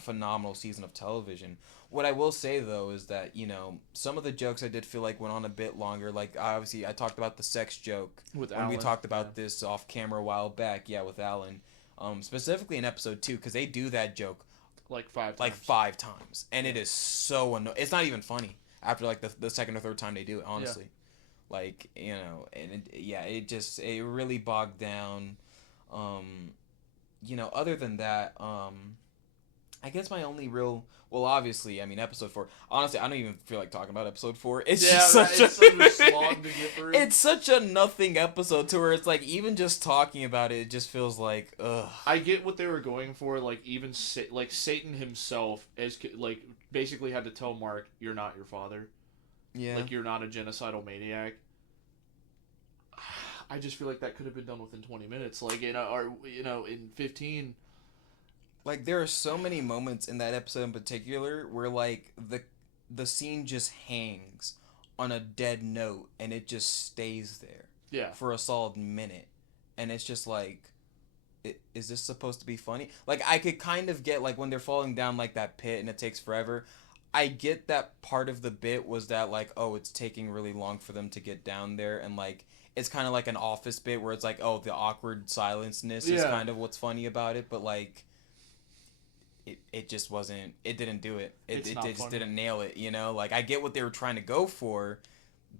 phenomenal season of television. What I will say, though, is that, you know, some of the jokes I did feel like went on a bit longer. Like, obviously, I talked about the sex joke with when we talked about this off camera a while back. Yeah, with Alan. Specifically in episode 2, because they do that joke like 5 times. Like 5 times. And it is so annoying. It's not even funny after, like, the second or third time they do it, honestly. Yeah. Like, you know, and it really bogged down. You know, other than that, I guess my only real... Well, obviously, I mean, episode 4... Honestly, I don't even feel like talking about episode 4. It's just such a slog to get through. It's such a nothing episode to where it's like, even just talking about it, it just feels like, ugh. I get what they were going for. Like, even like Satan himself, like, basically had to tell Mark, you're not your father. Yeah. Like, you're not a genocidal maniac. I just feel like that could have been done within 20 minutes. Like, in 15... Like, there are so many moments in that episode in particular where, like, the scene just hangs on a dead note and it just stays there for a solid minute. And it's just like, is this supposed to be funny? Like, I could kind of get, like, when they're falling down, like, that pit and it takes forever. I get that part of the bit was that, like, oh, it's taking really long for them to get down there. And, like, it's kind of like an Office bit where it's like, oh, the awkward silenceness is kind of what's funny about it. But, like... It just wasn't... It didn't do it. It just didn't nail it, you know? Like, I get what they were trying to go for,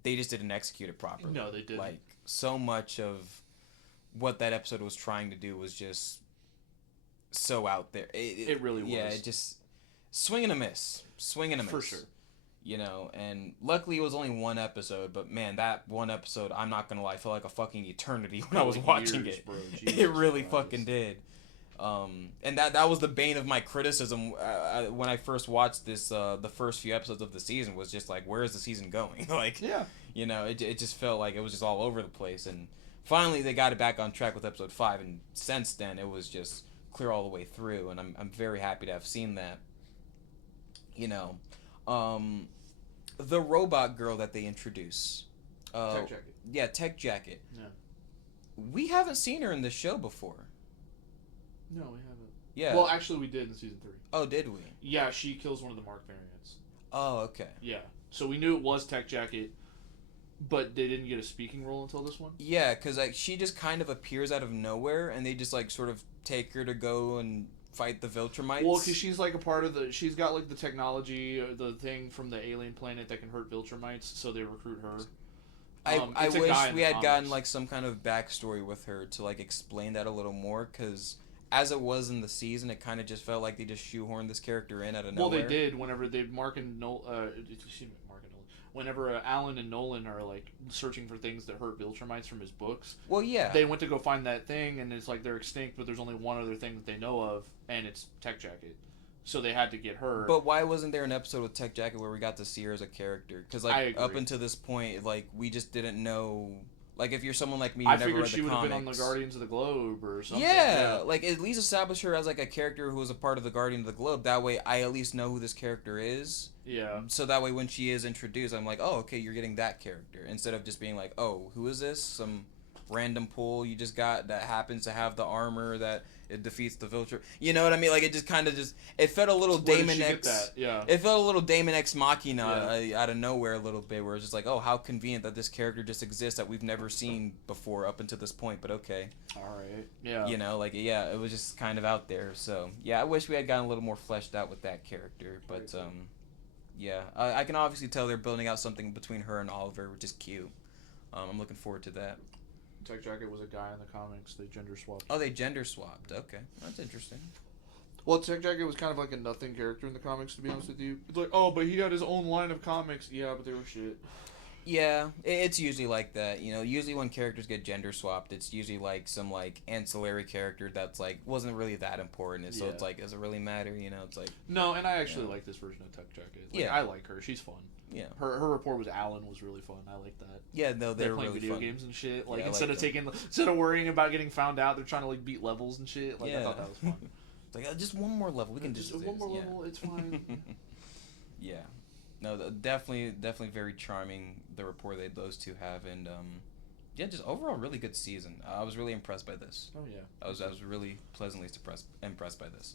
they just didn't execute it properly. No, they didn't. Like, so much of what that episode was trying to do was just so out there. It really was. Yeah, it just swing and a miss. For sure. You know, and luckily it was only one episode, but man, that one episode, I'm not gonna lie, felt like a fucking eternity when I was watching years, it. bro. It really Christ. fucking did. And that was the bane of my criticism when I first watched this. The first few episodes of the season was just like, where is the season going? Like, Yeah. you know, it just felt like it was just all over the place. And finally, they got it back on track with episode 5, and since then, it was just clear all the way through. And I'm very happy to have seen that. You know, the robot girl that they introduce. Tech Jacket. Yeah, Tech Jacket. Yeah. We haven't seen her in this show before. No, we haven't. Yeah. Well, actually, we did in season 3. Oh, did we? Yeah, she kills one of the Mark variants. Oh, okay. Yeah. So we knew it was Tech Jacket, but they didn't get a speaking role until this one. Yeah, because like she just kind of appears out of nowhere, and they just like sort of take her to go and fight the Viltrumites. Well, because she's like a part of the... She's got like the technology, the thing from the alien planet that can hurt Viltrumites, so they recruit her. I it's a wish guy in we the had gotten comics. like some kind of backstory with her to like explain that a little more, because as it was in the season, it kind of just felt like they just shoehorned this character in out of Well, nowhere. they did whenever they Mark and Nolan. Whenever Alan and Nolan are like searching for things that hurt Viltrumites from his books, Well, yeah. they went to go find that thing, and it's like they're extinct, but there's only one other thing that they know of, and it's Tech Jacket. So they had to get her. But why wasn't there an episode with Tech Jacket where we got to see her as a character? Because I like agree. up until this point, like we just didn't know. Like if you're someone like me, I who never figured read she the would have comics, been on the Guardians of the Globe or something. Yeah, like at least establish her as like a character who was a part of the Guardian of the Globe. That way, I at least know who this character is. Yeah. So that way, when she is introduced, I'm like, oh, okay, you're getting that character instead of just being like, oh, who is this? Some random pull you just got that happens to have the armor that it defeats the Viltrum. You know what I mean? Like it just kind of it felt a little Where did Damon she get X. that? Yeah. It felt a little Damon X Machina out of nowhere a little bit, where it's just like, oh, how convenient that this character just exists that we've never seen before up until this point. But okay. All right. Yeah. You know, like, yeah, it was just kind of out there. So, yeah, I wish we had gotten a little more fleshed out with that character. But, yeah, I can obviously tell they're building out something between her and Oliver, which is cute. I'm looking forward to that. Tech Jacket was a guy in the comics. They gender swapped. Oh, they gender swapped. Okay, that's interesting. Well, Tech Jacket was kind of like a nothing character in the comics, to be honest with you. It's like, oh, but he had his own line of comics. Yeah, but they were shit. Yeah, it's usually like that. You know, usually when characters get gender swapped, it's usually like some like ancillary character that's like wasn't really that important. So it's like, does it really matter? You know, it's like No, and I actually like this version of Tech Jacket. Like, Yeah. I like her. She's fun. yeah, Her rapport with Alan was really fun. I like that. yeah. No, They're they're playing really video fun. games and shit. Like Yeah, I instead like of instead of worrying about getting found out, they're trying to like beat levels and shit. Like I thought that was fun. It's like just one more level. We can Just do this. one more Yeah. level. It's fine. Yeah, no, definitely very charming. The rapport those two have, and yeah, just overall really good season. I was really impressed by this. Oh yeah. I was really pleasantly impressed by this.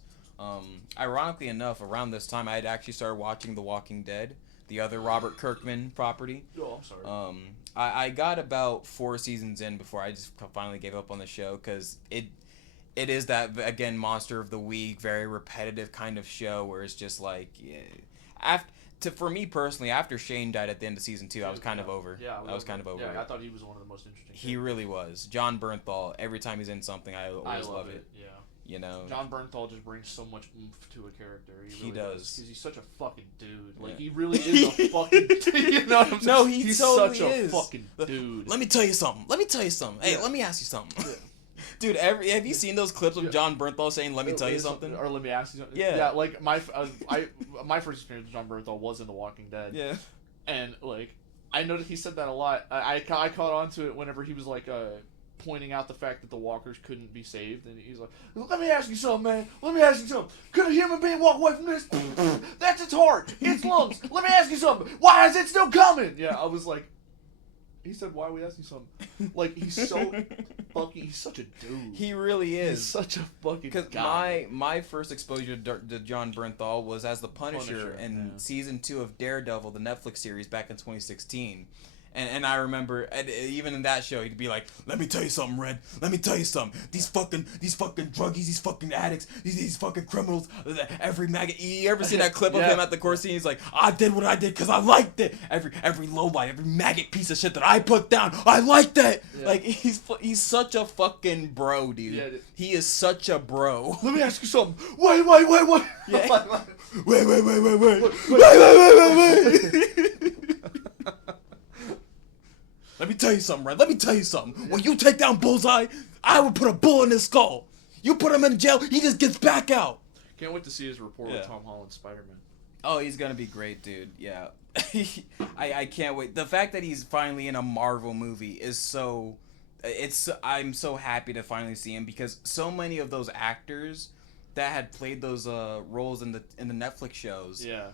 Ironically enough, around this time I had actually started watching The Walking Dead, the other Robert Kirkman property. Oh, I'm sorry. I got about 4 seasons in before I just finally gave up on the show because it is that, again, monster of the week, very repetitive kind of show where it's just like, for me personally, after Shane died at the end of season 2, I was kind of over. Yeah, I was kind of over. Yeah, it. I thought he was one of the most interesting. He really was. John Bernthal. Every time he's in something, I always love it. Yeah. You know. John Bernthal just brings so much oomph to a character. He really does. Because he's such a fucking dude. Like, Yeah. he really is a fucking dude. You know what I'm saying? No, he's totally such a is. fucking dude. Let me tell you something. Hey, let me ask you something. Dude, have you seen those clips of John Bernthal saying, let me tell you something? Or let me ask you something. Yeah. Yeah, like, my first experience with John Bernthal was in The Walking Dead. Yeah. And, like, I noticed he said that a lot. I caught on to it whenever he was, like, pointing out the fact that the walkers couldn't be saved, and he's like, let me ask you something, man. Let me ask you something. Could a human being walk away from this? That's its heart. Its lungs. Let me ask you something. Why is it still coming? Yeah, I was like, he said, why are we asking something? Like, he's so fucking, he's such a dude. He really is. He's such a fucking Because guy. my first exposure to John Bernthal was as the Punisher in season 2 of Daredevil, the Netflix series, back in 2016. And I remember, even in that show, he'd be like, "Let me tell you something, Red. Let me tell you something. These fucking druggies, these fucking addicts, these fucking criminals. Every maggot. You ever see that clip of him at the court scene? He's like, I did what I did because I liked it. Every lowlife, every maggot piece of shit that I put down, I liked it. Yeah. Like he's such a fucking bro, dude. Yeah, he is such a bro. Let me ask you something. Wait. Yeah. Wait. Let me tell you something, Red. Let me tell you something. Yeah. When you take down Bullseye, I would put a bullet in his skull. You put him in jail, he just gets back out. Can't wait to see his report with Tom Holland's Spider-Man. Oh, he's gonna be great, dude. Yeah. I can't wait. The fact that he's finally in a Marvel movie is so... I'm so happy to finally see him, because so many of those actors that had played those roles in the Netflix shows... Yeah.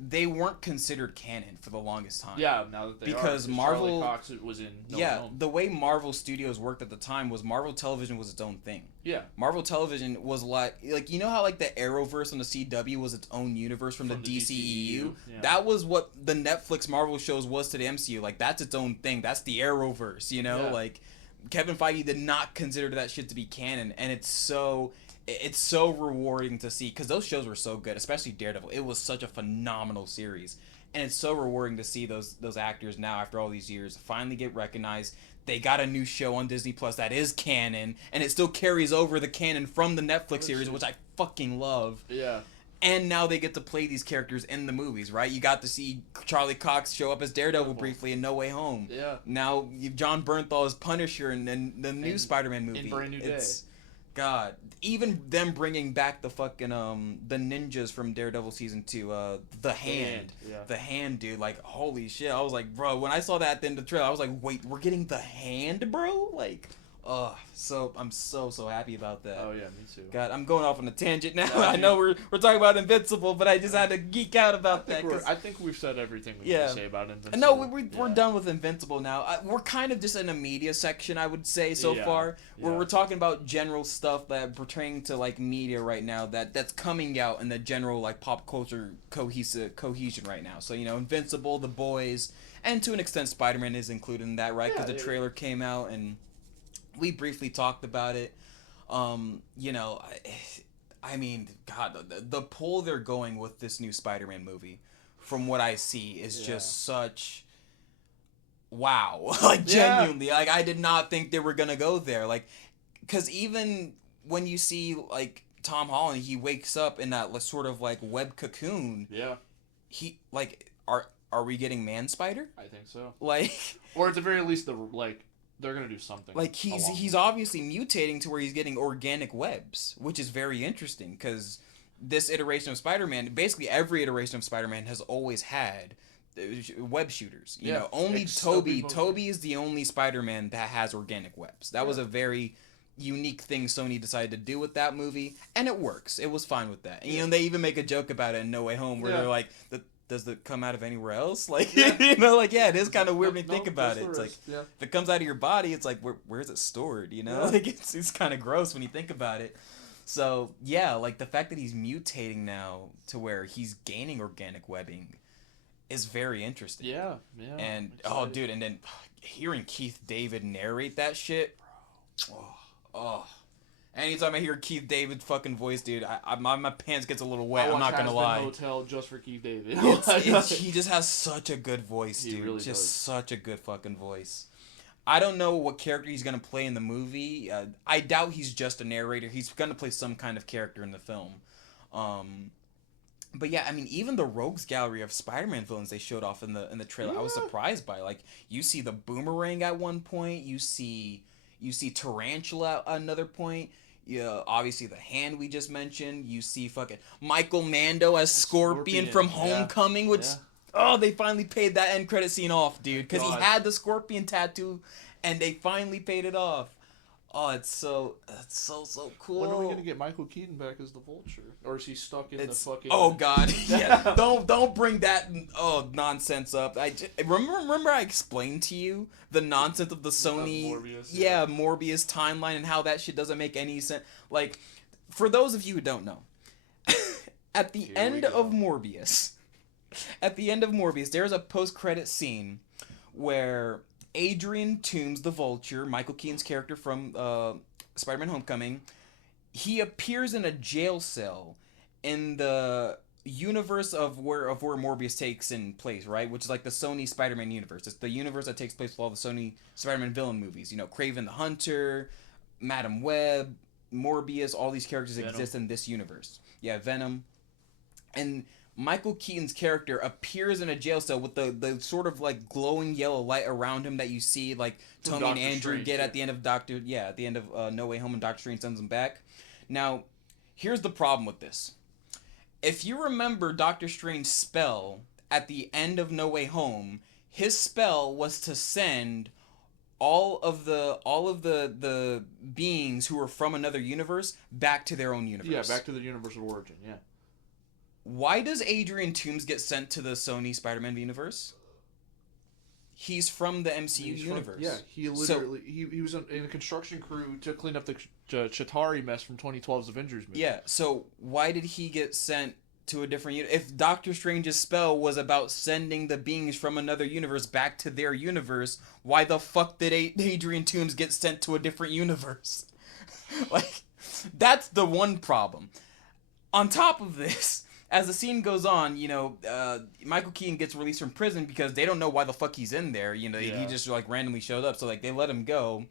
They weren't considered canon for the longest time. Yeah, now that they because are. Marvel, Charlie Cox was in No Way Home. The way Marvel Studios worked at the time was Marvel Television was its own thing. Yeah. Marvel Television was like you know how like the Arrowverse on the CW was its own universe from the DCEU? Yeah. That was what the Netflix Marvel shows was to the MCU. Like, that's its own thing. That's the Arrowverse, you know? Yeah. Like, Kevin Feige did not consider that shit to be canon, and it's so rewarding to see, because those shows were so good, especially Daredevil. It was such a phenomenal series, and it's so rewarding to see those actors now, after all these years, finally get recognized. They got a new show on Disney Plus that is canon, and it still carries over the canon from the Netflix series, which I fucking love. Yeah. And now they get to play these characters in the movies, right? You got to see Charlie Cox show up as Daredevil briefly in No Way Home. Yeah. Now John Bernthal as Punisher in the new Spider-Man movie. In Brand New Day. God, even them bringing back the fucking the ninjas from Daredevil season 2, the Hand, dude, like, holy shit! I was like, bro, when I saw that at the end of the trailer, I was like, wait, we're getting the Hand, bro? Like, so I'm so happy about that. Oh yeah, me too. God, I'm going off on a tangent now. I know we're talking about Invincible, but I just had to geek out about that. I think we've said everything we need to say about Invincible. No, we're done with Invincible now. We're kind of just in a media section, I would say, so far, where we're talking about general stuff that pertaining to like media right now that's coming out in the general like pop culture cohesion right now. So, you know, Invincible, The Boys, and to an extent Spider-Man is included in that, right? Because the trailer came out and we briefly talked about it. You know, I mean, God, the pull they're going with this new Spider-Man movie, from what I see, is just such... Wow. Like, genuinely. Like, I did not think they were gonna go there. Like, because even when you see, like, Tom Holland, he wakes up in that sort of, like, web cocoon. Yeah. He, like, are we getting Man Spider? I think so. Like... Or at the very least, they're gonna do something. Like, he's obviously mutating to where he's getting organic webs, which is very interesting, because this iteration of Spider-Man, basically every iteration of Spider-Man has always had web shooters. You know, only Toby is the only Spider-Man that has organic webs. That was a very unique thing Sony decided to do with that movie, and it works. It was fine with that. And, you know, they even make a joke about it in No Way Home, where they're like, does it come out of anywhere else? Like, you know, like, it is kind of weird when you think about it. It's like, if it comes out of your body, it's like, where is it stored, you know? Like, it's kind of gross when you think about it. So, yeah, like, the fact that he's mutating now to where he's gaining organic webbing is very interesting. Yeah. And, dude, and then hearing Keith David narrate that shit, bro. Anytime I hear Keith David's fucking voice, dude, my pants gets a little wet. I'm not gonna lie. Hotel just for Keith David. He just has such a good voice, dude. Really just does. Such a good fucking voice. I don't know what character he's gonna play in the movie. I doubt he's just a narrator. He's gonna play some kind of character in the film. But yeah, I mean, even the rogues gallery of Spider-Man villains they showed off in the trailer, I was surprised by. Like, you see the Boomerang at one point. You see Tarantula at another point. Yeah, obviously the Hand we just mentioned. You see fucking Michael Mando as Scorpion from Homecoming, which they finally paid that end credit scene off, dude, because he had the Scorpion tattoo, and they finally paid it off. Oh, that's so cool. When are we gonna get Michael Keaton back as the Vulture, or is he stuck in the fucking? Oh God, yeah! don't bring that nonsense up. Remember I explained to you the nonsense of the Sony Morbius timeline and how that shit doesn't make any sense. Like, for those of you who don't know, at the end of Morbius, there's a post-credit scene where Adrian Toomes, the Vulture, Michael Keaton's character from Spider-Man: Homecoming, he appears in a jail cell in the universe of where Morbius takes in place, right? Which is like the Sony Spider-Man universe. It's the universe that takes place with all the Sony Spider-Man villain movies. You know, Kraven the Hunter, Madam Web, Morbius, all these characters exist in this universe. Yeah, Venom. And Michael Keaton's character appears in a jail cell with the sort of like glowing yellow light around him that you see like Tony and Andrew get at the end of at the end of No Way Home, and Doctor Strange sends them back. Now, here's the problem with this. If you remember Doctor Strange's spell at the end of No Way Home, his spell was to send all of the beings who were from another universe back to their own universe. Yeah, back to the universal origin, yeah. Why does Adrian Toomes get sent to the Sony Spider-Man universe? He's from the MCU universe. He literally he was in a construction crew to clean up the Chitauri mess from 2012's Avengers movie. Yeah, so why did he get sent to a different universe? If Doctor Strange's spell was about sending the beings from another universe back to their universe, why the fuck did Adrian Toomes get sent to a different universe? Like, that's the one problem. On top of this, as the scene goes on, you know, Michael Keaton gets released from prison because they don't know why the fuck he's in there. You know, he just like randomly showed up, so like they let him go.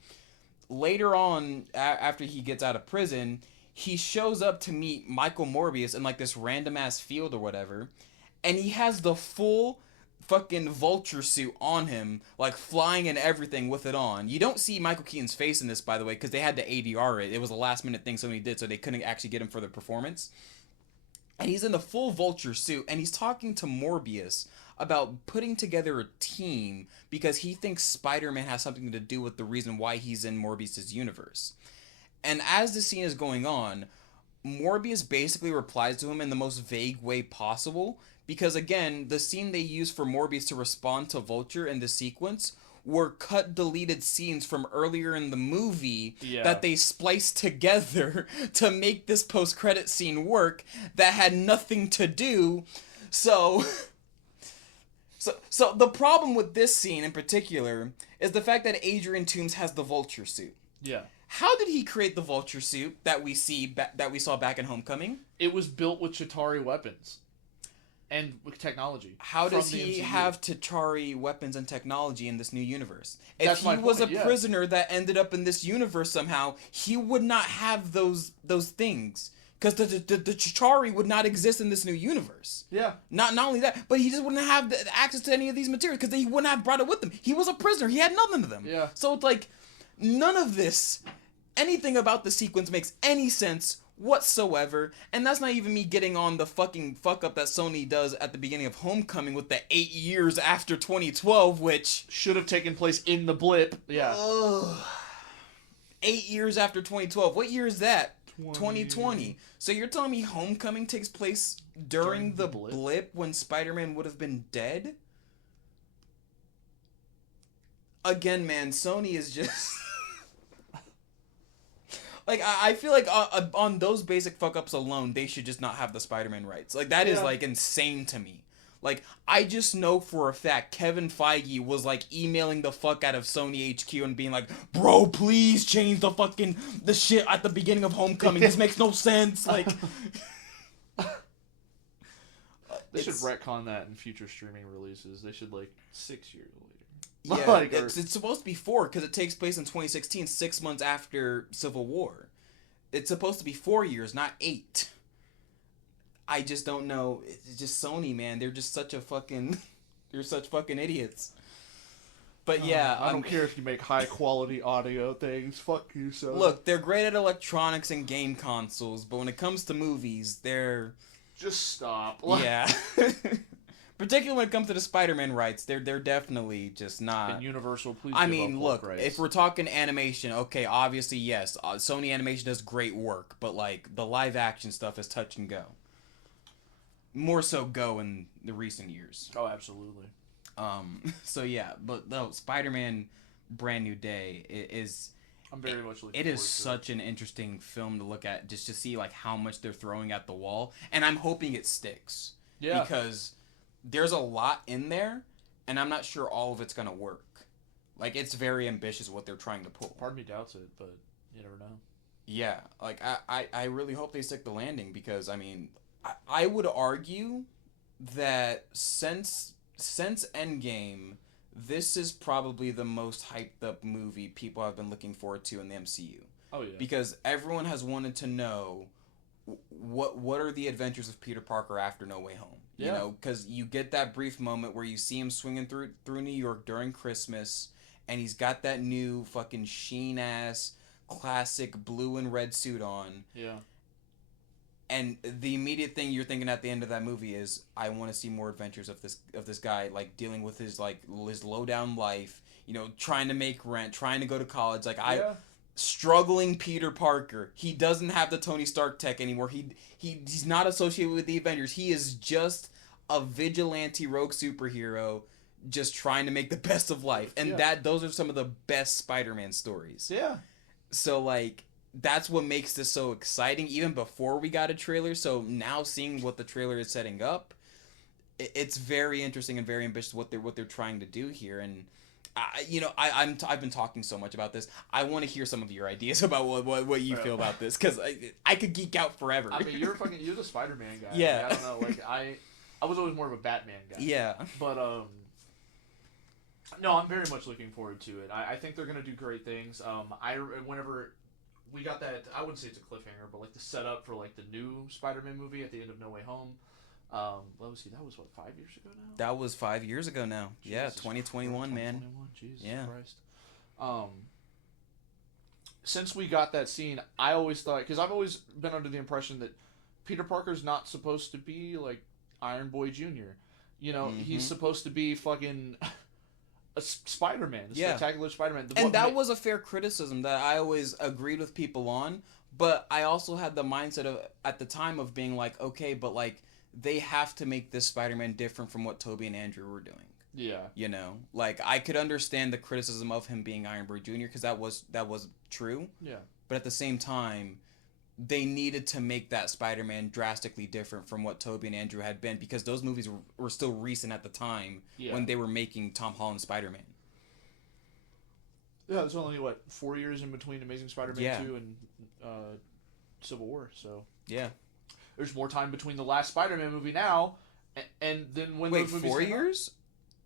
Later on, after he gets out of prison, he shows up to meet Michael Morbius in like this random ass field or whatever, and he has the full fucking Vulture suit on him, like flying and everything with it on. You don't see Michael Keaton's face in this, by the way, because they had to ADR it. It was a last minute thing Sony did, so they couldn't actually get him for the performance. And he's in the full Vulture suit, and he's talking to Morbius about putting together a team because he thinks Spider-Man has something to do with the reason why he's in Morbius's universe. And as the scene is going on, Morbius basically replies to him in the most vague way possible because, again, the scene they used for Morbius to respond to Vulture in the sequence were cut deleted scenes from earlier in the movie that they spliced together to make this post-credit scene work that had nothing to do. So the problem with this scene in particular is the fact that Adrian Toomes has the Vulture suit. Yeah. How did he create the Vulture suit that we saw back in Homecoming? It was built with Chitauri weapons and with technology. How does he have Chitauri weapons and technology in this new universe? If he was a prisoner that ended up in this universe somehow, he would not have those things. Because the Chitauri would not exist in this new universe. Yeah. Not only that, but he just wouldn't have access to any of these materials because he wouldn't have brought it with him. He was a prisoner. He had nothing to them. Yeah. So it's like, none of this, anything about the sequence makes any sense whatsoever, and that's not even me getting on the fucking fuck up that Sony does at the beginning of Homecoming with the 8 years after 2012, which should have taken place in the blip. Yeah. 8 years after 2012. What year is that? 2020. So you're telling me Homecoming takes place during the blip when Spider-Man would have been dead? Again, man, Sony is just... Like, I feel like on those basic fuck-ups alone, they should just not have the Spider-Man rights. Like, that is, like, insane to me. Like, I just know for a fact Kevin Feige was, like, emailing the fuck out of Sony HQ and being like, bro, please change the shit at the beginning of Homecoming. This makes no sense. Like... They should retcon that in future streaming releases. They should, like, 6 years later. Yeah, like, it's supposed to be 4 because it takes place in 2016, 6 months after Civil War. It's supposed to be 4 years, not 8. I just don't know. It's just Sony, man. They're just such a fucking... They're such fucking idiots. But yeah... I don't care if you make high-quality audio things. Fuck you, Sony. Look, they're great at electronics and game consoles, but when it comes to movies, they're... Just stop. Yeah. Particularly when it comes to the Spider-Man rights, they're definitely just not... And Universal, please I mean, look, if we're talking animation, okay, obviously, yes. Sony Animation does great work, but, like, the live-action stuff is touch and go. More so go in the recent years. Oh, absolutely. So, yeah, but, no, Spider-Man Brand New Day is... I'm very much looking forward to it. It is such an interesting film to look at, just to see, like, how much they're throwing at the wall. And I'm hoping it sticks. Yeah. Because... there's a lot in there, and I'm not sure all of it's gonna work. Like, it's very ambitious what they're trying to pull. Part of me doubts it, but you never know. Yeah, like, I really hope they stick the landing, because, I mean, I would argue that since Endgame, this is probably the most hyped up movie people have been looking forward to in the MCU. Oh, yeah. Because everyone has wanted to know what are the adventures of Peter Parker after No Way Home. You know, because you get that brief moment where you see him swinging through New York during Christmas, and he's got that new fucking sheen-ass classic blue and red suit on. Yeah. And the immediate thing you're thinking at the end of that movie is, I want to see more adventures of this guy, like, dealing with his low down life, you know, trying to make rent, trying to go to college. Like, struggling Peter Parker. He doesn't have the Tony Stark tech anymore. He's not associated with the Avengers. He is just a vigilante rogue superhero, just trying to make the best of life. And those are some of the best Spider-Man stories. Yeah. So, like, that's what makes this so exciting, even before we got a trailer. So now seeing what the trailer is setting up, it's very interesting and very ambitious what they're trying to do here. And I've been talking so much about this. I want to hear some of your ideas about what you feel about this, because I could geek out forever. I mean, you're the Spider-Man guy. Yeah. Like, I don't know. Like, I was always more of a Batman guy. Yeah. But no, I'm very much looking forward to it. I think they're gonna do great things. Whenever we got that, I wouldn't say it's a cliffhanger, but like the setup for like the new Spider-Man movie at the end of No Way Home. That was what, 5 years ago now? That was 5 years ago now. Jesus, yeah, 2021, man. 2021, Jesus Yeah. Christ. Since we got that scene, I always thought, because I've always been under the impression that Peter Parker's not supposed to be like Iron Boy Jr. You know, he's supposed to be fucking a Spider-Man, a spectacular Spider-Man. And that was a fair criticism that I always agreed with people on, but I also had the mindset of, at the time, of being like, okay, but like, they have to make this Spider-Man different from what Tobey and Andrew were doing. Yeah. You know? Like, I could understand the criticism of him being Iron Boy Jr., because that was true. Yeah. But at the same time, they needed to make that Spider-Man drastically different from what Tobey and Andrew had been, because those movies were still recent at the time when they were making Tom Holland Spider-Man. Yeah, there's only, 4 years in between Amazing Spider-Man 2 and Civil War, so... Yeah. There's more time between the last Spider-Man movie now, and then when Wait, those movies 4 years?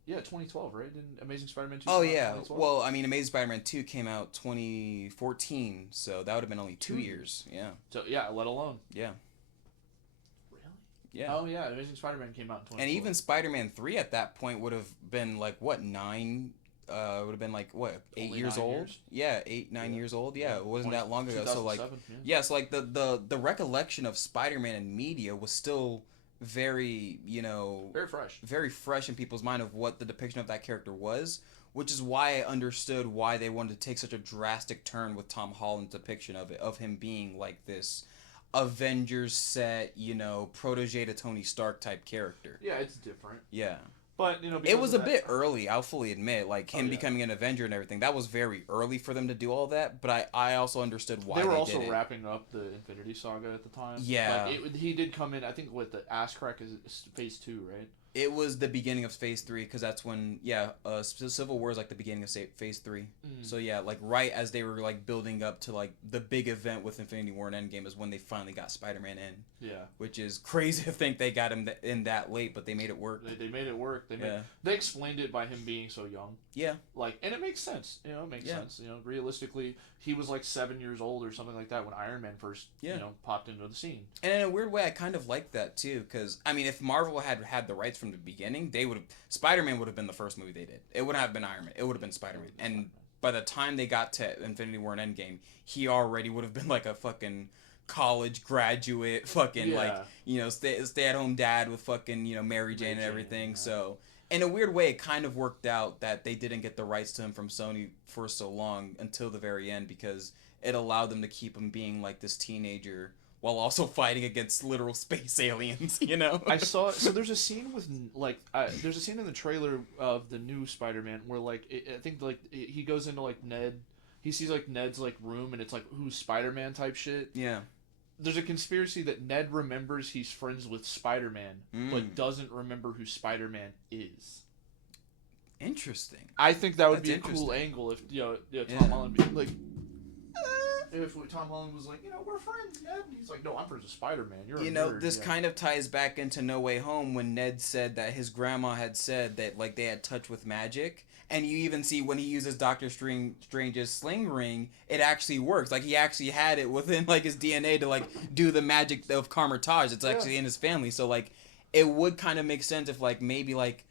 Yeah, 2012, right? Didn't Amazing Spider-Man 2 Oh, come out in yeah. 2012? Well, I mean, Amazing Spider-Man 2 came out 2014, so that would have been only 2 years. Yeah. So, yeah, let alone. Yeah. Really? Yeah. Oh, yeah, Amazing Spider-Man came out in 2012. And even Spider-Man 3 at that point would have been, like, what, 9... would have been like, what, 8 Only years 9 old? years? Yeah, 9 years old. Yeah, it wasn't that long ago. So like, 2007, so like the recollection of Spider-Man in media was still very, very fresh in people's mind of what the depiction of that character was, which is why I understood why they wanted to take such a drastic turn with Tom Holland's depiction of it, of him being like this Avengers set, protege to Tony Stark type character. Yeah, it's different. Yeah. But, it was a bit early, I'll fully admit, like him becoming an Avenger and everything. That was very early for them to do all that, but I also understood why they were did also it. wrapping up the Infinity Saga at the time. Yeah. Like, he did come in, I think, with the ass crack is phase 2, right? It was the beginning of phase 3, because that's when, Civil War is like the beginning of phase 3. So yeah, like right as they were like building up to like the big event with Infinity War and Endgame is when they finally got Spider-Man in. Yeah. Which is crazy to think they got him in that late, but they made it work. They made it work. They explained it by him being so young. Yeah. Like, and it makes sense. It makes sense. Realistically, he was like 7 years old or something like that when Iron Man first, popped into the scene. And in a weird way, I kind of like that too, because I mean, if Marvel had the rights from the beginning, Spider-Man would have been the first movie they did. It wouldn't have been Iron Man. It would have been Spider-Man. And by the time they got to Infinity War and Endgame, he already would have been like a fucking college graduate, fucking stay-at-home dad with fucking Mary Jane and everything. So in a weird way, it kind of worked out that they didn't get the rights to him from Sony for so long until the very end, because it allowed them to keep him being like this teenager while also fighting against literal space aliens, I saw, so there's a scene with, there's a scene in the trailer of the new Spider-Man where, I think, he goes into, Ned, he sees, Ned's, room, and it's, who's Spider-Man type shit. Yeah. There's a conspiracy that Ned remembers he's friends with Spider-Man, but doesn't remember who Spider-Man is. Interesting. I think that would That's be a cool interesting. angle if Tom Yeah. Holland be like, if Tom Holland was like, we're friends, Ned. And he's like, no, I'm friends with Spider-Man. You're a nerd. This kind of ties back into No Way Home when Ned said that his grandma had said that like they had touch with magic. And you even see when he uses Doctor Strange's sling ring, it actually works. Like, he actually had it within, like, his DNA to, like, do the magic of Carmitage. It's actually in his family. So, like, it would kind of make sense if, like, maybe, like,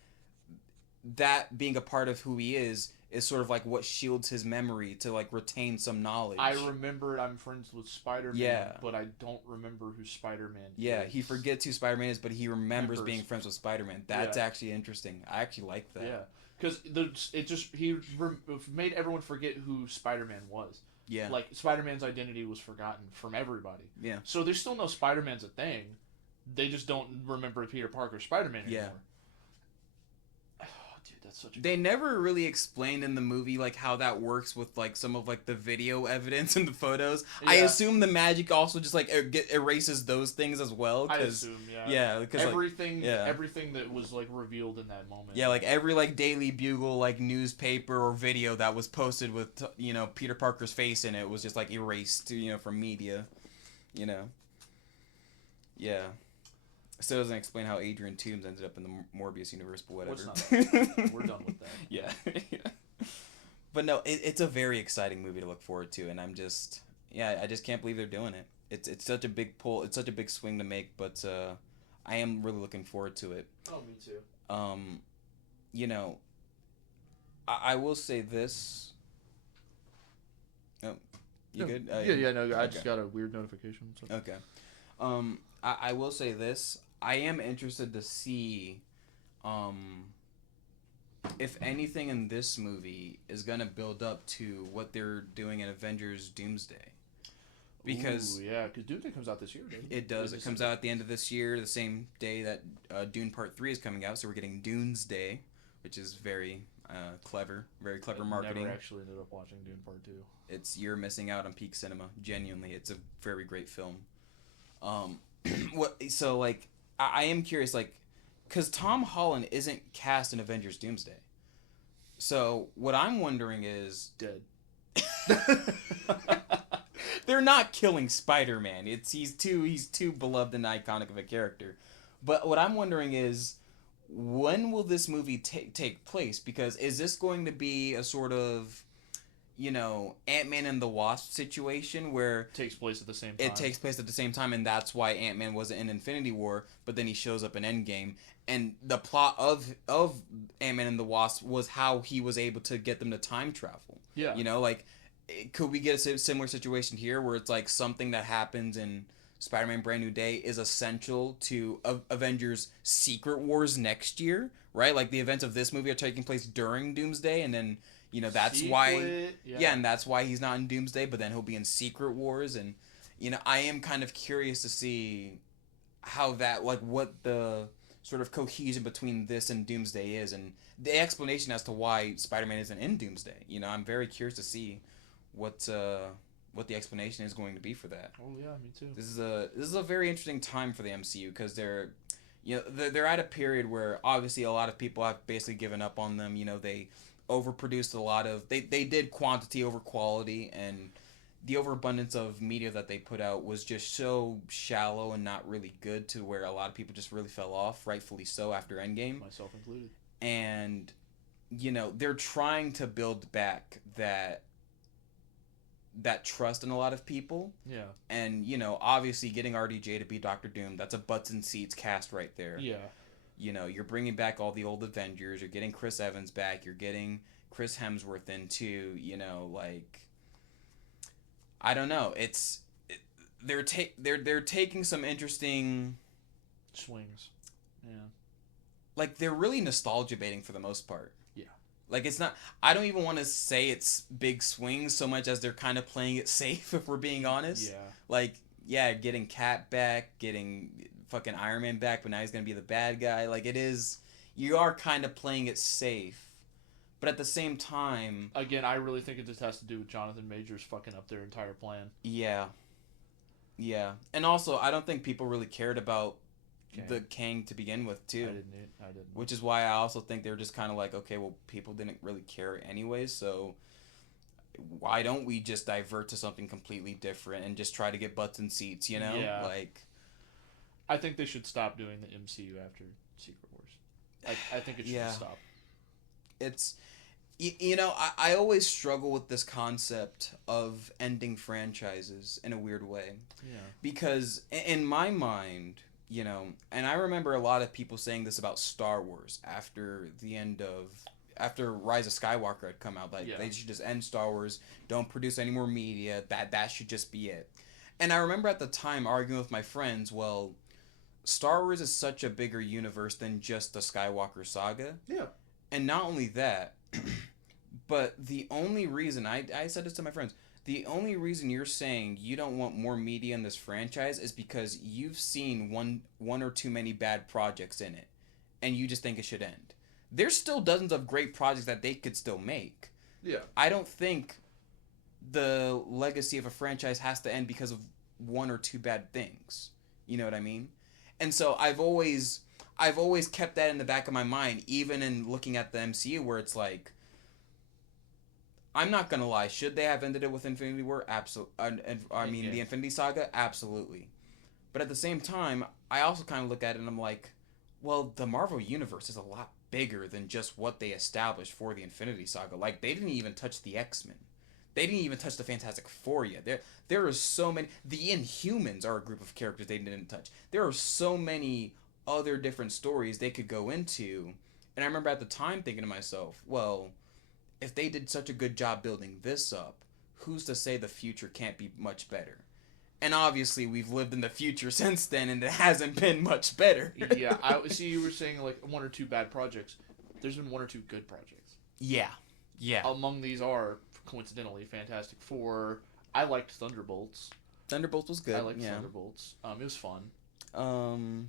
that being a part of who he is sort of, like, what shields his memory to, like, retain some knowledge. I remembered I'm friends with Spider-Man, but I don't remember who Spider-Man is. He forgets who Spider-Man is, but he remembers being friends with Spider-Man. That's actually interesting. I actually like that. Yeah. Because he made everyone forget who Spider-Man was. Yeah. Like, Spider-Man's identity was forgotten from everybody. Yeah. So they still know Spider-Man's a thing. They just don't remember Peter Parker Spider-Man anymore. Yeah. Oh, dude, that's such a... They never really explained in the movie, like, how that works with, like, some of, like, the video evidence and the photos. Yeah. I assume the magic also just, like, erases those things as well. I assume, yeah. Yeah, because, everything that was, like, revealed in that moment. Yeah, like, every, like, Daily Bugle, like, newspaper or video that was posted with, Peter Parker's face in it was just, like, erased, from media, Yeah. Still doesn't explain how Adrian Toomes ended up in the Morbius universe, but whatever. We're done with that. Yeah. But no, it's a very exciting movie to look forward to, and I just can't believe they're doing it. It's such a big pull, it's such a big swing to make, but I am really looking forward to it. Oh, me too. I will say this. Oh, you good? I just got a weird notification. So. Okay. I will say this. I am interested to see if anything in this movie is going to build up to what they're doing in Avengers Doomsday. Because Doomsday comes out this year, doesn't it? It does. It comes out at the end of this year, the same day that Dune Part 3 is coming out, so we're getting Doomsday, which is very clever marketing. Never actually ended up watching Dune Part 2. You're missing out on peak cinema. Genuinely, it's a very great film. I am curious, like, because Tom Holland isn't cast in Avengers Doomsday. So what I'm wondering is dead. They're not killing Spider-Man. He's too beloved and iconic of a character. But what I'm wondering is, when will this movie take place? Because is this going to be a sort of, Ant-Man and the Wasp situation where it takes place at the same time. It takes place at the same time, and that's why Ant-Man wasn't in Infinity War, but then he shows up in Endgame. And the plot of Ant-Man and the Wasp was how he was able to get them to time travel. Yeah. Could we get a similar situation here where it's like something that happens in Spider-Man Brand New Day is essential to Avengers Secret Wars next year, right? Like, the events of this movie are taking place during Doomsday, and then, that's why... Yeah, and that's why he's not in Doomsday, but then he'll be in Secret Wars, and, I am kind of curious to see how that, like, what the sort of cohesion between this and Doomsday is, and the explanation as to why Spider-Man isn't in Doomsday. I'm very curious to see what the explanation is going to be for that. Oh yeah, me too. This is a very interesting time for the MCU because they're at a period where obviously a lot of people have basically given up on them. They overproduced a lot of they did quantity over quality, and the overabundance of media that they put out was just so shallow and not really good to where a lot of people just really fell off, rightfully so, after Endgame. Myself included. And they're trying to build back that trust in a lot of people. Yeah. And, obviously getting RDJ to be Doctor Doom, that's a butts and seats cast right there. Yeah. You're bringing back all the old Avengers, you're getting Chris Evans back, you're getting Chris Hemsworth into, I don't know. They're taking some interesting swings. Yeah. Like, they're really nostalgia baiting for the most part. Yeah. Like, it's not... I don't even want to say it's big swings so much as they're kind of playing it safe, if we're being honest. Yeah. Like, yeah, getting Cap back, getting fucking Iron Man back, but now he's going to be the bad guy. Like, it is... You are kind of playing it safe. But at the same time... Again, I really think it just has to do with Jonathan Majors fucking up their entire plan. Yeah. Yeah. And also, I don't think people really cared about the Kang to begin with too. I didn't. Which is why I also think they're just kind of like, okay, well, people didn't really care anyways, so why don't we just divert to something completely different and just try to get butts in seats, you know? Yeah. Like, I think they should stop doing the MCU after Secret Wars. I think it should stop. It's, you know, I always struggle with this concept of ending franchises in a weird way. Yeah. Because in my mind, you know, and I remember a lot of people saying this about Star Wars after Rise of Skywalker had come out, like they should just end Star Wars, don't produce any more media, that should just be it. And I remember at the time arguing with my friends, well, Star Wars is such a bigger universe than just the Skywalker saga. Yeah. And not only that, but the only reason, I said this to my friends, the only reason you're saying you don't want more media in this franchise is because you've seen one or too many bad projects in it, and you just think it should end. There's still dozens of great projects that they could still make. Yeah. I don't think the legacy of a franchise has to end because of one or two bad things. You know what I mean? And so I've always kept that in the back of my mind, even in looking at the MCU, where it's like, I'm not gonna lie, should they have ended it with Infinity War? Absolutely. The Infinity Saga? Absolutely. But at the same time, I also kind of look at it and I'm like, well, the Marvel Universe is a lot bigger than just what they established for the Infinity Saga. Like, they didn't even touch the X-Men. They didn't even touch the Fantastic Four yet. There are so many... The Inhumans are a group of characters they didn't touch. There are so many other different stories they could go into. And I remember at the time thinking to myself, well, if they did such a good job building this up, who's to say the future can't be much better? And obviously, we've lived in the future since then, and it hasn't been much better. Yeah, I see you were saying, like, one or two bad projects. There's been one or two good projects. Yeah. Among these are, coincidentally, Fantastic Four. I liked Thunderbolts. Thunderbolts was good. I liked Thunderbolts. It was fun.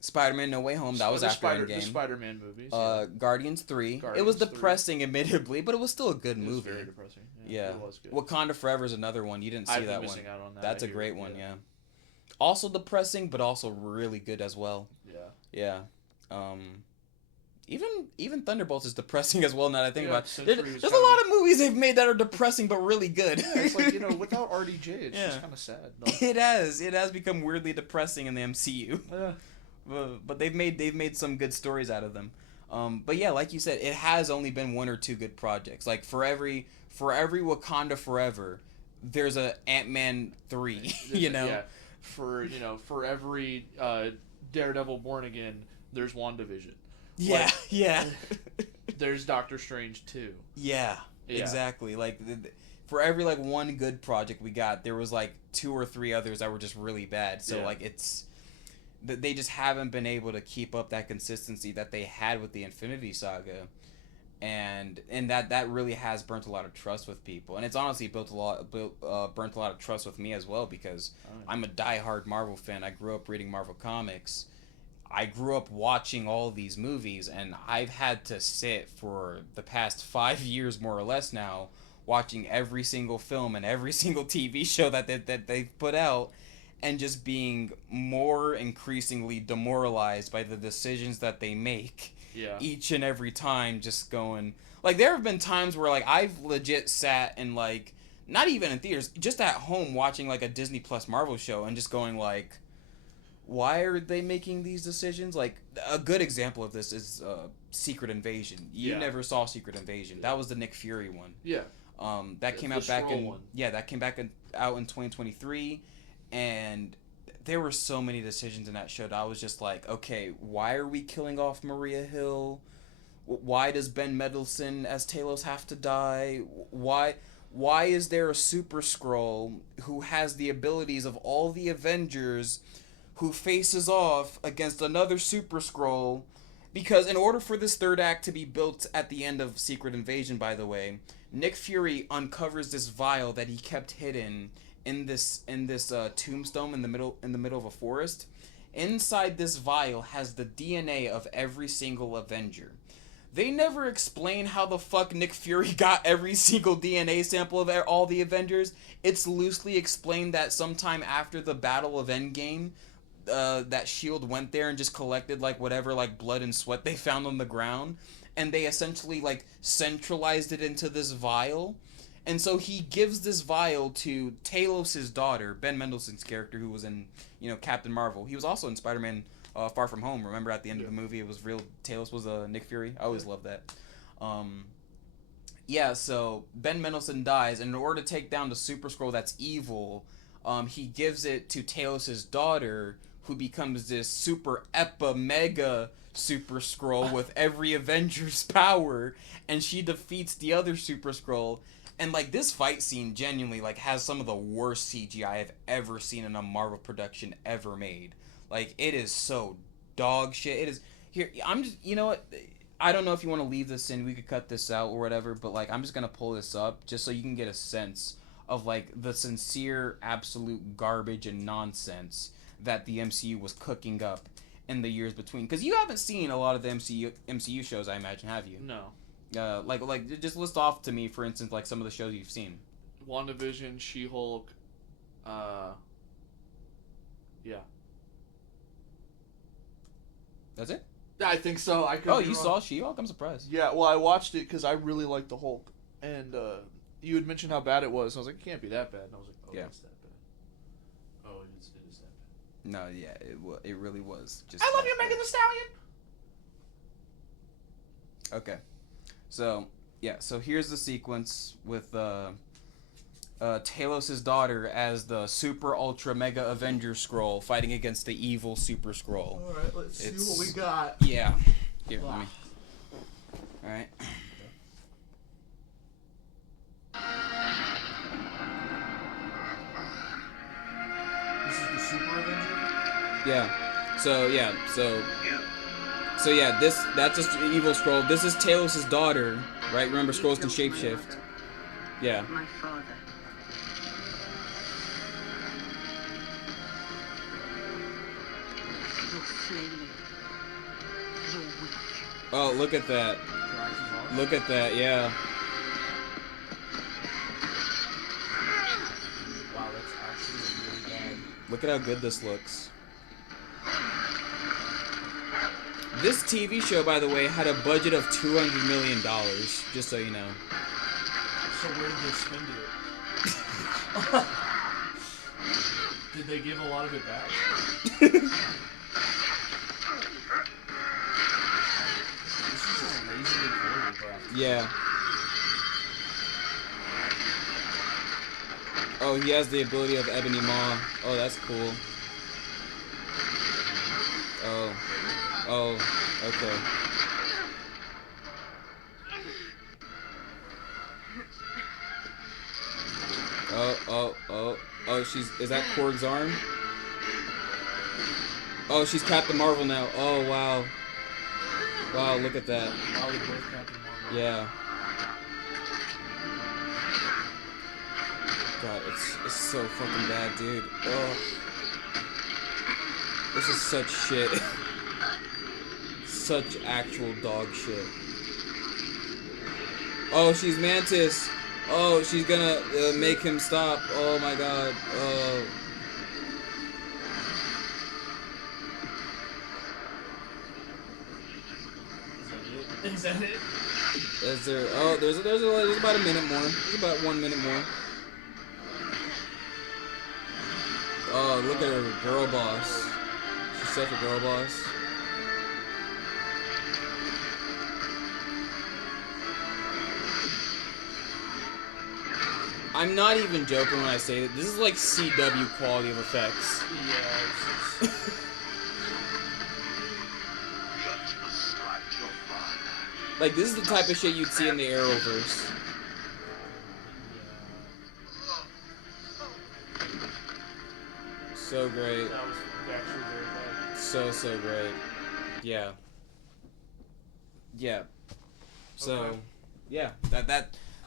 Spider-Man No Way Home, that was after Endgame. The Spider-Man movies. Guardians 3. It was depressing, admittedly, but it was still a good movie. It was very depressing. Yeah. It was good. Wakanda Forever is another one. You didn't see that one. Missing out on that. That's a great one, yeah. Also depressing, but also really good as well. Yeah. Even Thunderbolts is depressing as well, now that I think about it. There's a of lot of movies they've made that are depressing but really good. Yeah, it's like, without RDJ, it's just kind of sad. No? It has become weirdly depressing in the MCU. Yeah. But they've made some good stories out of them. But yeah, like you said, it has only been one or two good projects. Like for every Wakanda Forever, there's a Ant-Man 3, you know. Yeah. For every Daredevil Born Again, there's WandaVision. Yeah, yeah. There's Doctor Strange 2. Yeah, exactly. Like for every one good project we got, there was like two or three others that were just really bad. So it's they just haven't been able to keep up that consistency that they had with the Infinity Saga, and that really has burnt a lot of trust with people, and it's honestly burnt a lot of trust with me as well, because I'm a diehard Marvel fan. I grew up reading Marvel comics. I grew up watching all these movies, and I've had to sit for the past 5 years, more or less now, watching every single film and every single TV show that they've put out, and just being more increasingly demoralized by the decisions that they make each and every time. Just going, like, there have been times where I've legit sat and not even in theaters, just at home watching a Disney Plus Marvel show and just going why are they making these decisions? Like, a good example of this is Secret Invasion. You never saw Secret Invasion. That was the Nick Fury one. Yeah. That came out back in out in 2023, and there were so many decisions in that show that I was just like, okay, why are we killing off Maria Hill? Why does Ben Mendelsohn as Talos have to die? Why is there a Super Skrull who has the abilities of all the Avengers, who faces off against another Super Skrull? Because in order for this third act to be built at the end of Secret Invasion, by the way, Nick Fury uncovers this vial that he kept hidden in this tombstone in the middle of a forest. Inside this vial has the DNA of every single Avenger. They never explain how the fuck Nick Fury got every single DNA sample of all the Avengers. It's loosely explained that sometime after the Battle of Endgame, that Shield went there and just collected like whatever like blood and sweat they found on the ground, and they essentially like centralized it into this vial. And so he gives this vial to Talos' daughter, Ben Mendelsohn's character, who was in, Captain Marvel. He was also in Spider-Man Far From Home. Remember at the end of the movie, it was real. Talos was Nick Fury. I always loved that. So Ben Mendelsohn dies, and in order to take down the Super Skrull that's evil, he gives it to Talos' daughter, who becomes this super mega Super Skrull with every Avenger's power, and she defeats the other Super Skrull. And, like, this fight scene genuinely, like, has some of the worst CGI I've ever seen in a Marvel production ever made. Like, it is so dog shit. It is... Here, I'm just... You know what? I don't know if you want to leave this in. We could cut this out or whatever. But, like, I'm just going to pull this up just so you can get a sense of, like, the sincere, absolute garbage and nonsense that the MCU was cooking up in the years between. Because you haven't seen a lot of the MCU shows, I imagine, have you? No. Like just list off to me, for instance, like some of the shows you've seen. WandaVision, She-Hulk, yeah. That's it? I think so. I could Oh, be you wrong. saw She-Hulk? I'm surprised. Yeah, well, I watched it because I really liked the Hulk, and you had mentioned how bad it was. I was like, it can't be that bad. And I was like, oh, Yeah. it's that bad. Oh, it is that bad. No, yeah, it really was. Just I love that you, bad. Megan Thee Stallion. Okay, so here's the sequence with Talos' daughter as the super ultra mega Avenger Skrull fighting against the evil Super Skrull. All right, let's see what we got. Yeah, here, let me. All right. This is the Super Avenger. Yeah. So yeah, that's just evil Skrull. This is Talos' daughter, right? Remember, Skrulls can shapeshift. Yeah. My father. You're flaming. You're weak. Oh, look at that. Look at that, yeah. Wow, that's actually really bad. Look at how good this looks. This TV show, by the way, had a budget of $200 million, just so you know. So where did they spend it? Did they give a lot of it back? This is just lazily choreographed. Yeah. Oh, he has the ability of Ebony Maw. Oh, that's cool. Oh, okay. Oh, is that Korg's arm? Oh, she's Captain Marvel now. Oh, wow. Wow, look at that. Wow, they both Captain Marvel. Yeah. God, it's so fucking bad, dude. Oh. This is such shit. Such actual dog shit. Oh, she's Mantis. Oh, she's gonna make him stop. Oh my god. Oh. Is that it? Is there? Oh, there's about a minute more. There's about 1 minute more. Oh, look at her, girl boss. She's such a girl boss. I'm not even joking when I say that. This is like CW quality of effects. Yeah, it's Like, this is the type of shit you'd see in the Arrowverse. So great. that was actually very bad. So great. Yeah. Yeah. So, Okay. yeah.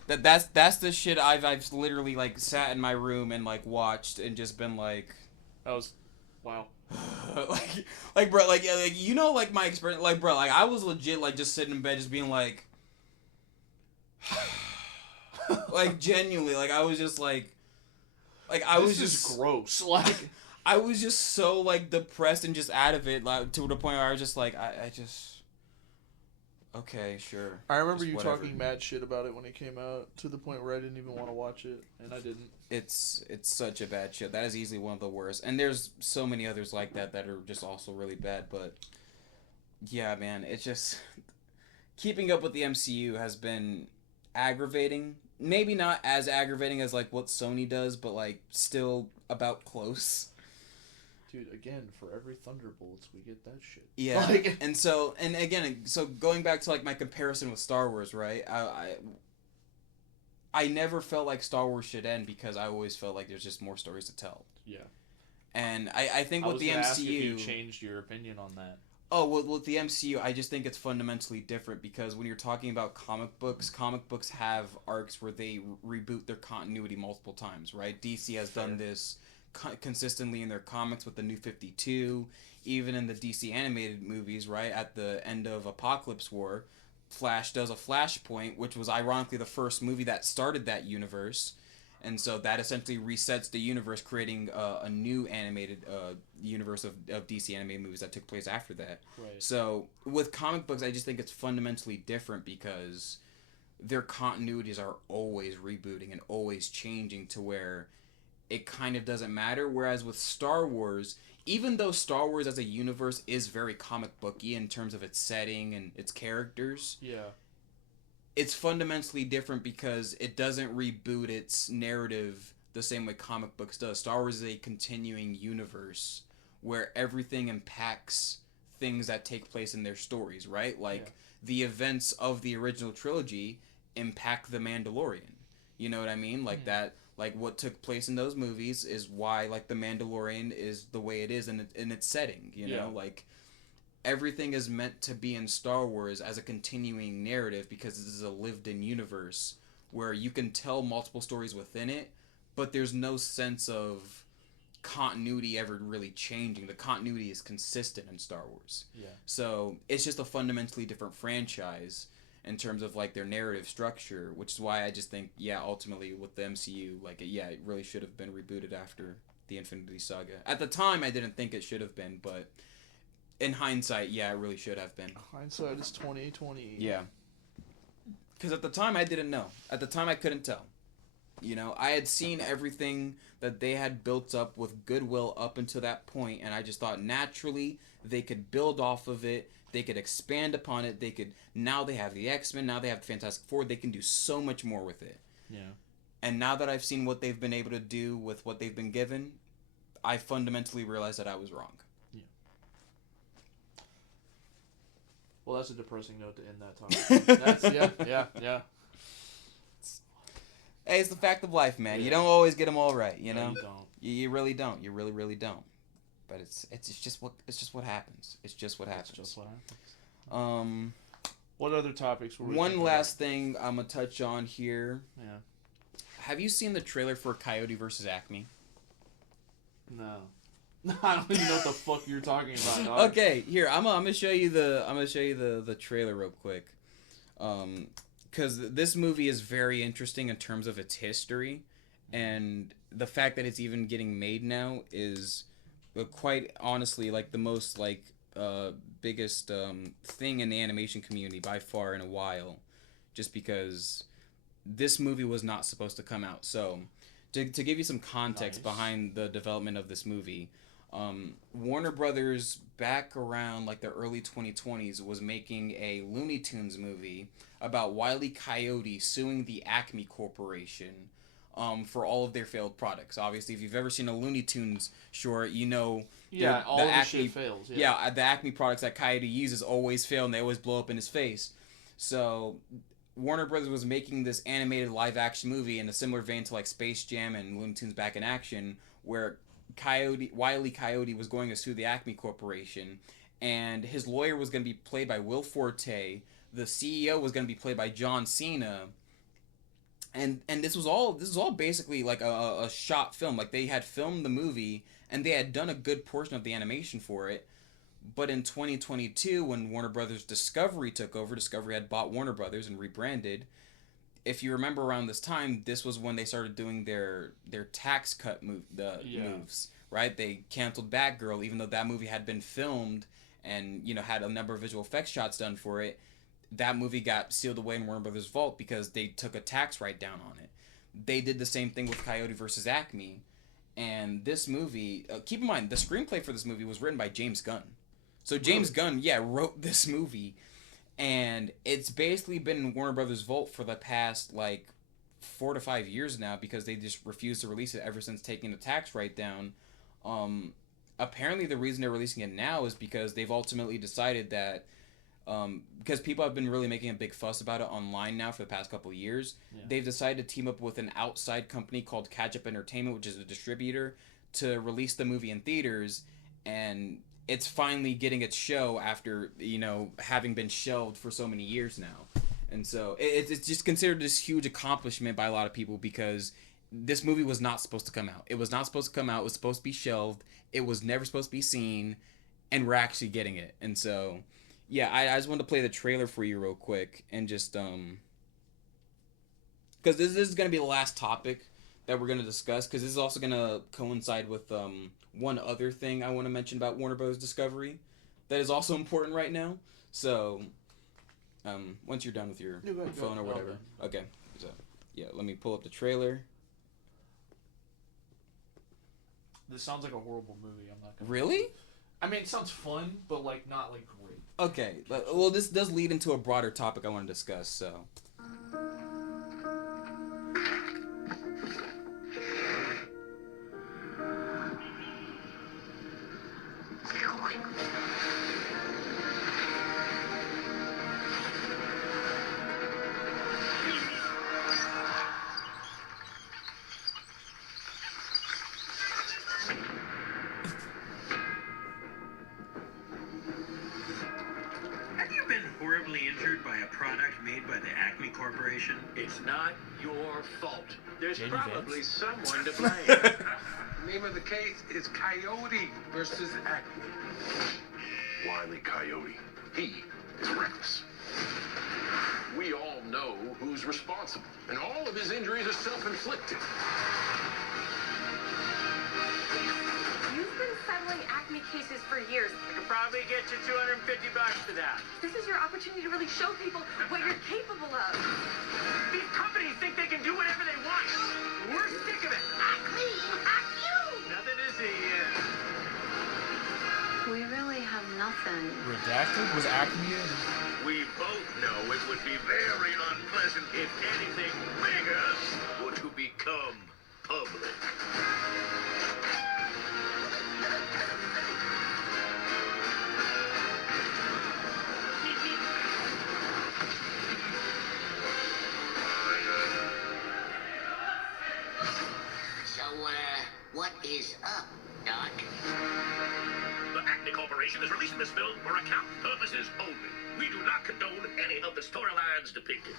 That's the shit I've literally like sat in my room and like watched and just been like That was, wow. like bro, like, yeah, like, you know, like my experience, like, bro, like I was legit like just sitting in bed just being like like genuinely, like I was just like I was This is just gross. Like, I was just so like depressed and just out of it, like, to the point where I was just like, I just. Okay, sure. I remember Just you whatever. talking mad shit about it when it came out, to the point where I didn't even want to watch it, and I didn't. It's such a bad show. That is easily one of the worst. And there's so many others like that are just also really bad. But yeah, man, it's just keeping up with the MCU has been aggravating. Maybe not as aggravating as like what Sony does, but like still about close. Dude, again, for every Thunderbolts, we get that shit. Yeah, Like, and again, going back to like my comparison with Star Wars, right? I never felt like Star Wars should end because I always felt like there's just more stories to tell. yeah. And I think with the I was gonna ask if MCU, you changed your opinion on that. oh, well, with the MCU, I just think it's fundamentally different because when you're talking about comic books have arcs where they reboot their continuity multiple times, right? DC has done this consistently in their comics with the New 52, even in the DC animated movies, right? At the end of Apocalypse War, Flash does a Flashpoint, which was ironically the first movie that started that universe. And so that essentially resets the universe, creating a new animated universe of DC animated movies that took place after that. Right. So with comic books, I just think it's fundamentally different because their continuities are always rebooting and always changing to where it kind of doesn't matter. Whereas with Star Wars, even though Star Wars as a universe is very comic booky in terms of its setting and its characters, Yeah. it's fundamentally different because it doesn't reboot its narrative the same way comic books does. Star Wars is a continuing universe where everything impacts things that take place in their stories, right? Like the events of the original trilogy impact the Mandalorian. You know what I mean? Like that, like what took place in those movies is why like the Mandalorian is the way it is in its setting, you know? Like everything is meant to be in Star Wars as a continuing narrative because this is a lived-in universe where you can tell multiple stories within it, but there's no sense of continuity ever really changing. The continuity is consistent in Star Wars. Yeah. So it's just a fundamentally different franchise in terms of like their narrative structure, which is why I just think, yeah, ultimately with the MCU, like, yeah, it really should have been rebooted after the Infinity Saga. At the time, I didn't think it should have been, but in hindsight, yeah, it really should have been. Hindsight is 20/20. Yeah. Because at the time, I didn't know. At the time, I couldn't tell. You know, I had seen everything that they had built up with goodwill up until that point, and I just thought naturally they could build off of it. They could expand upon it. Now they have the X-Men. Now they have the Fantastic Four. They can do so much more with it. Yeah. And now that I've seen what they've been able to do with what they've been given, I fundamentally realized that I was wrong. Well, that's a depressing note to end that topic. Yeah. Hey, it's the fact of life, man. Yeah. You don't always get them all right, you know? No, you don't. You really don't. You really, really don't. But it's just what happens. It's just what happens. It's just what happens. What other topics were we One thinking last thing I'm gonna touch on here. Yeah. Have you seen the trailer for Coyote Vs Acme? No. I don't even know what the fuck you're talking about, dog. Okay, here I'm gonna show you the trailer real quick, because this movie is very interesting in terms of its history, and the fact that it's even getting made now is quite honestly like the most like biggest thing in the animation community by far in a while, just because this movie was not supposed to come out. So to give you some context behind the development of this movie, Warner Brothers back around like the early 2020s was making a Looney Tunes movie about Wile E. Coyote suing the Acme Corporation for all of their failed products. Obviously, if you've ever seen a Looney Tunes short, you know all the shit fails. Yeah, the Acme products that Coyote uses always fail and they always blow up in his face. So Warner Brothers was making this animated live-action movie in a similar vein to like Space Jam and Looney Tunes Back in Action, where Wile E. Coyote was going to sue the Acme Corporation, and his lawyer was going to be played by Will Forte. The CEO was going to be played by John Cena, and this was all basically like a shot film. Like they had filmed the movie and they had done a good portion of the animation for it. But in 2022, when Warner Brothers Discovery took over, Discovery had bought Warner Brothers and rebranded. If you remember around this time, this was when they started doing their tax cut moves, right? They canceled Batgirl, even though that movie had been filmed and, you know, had a number of visual effects shots done for it. That movie got sealed away in Warner Brothers' vault because they took a tax write-down on it. They did the same thing with Cyote Vs. Acme. And this movie, keep in mind, the screenplay for this movie was written by James Gunn. So James Gunn, wrote this movie. And it's basically been in Warner Brothers' vault for the past, 4 to 5 years now because they just refused to release it ever since taking the tax write-down. Apparently the reason they're releasing it now is because they've ultimately decided that because people have been really making a big fuss about it online now for the past couple of years, they've decided to team up with an outside company called Catch Up Entertainment, which is a distributor, to release the movie in theaters, and it's finally getting its show after, you know, having been shelved for so many years now. And so it's just considered this huge accomplishment by a lot of people because this movie was not supposed to come out. It was not supposed to come out. It was supposed to be shelved. It was never supposed to be seen, and we're actually getting it. And so... yeah, I just wanted to play the trailer for you real quick and just, because this is going to be the last topic that we're going to discuss, because this is also going to coincide with, one other thing I want to mention about Warner Bros. Discovery that is also important right now. So, once you're done with your phone or whatever. Okay. So, yeah, let me pull up the trailer. This sounds like a horrible movie. I'm not gonna... Really? I mean, it sounds fun, but, not, great. Okay, well, this does lead into a broader topic I want to discuss, so... Injured by a product made by the Acme Corporation? It's not your fault. There's Jenny probably Vance? someone to blame. The name of the case is Cyote versus Acme. Wile E. Coyote. He is reckless. We all know who's responsible, and all of his injuries are self-inflicted. You've been settling Acme cases for years. I could probably get you $250 for that. This is your opportunity to really show people what you're capable of. These companies think they can do whatever they want. We're sick of it. Acme, hack you! Nothing to see here. We really have nothing. Redacted? Was Acme in? We both know it would be very unpleasant if anything bigger were to become public. What is up, Doc? The Acme Corporation is releasing this film for account purposes only. We do not condone any of the storylines depicted.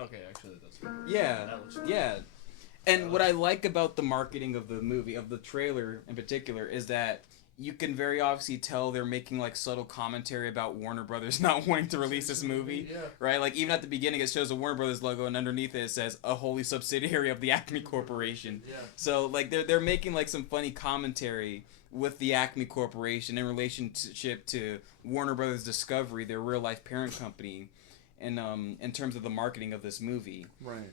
Okay, actually, that's... Yeah, That looks cool. yeah. And what I like about the marketing of the movie, of the trailer in particular, is that you can very obviously tell they're making, subtle commentary about Warner Brothers not wanting to release this movie, right? Even at the beginning, it shows the Warner Brothers logo, and underneath it says, a wholly subsidiary of the Acme Corporation. Yeah. So, they're making, some funny commentary with the Acme Corporation in relationship to Warner Brothers Discovery, their real-life parent company, in terms of the marketing of this movie. Right.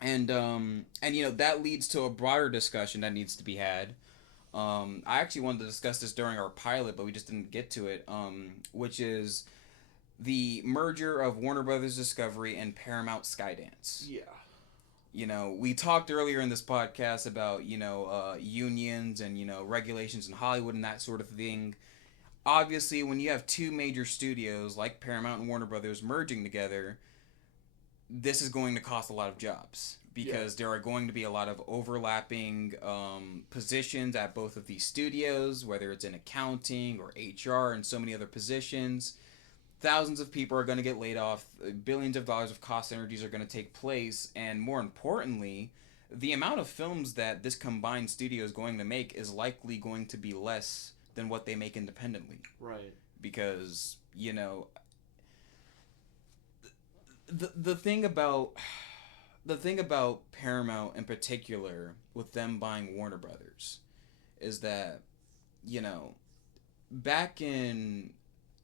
And that leads to a broader discussion that needs to be had. I actually wanted to discuss this during our pilot, but we just didn't get to it, which is the merger of Warner Brothers Discovery and Paramount Skydance. Yeah. We talked earlier in this podcast about, unions and, regulations in Hollywood and that sort of thing. Obviously, when you have two major studios like Paramount and Warner Brothers merging together, this is going to cost a lot of jobs. Because there are going to be a lot of overlapping positions at both of these studios, whether it's in accounting or HR and so many other positions. Thousands of people are going to get laid off. Billions of dollars of cost synergies are going to take place. And more importantly, the amount of films that this combined studio is going to make is likely going to be less than what they make independently. Right. Because, the thing about... The thing about Paramount in particular, with them buying Warner Brothers, is that, you know, back in,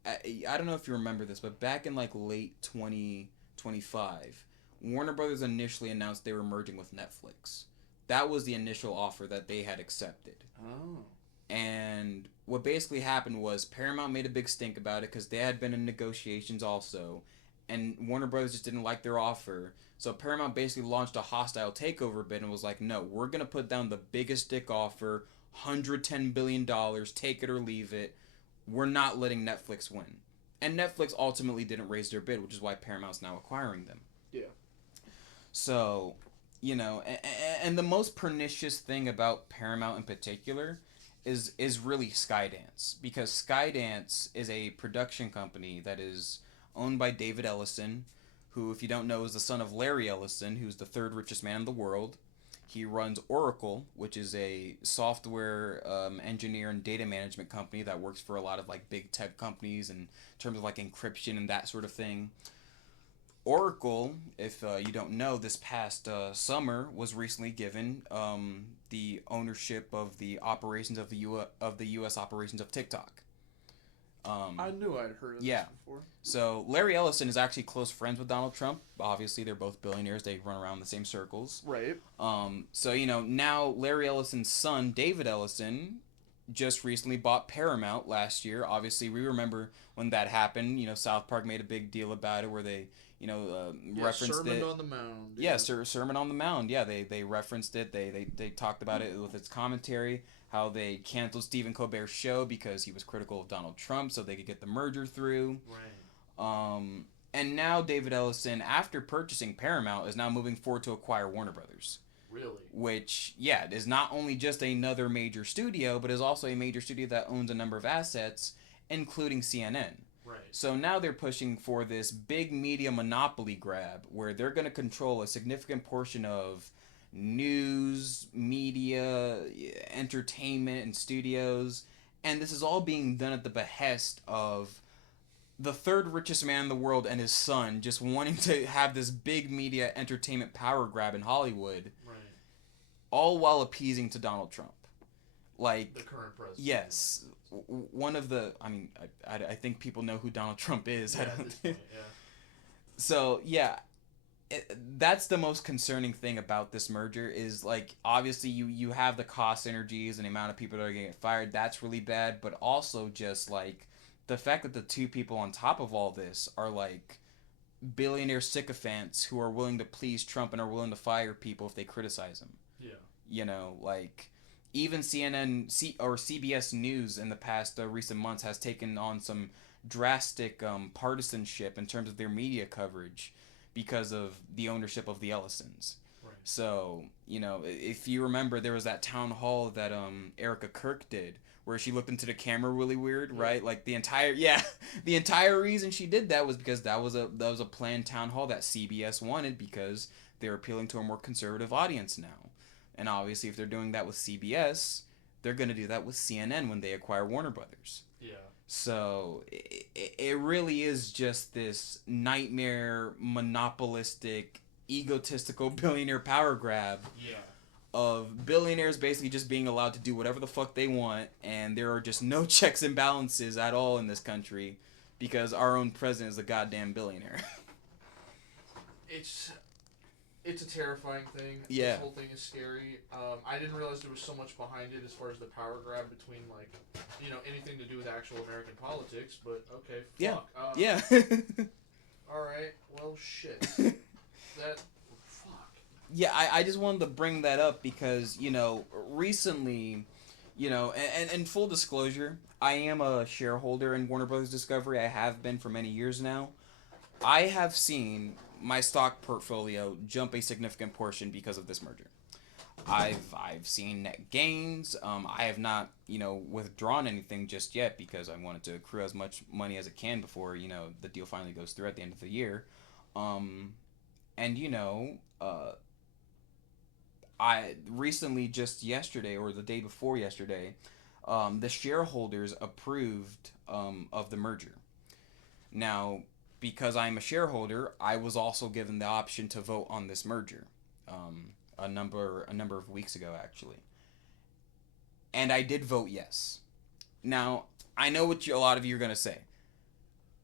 I don't know if you remember this, but back in like late 2025, Warner Brothers initially announced they were merging with Netflix. That was the initial offer that they had accepted. Oh. And what basically happened was Paramount made a big stink about it because they had been in negotiations also, and Warner Brothers just didn't like their offer. So Paramount basically launched a hostile takeover bid and was like, no, we're going to put down the biggest dick offer, $110 billion, take it or leave it. We're not letting Netflix win. And Netflix ultimately didn't raise their bid, which is why Paramount's now acquiring them. Yeah. So, you know, and the most pernicious thing about Paramount in particular is really Skydance. Because Skydance is a production company that is owned by David Ellison, who, if you don't know, is the son of Larry Ellison, who's the third richest man in the world. He runs Oracle, which is a software engineer and data management company that works for a lot of like big tech companies in terms of like encryption and that sort of thing. Oracle, if you don't know, this past summer was recently given the ownership of the operations of the U.S. operations of TikTok. I knew I'd heard of this before. So Larry Ellison is actually close friends with Donald Trump. Obviously, they're both billionaires. They run around the same circles. Right. So, you know, now Larry Ellison's son, David Ellison, just recently bought Paramount last year. Obviously, we remember when that happened. You know, South Park made a big deal about it where they, you know, referenced Sermon it. on the Mound. Yeah, Sermon on the Mound. Yeah, they referenced it. They talked about it with its commentary. How they canceled Stephen Colbert's show because he was critical of Donald Trump, so they could get the merger through. Right. And now David Ellison, after purchasing Paramount, is now moving forward to acquire Warner Brothers. Really? Which, yeah, is not only just another major studio, but is also a major studio that owns a number of assets, including CNN. Right. So now they're pushing for this big media monopoly grab, where they're going to control a significant portion of news, media, entertainment, and studios. And this is all being done at the behest of the third richest man in the world and his son just wanting to have this big media entertainment power grab in Hollywood. Right. All while appeasing to Donald Trump. Like, the current president. Yes. One of the, I mean, I think people know who Donald Trump is. Yeah, at this point, yeah. So, yeah. That's the most concerning thing about this merger is, like, obviously you have the cost synergies and the amount of people that are going to get fired. That's really bad. But also just, like, the fact that the two people on top of all this are, like, billionaire sycophants who are willing to please Trump and are willing to fire people if they criticize him. Yeah. You know, like, even CNN or CBS News in the past recent months has taken on some drastic partisanship in terms of their media coverage because of the ownership of the Ellisons. Right. So, you know, if you remember, there was that town hall that Erica Kirk did where she looked into the camera really weird, right? Like the entire reason she did that was because that was a planned town hall that CBS wanted because they're appealing to a more conservative audience now. And obviously if they're doing that with CBS, they're going to do that with CNN when they acquire Warner Brothers. Yeah. So it really is just this nightmare, monopolistic, egotistical billionaire power grab. Yeah. Of billionaires basically just being allowed to do whatever the fuck they want, and there are just no checks and balances at all in this country because our own president is a goddamn billionaire. It's a terrifying thing. Yeah. This whole thing is scary. I didn't realize there was so much behind it as far as the power grab between, like, you know, anything to do with actual American politics, but okay, fuck. Yeah. Alright, well, shit. Fuck. Yeah, I just wanted to bring that up because, you know, recently, you know, and full disclosure, I am a shareholder in Warner Brothers Discovery. I have been for many years now. I have seen my stock portfolio jump a significant portion because of this merger. I've seen net gains. I have not, you know, withdrawn anything just yet because I wanted to accrue as much money as I can before, you know, the deal finally goes through at the end of the year. And, you know, I recently, just yesterday or the day before yesterday, the shareholders approved of the merger. Now, because I'm a shareholder, I was also given the option to vote on this merger a number of weeks ago, actually. and I did vote yes. Now, I know what a lot of you are going to say.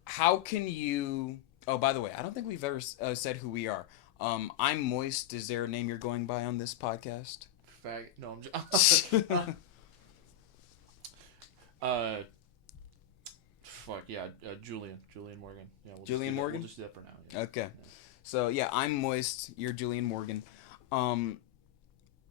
How can you... Oh, by the way, I don't think we've ever said who we are. I'm Moist. Is there a name you're going by on this podcast? No, I'm just... Julian Morgan. Yeah, Julian Morgan? We'll just do that for now. Yeah. Okay. Yeah. So, yeah, I'm Moist. You're Julian Morgan.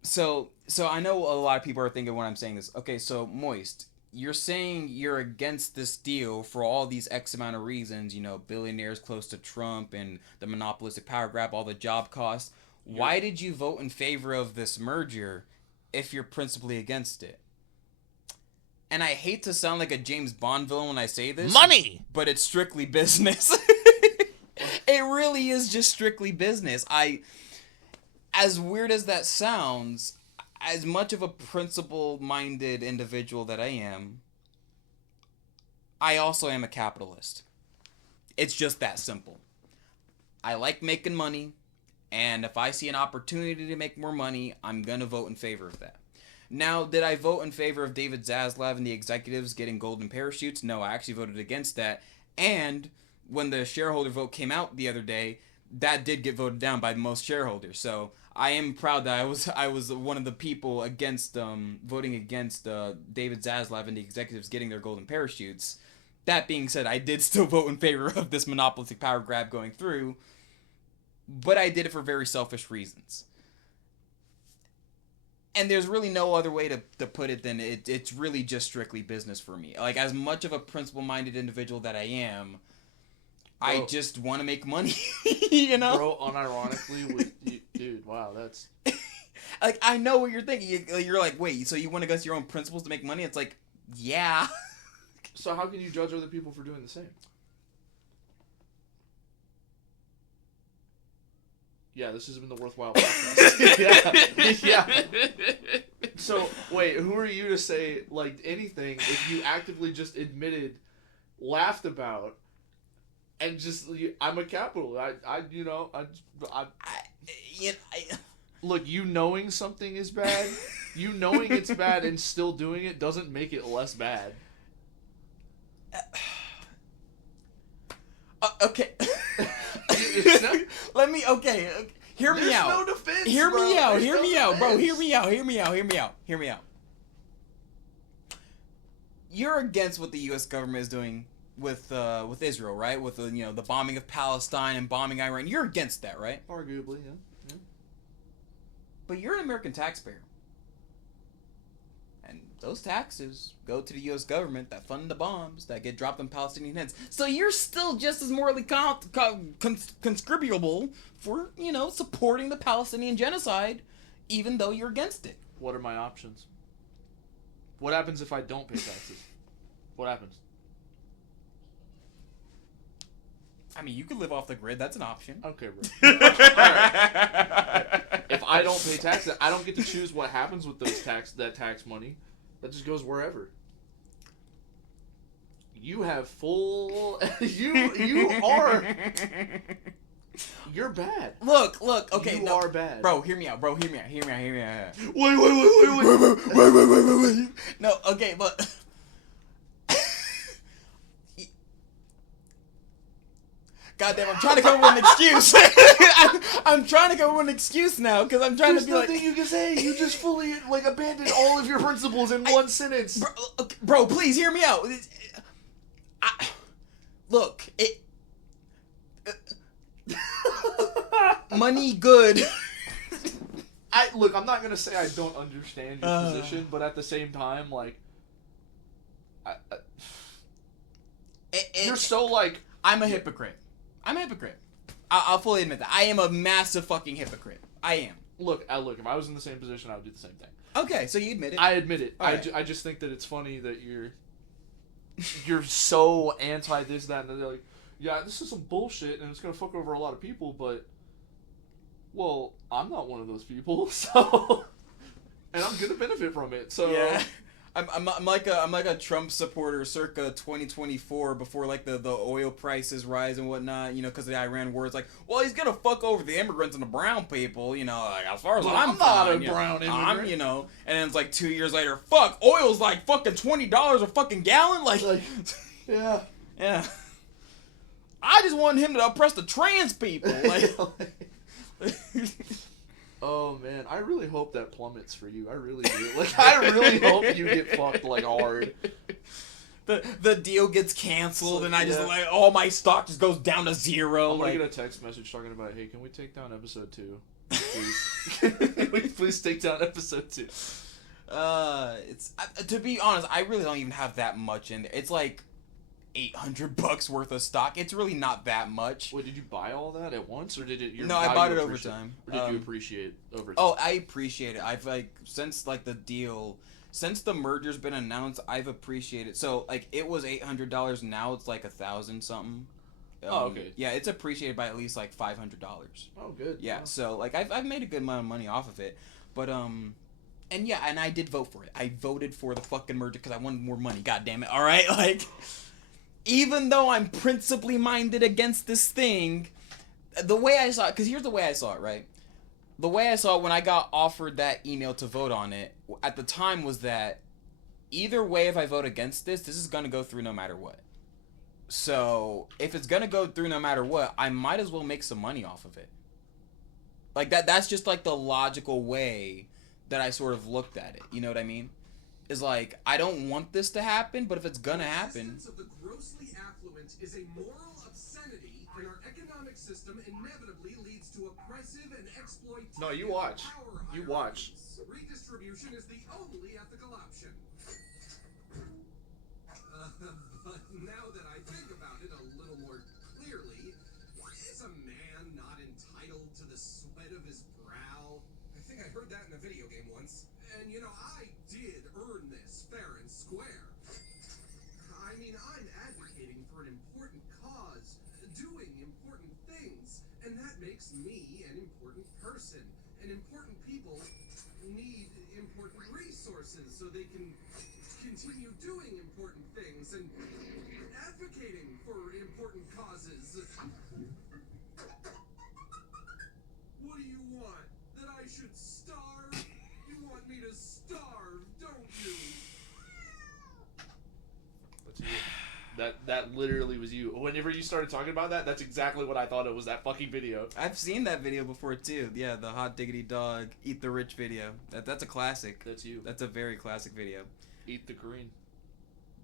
So I know a lot of people are thinking when I'm saying this. Okay, so Moist, you're saying you're against this deal for all these X amount of reasons, billionaires close to Trump and the monopolistic power grab, all the job costs. Yeah. Why did you vote in favor of this merger if you're principally against it? And I hate to sound like a James Bond villain when I say this. Money! But it's strictly business. It really is just strictly business. As weird as that sounds, as much of a principle-minded individual that I am, I also am a capitalist. It's just that simple. I like making money, and if I see an opportunity to make more money, I'm going to vote in favor of that. Now, did I vote in favor of David Zaslav and the executives getting golden parachutes? No, I actually voted against that. And when the shareholder vote came out the other day, that did get voted down by most shareholders. So I am proud that I was one of the people against voting against David Zaslav and the executives getting their golden parachutes. That being said, I did still vote in favor of this monopolistic power grab going through, but I did it for very selfish reasons. And there's really no other way to put it than it's really just strictly business for me. Like, as much of a principle-minded individual that I am, bro, I just want to make money, Bro, unironically, dude, wow, that's... Like, I know what you're thinking. You're like, wait, so you went against your own principles to make money? It's like, yeah. So how can you judge other people for doing the same? Yeah, this has been the Worthwhile Podcast. yeah. So, wait, who are you to say, like, anything if you actively just admitted, laughed about, and just, I'm a capitalist. Look, you knowing something is bad, you knowing it's bad and still doing it doesn't make it less bad. Okay. Let me. Okay. Hear me out. There's no defense. Hear me out. There's Hear no me out, bro. defense. Hear me out. You're against what the U.S. government is doing with Israel, right? With the bombing of Palestine and bombing Iran. You're against that, right? Arguably, yeah. But you're an American taxpayer. And those taxes go to the U.S. government that fund the bombs that get dropped on Palestinian heads. So you're still just as morally conscribable for, supporting the Palestinian genocide, even though you're against it. What are my options? What happens if I don't pay taxes? What happens? I mean, you could live off the grid. That's an option. Okay, bro. Alright. If I don't pay taxes, I don't get to choose what happens with that tax money. That just goes wherever. You have full... You are... You're bad. Look, okay. You are bad. Bro, hear me out. Wait. No, okay, but... Goddamn, I'm trying to come up with an excuse. I'm trying to come up with an excuse now, because I'm trying to be like... There's nothing you can say. You just fully, abandoned all of your principles in one sentence. Bro, please hear me out. Look, money good. I'm not gonna say I don't understand your position, but at the same time, you're so I'm a hypocrite. I'll fully admit that. I am a massive fucking hypocrite. I am. Look, if I was in the same position, I would do the same thing. Okay, so you admit it. I admit it. Right. I just think that it's funny that you're so anti this, that, and they're like, yeah, this is some bullshit, and it's gonna fuck over a lot of people, but, well, I'm not one of those people, so, and I'm gonna benefit from it, so. Yeah. I'm like a Trump supporter circa 2024 before like the oil prices rise and whatnot, you know, because the Iran war is like, well, he's gonna fuck over the immigrants and the brown people, you know, like, as far as I'm not fine, a you know, brown immigrant. you know, and then it's like 2 years later, fuck, oil's like fucking $20 a fucking gallon, like yeah. yeah. I just want him to oppress the trans people, like. Oh man, I really hope that plummets for you. I really do. Like, I really hope you get fucked like hard. The deal gets canceled, and I just like all my stock just goes down to zero. I'm gonna like, get a text message talking about, hey, can we take down episode 2, please? Please take down episode 2. It's to be honest, I really don't even have that much in there. It's like $800 worth of stock. It's really not that much. Wait, did you buy all that at once, or did it? No, I bought it over time. Or did you appreciate over time? Oh, I appreciate it. I've like since like the deal, since the merger's been announced, I've appreciated. So like it was $800. Now it's like 1,000 something. Oh, okay. Yeah, it's appreciated by at least like $500. Oh, good. Yeah, Wow. so like I've made a good amount of money off of it, but and yeah, and I did vote for it. I voted for the fucking merger because I wanted more money. God damn it! All right, like. Even though I'm principally minded against this thing, the way I saw it, because here's the way I saw it, right? The way I saw it when I got offered that email to vote on it, at the time was that either way, if I vote against this is going to go through no matter what. So, if it's going to go through no matter what, I might as well make some money off of it. Like, that's just like the logical way that I sort of looked at it. You know what I mean? Is like, I don't want this to happen, but if it's gonna happen... The existence of the grossly affluent is a moral obscenity, and our economic system inevitably leads to oppressive and exploitative. No, you watch. You watch. Redistribution is the only ethical option. But now that I think about it a little more clearly, is a man not entitled to the sweat of his brow? I think I heard that in a video game once. And you know, I did earn this fair and square. I mean, I'm advocating for an important cause, doing important things, and that makes me an important person. And important people need important resources so they can continue doing important things and advocating for important causes. What do you want? That I should starve? You want me to starve, don't you? That's you. That literally was you. Whenever you started talking about that, that's exactly what I thought it was, that fucking video. I've seen that video before too. Yeah, the hot diggity dog eat the rich video. That's a classic. That's you. That's a very classic video. Eat the green.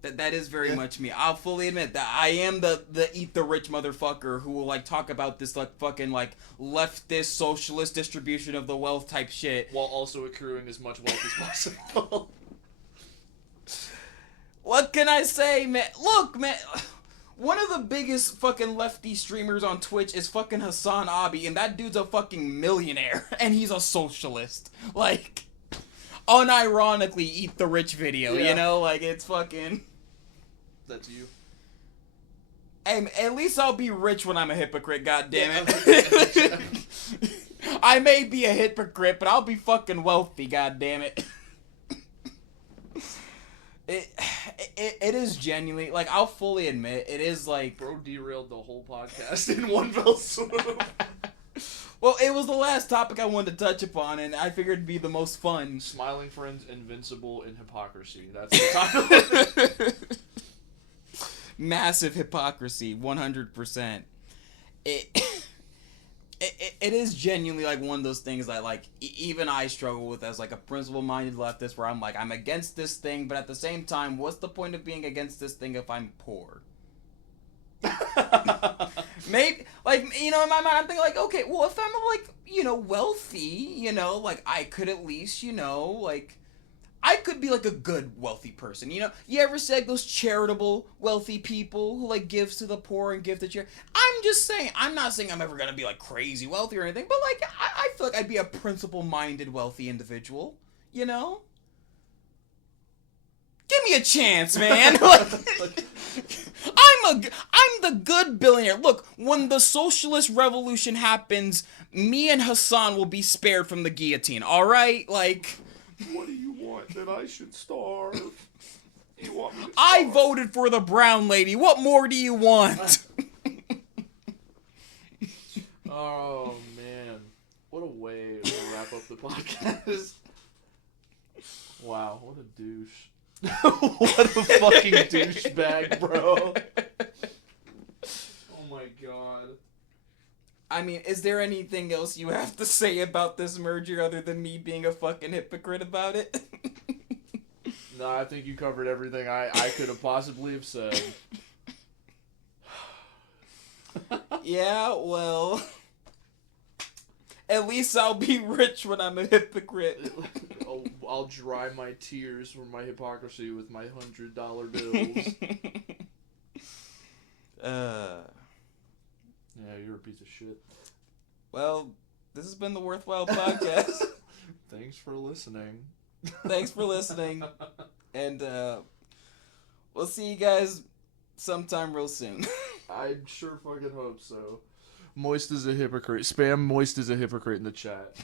That is very much me. I'll fully admit that I am the eat the rich motherfucker who will like talk about this like fucking like leftist socialist distribution of the wealth type shit while also accruing as much wealth as possible. What can I say, man? Look, man. One of the biggest fucking lefty streamers on Twitch is fucking Hassan Abi, and that dude's a fucking millionaire, and he's a socialist. Like, unironically, eat the rich video, you know? Like, it's fucking... That's you. Hey, at least I'll be rich when I'm a hypocrite, goddammit. I may be a hypocrite, but I'll be fucking wealthy, goddammit. It is genuinely, like, I'll fully admit, it is like... Bro derailed the whole podcast in one fell swoop. Well, it was the last topic I wanted to touch upon, and I figured it'd be the most fun. Smiling Friends, Invincible, and Hypocrisy. That's the title. Massive hypocrisy, 100%. It is genuinely like one of those things that like even I struggle with as like a principle-minded leftist, where I'm like, I'm against this thing, but at the same time, what's the point of being against this thing if I'm poor? Maybe, like, you know, in my mind, I'm thinking like, okay, well, if I'm like, you know, wealthy, you know, like I could at least, you know, like I could be like a good wealthy person, you know? You ever see like those charitable wealthy people who like gives to the poor and give to charity? I'm just saying, I'm not saying I'm ever gonna be like crazy wealthy or anything, but like I feel like I'd be a principle-minded wealthy individual, you know? Give me a chance, man. Like, I'm the good billionaire. Look, when the socialist revolution happens, me and Hassan will be spared from the guillotine, all right? Like, What do you want? That I should starve? You want me to I starve? voted for the brown lady. What more do you want? Oh, man. What a way to wrap up the podcast. Wow, what a douche. What a fucking douchebag, bro. Oh my god. I mean, is there anything else you have to say about this merger other than me being a fucking hypocrite about it? No, I think you covered everything I could have possibly have said. Yeah, well... At least I'll be rich when I'm a hypocrite. I'll dry my tears from my hypocrisy with my $100 bills. Yeah, you're a piece of shit. Well, this has been the Worthwhile Podcast. Thanks for listening. Thanks for listening. And we'll see you guys sometime real soon. I sure fucking hope so. Moist is a hypocrite. Spam Moist is a hypocrite in the chat.